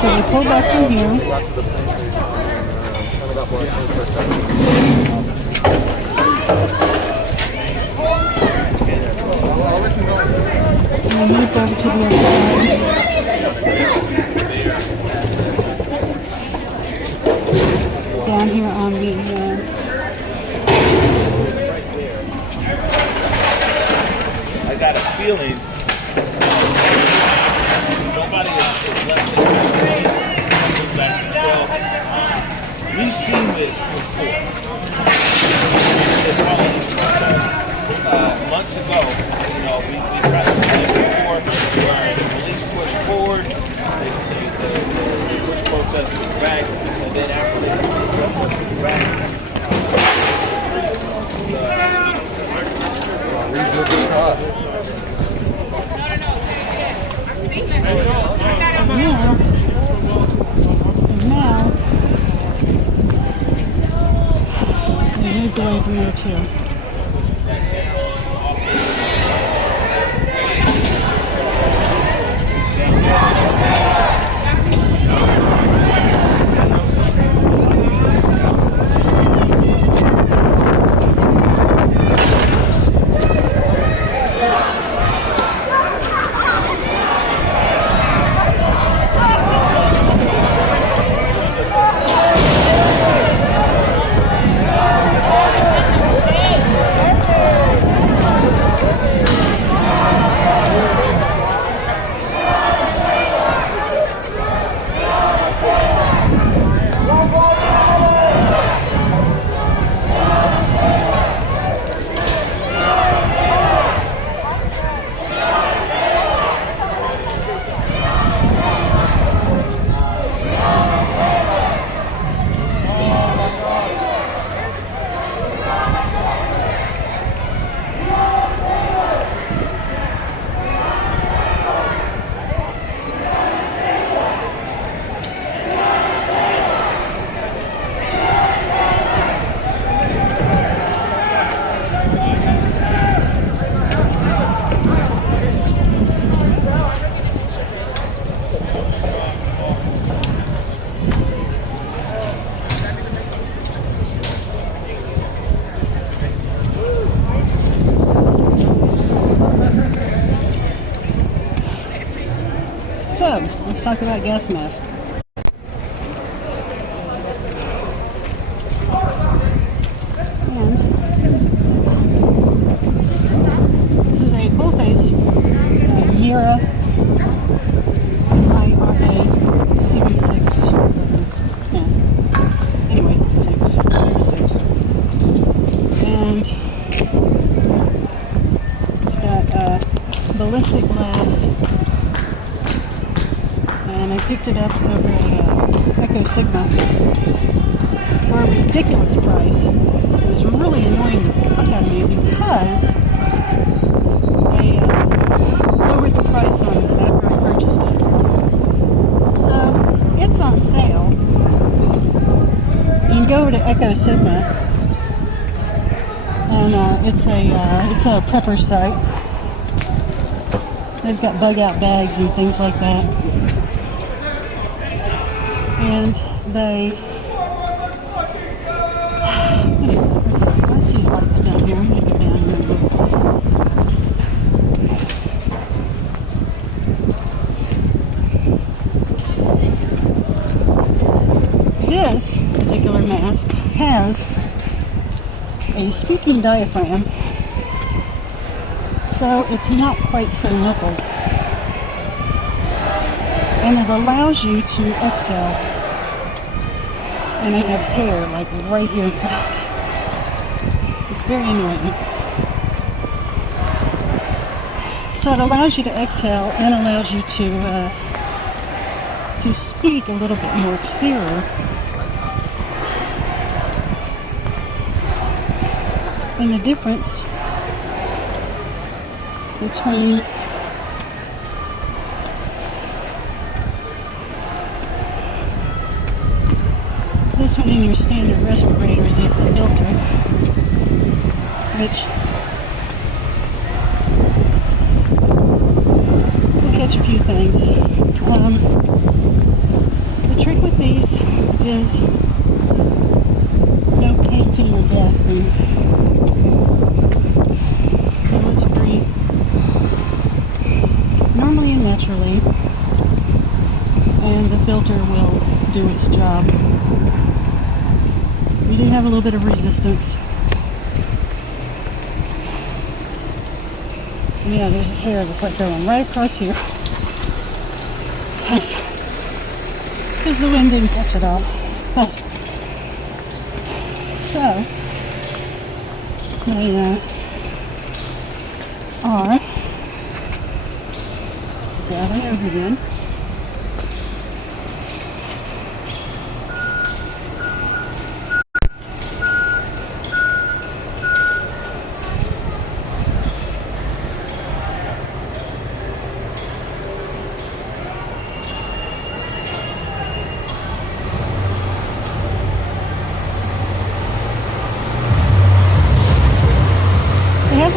So they pull back from here. And we moved over to the other side. Down here on the I got a feeling nobody is left in the back. Well, we've seen this before. Right. And then after they Now, they moved away from there too. So, let's talk about gas masks. And this is a full face IRA Series 6. Yeah. Anyway, 6. Number 6. And it's got ballistic glass. And I picked it up over at Echo Sigma for a ridiculous price. It was really annoying the fuck out of me because they lowered the price on it after I purchased it. So it's on sale. You can go over to Echo Sigma, and it's a prepper site. They've got bug out bags and things like that. And they, what is it? I see lights down here. I'm going to go down here and look. This particular mask has a speaking diaphragm, so it's not quite so muffled. And it allows you to exhale. And I have hair like right here in front. It's very annoying. So it allows you to exhale and allows you to speak a little bit more clearer. And the difference between this one and your standard respirators is the filter, which will catch a few things. The trick with these is no panting or gasping. Able to breathe normally and naturally, and the filter will do its job. You do have a little bit of resistance. And yeah, there's a hair that's like going right across here. Because the wind didn't catch it all. So, they are grabbing over again.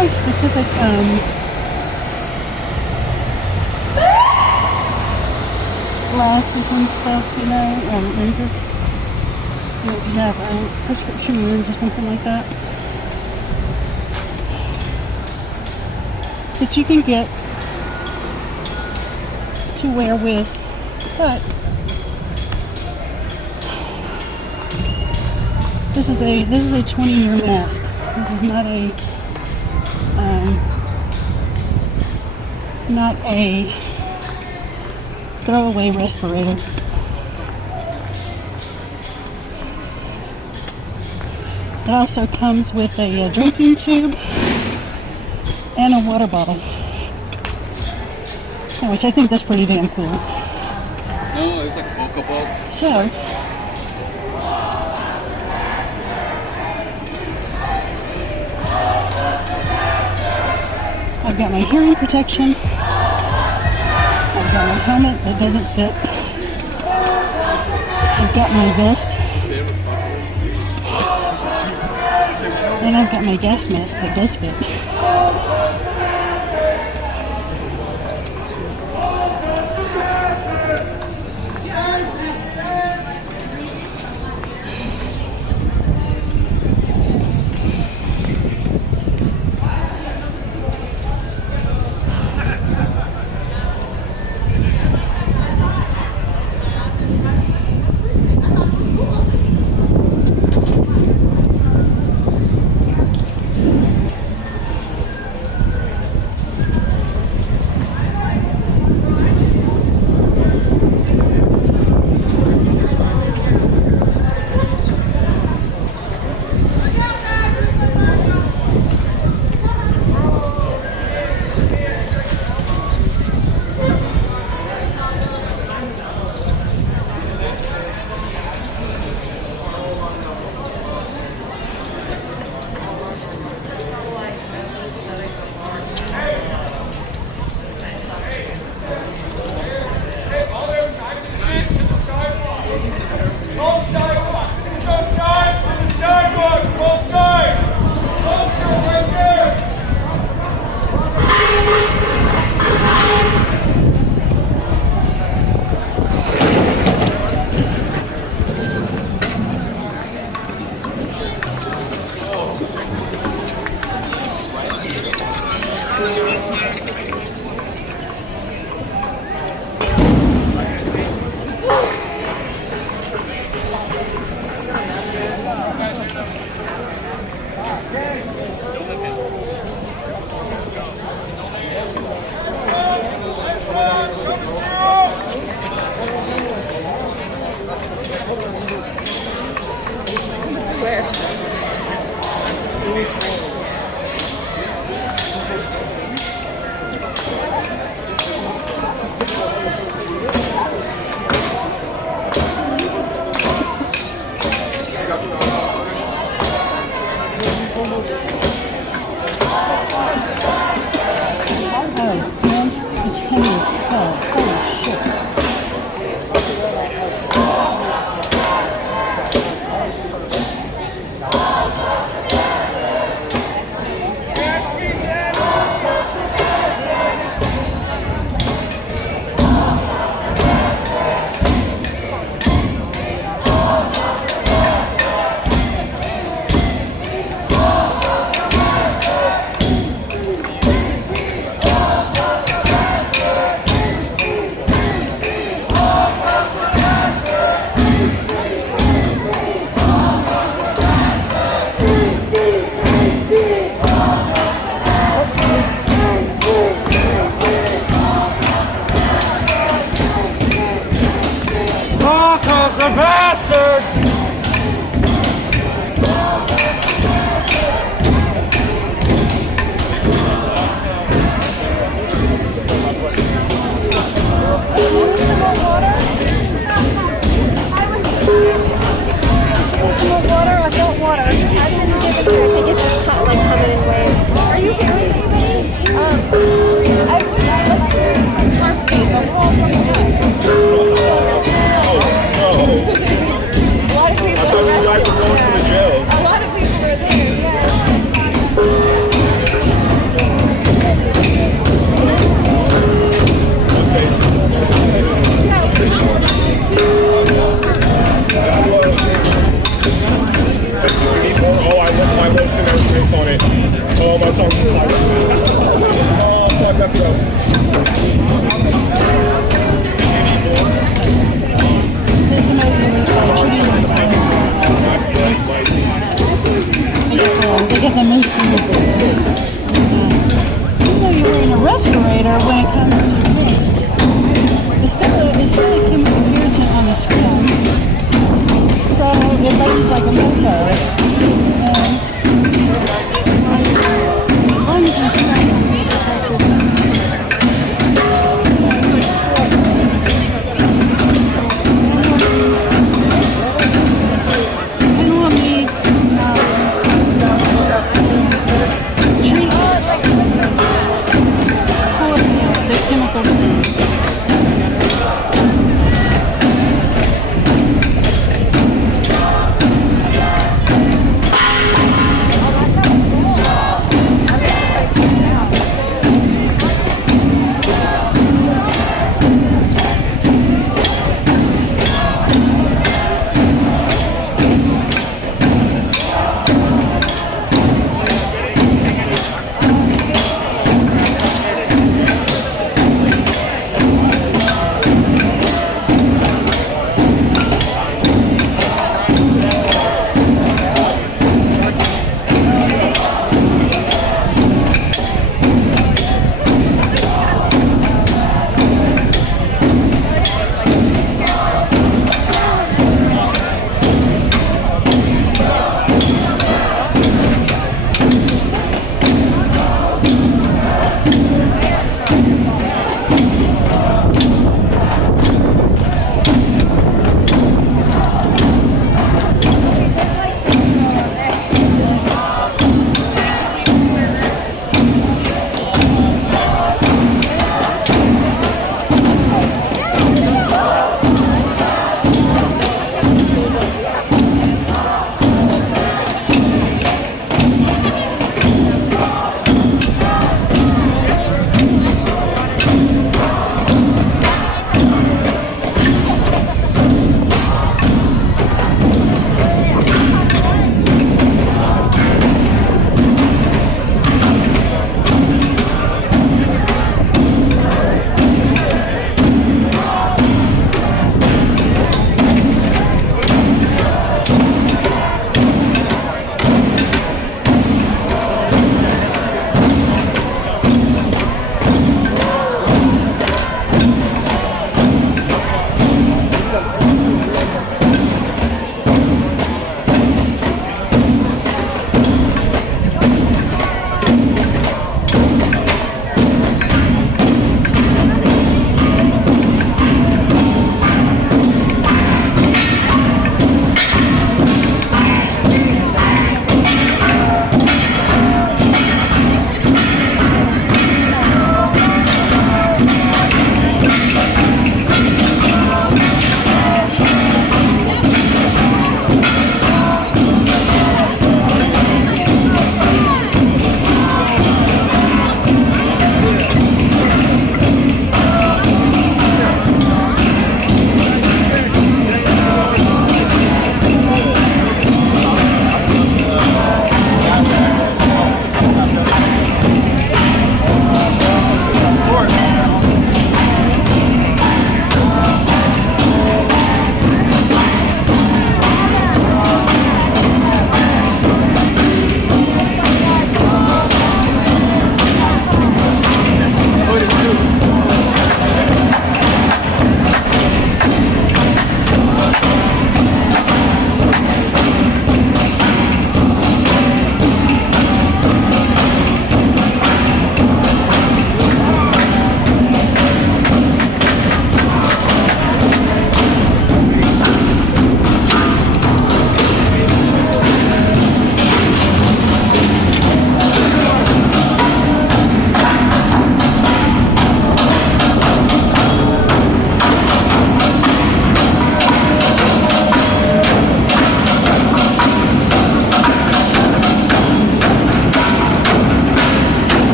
like specific glasses and stuff, you know, or lenses. You know, if you have a prescription lens or something like that, that you can get to wear with, but this is a 20-year mask. This is not a throwaway respirator. It also comes with a drinking tube and a water bottle, which I think that's pretty damn cool. No, it was like a Boca Boat. So, I've got my hearing protection. I've got my helmet that doesn't fit. I've got my vest. And I've got my gas mask that does fit. Wait. Oh, my tongue's tight. Oh, fuck, that's rough. There's another they get the moose in the face. Even though you're wearing a respirator when it comes to your face, it's still a chemical irritant on the skin. So it lays like a mofo. As long as it's not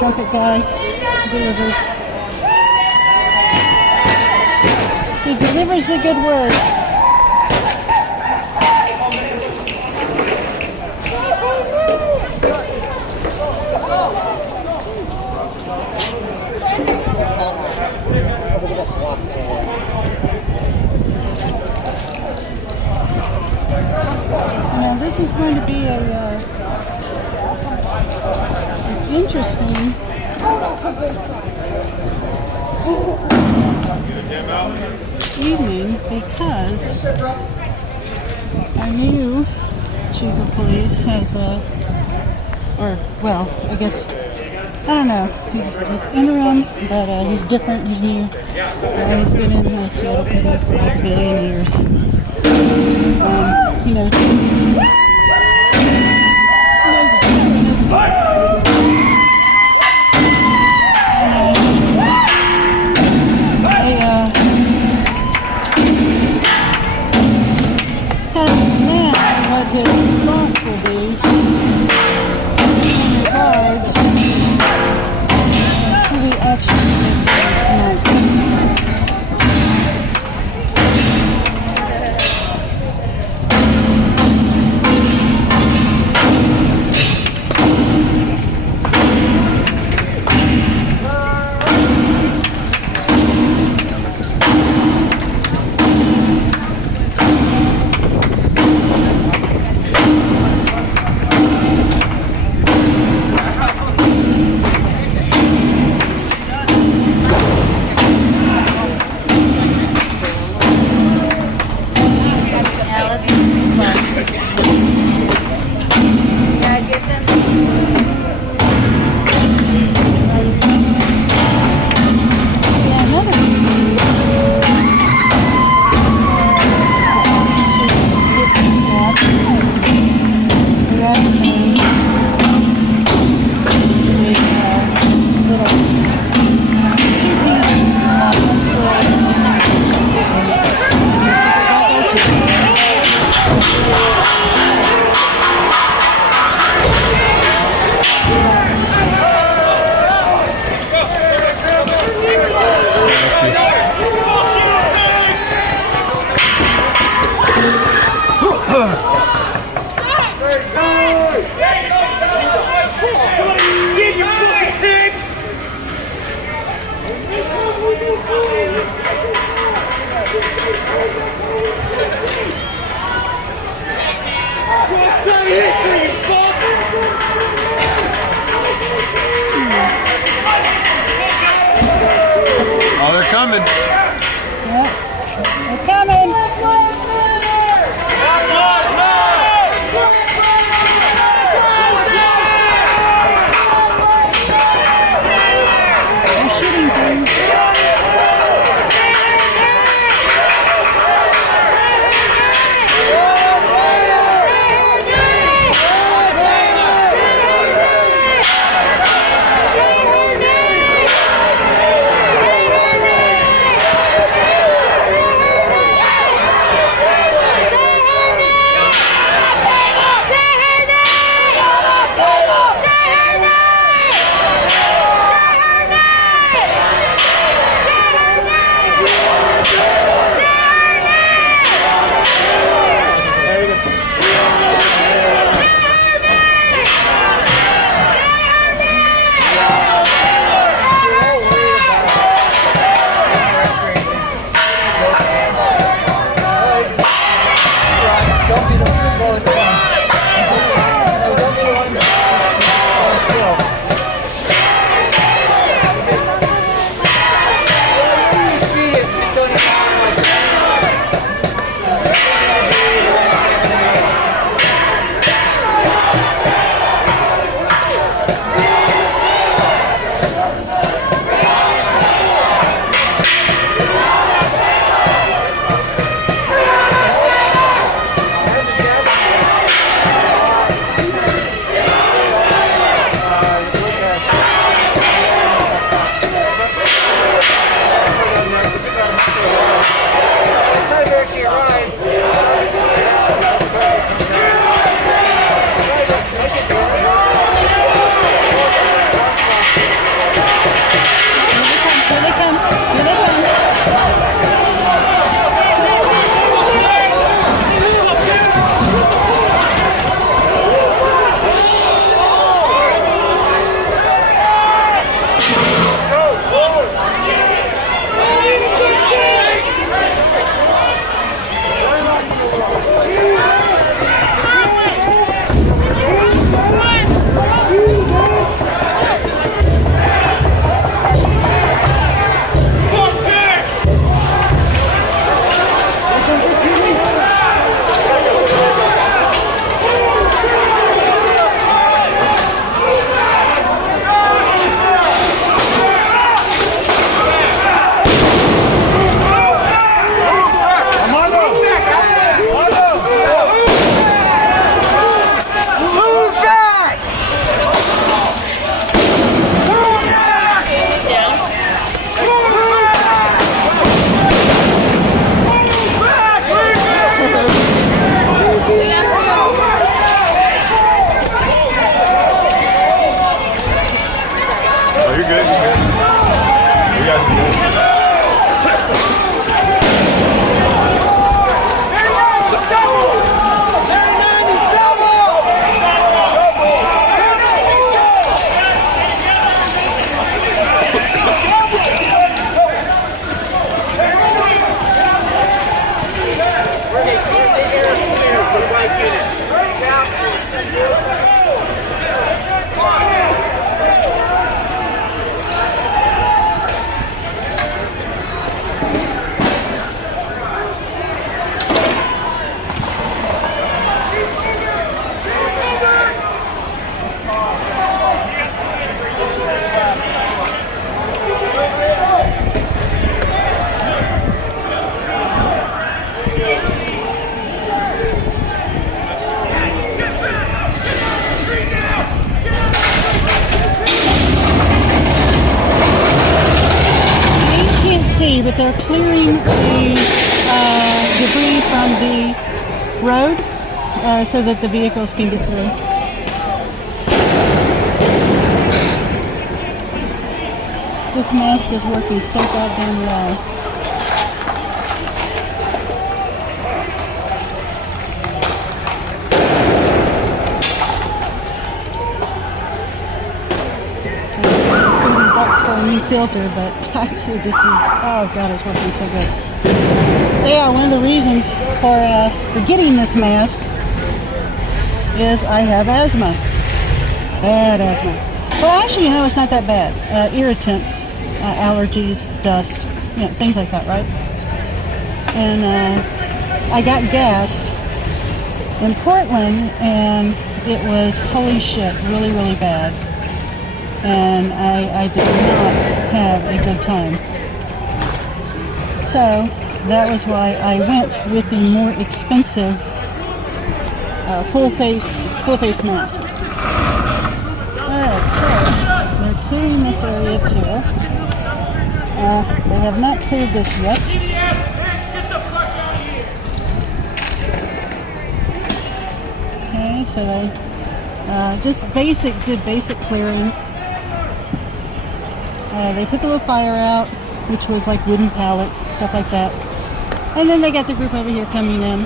trumpet guy delivers. He delivers the good word. Now this is going to be an interesting evening because our new chief of police has I guess, I don't know, he's interim, but he's different, he's new. He's been in Seattle PD for like a billion years. He knows. What his response will be in regards to the action tonight. Oh, they're coming. Yep, they're coming. They're shooting things. they're clearing the debris from the road so that the vehicles can get through. This mask is working so goddamn well. For a new filter, but actually this is, oh god, it's working so good. Yeah, one of the reasons for getting this mask is I have asthma. Bad asthma. Well, actually, you know, it's not that bad. Irritants, allergies, dust, you know, things like that, right? And I got gassed in Portland, and it was, holy shit, really, really bad. And I did not have a good time. So that was why I went with the more expensive full face mask. Alright, so they're clearing this area too. They have not cleared this yet. Okay, so they just did basic clearing. They put the little fire out, which was like wooden pallets, stuff like that. And then they got the group over here coming in.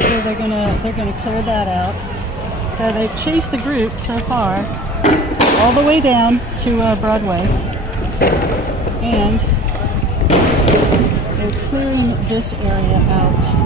So they're gonna clear that out. So they've chased the group so far all the way down to Broadway, and they're clearing this area out.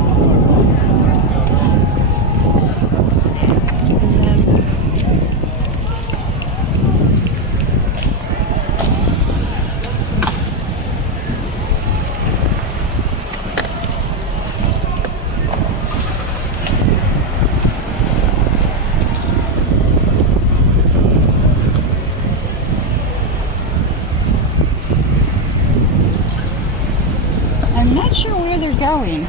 I'm not sure where they're going.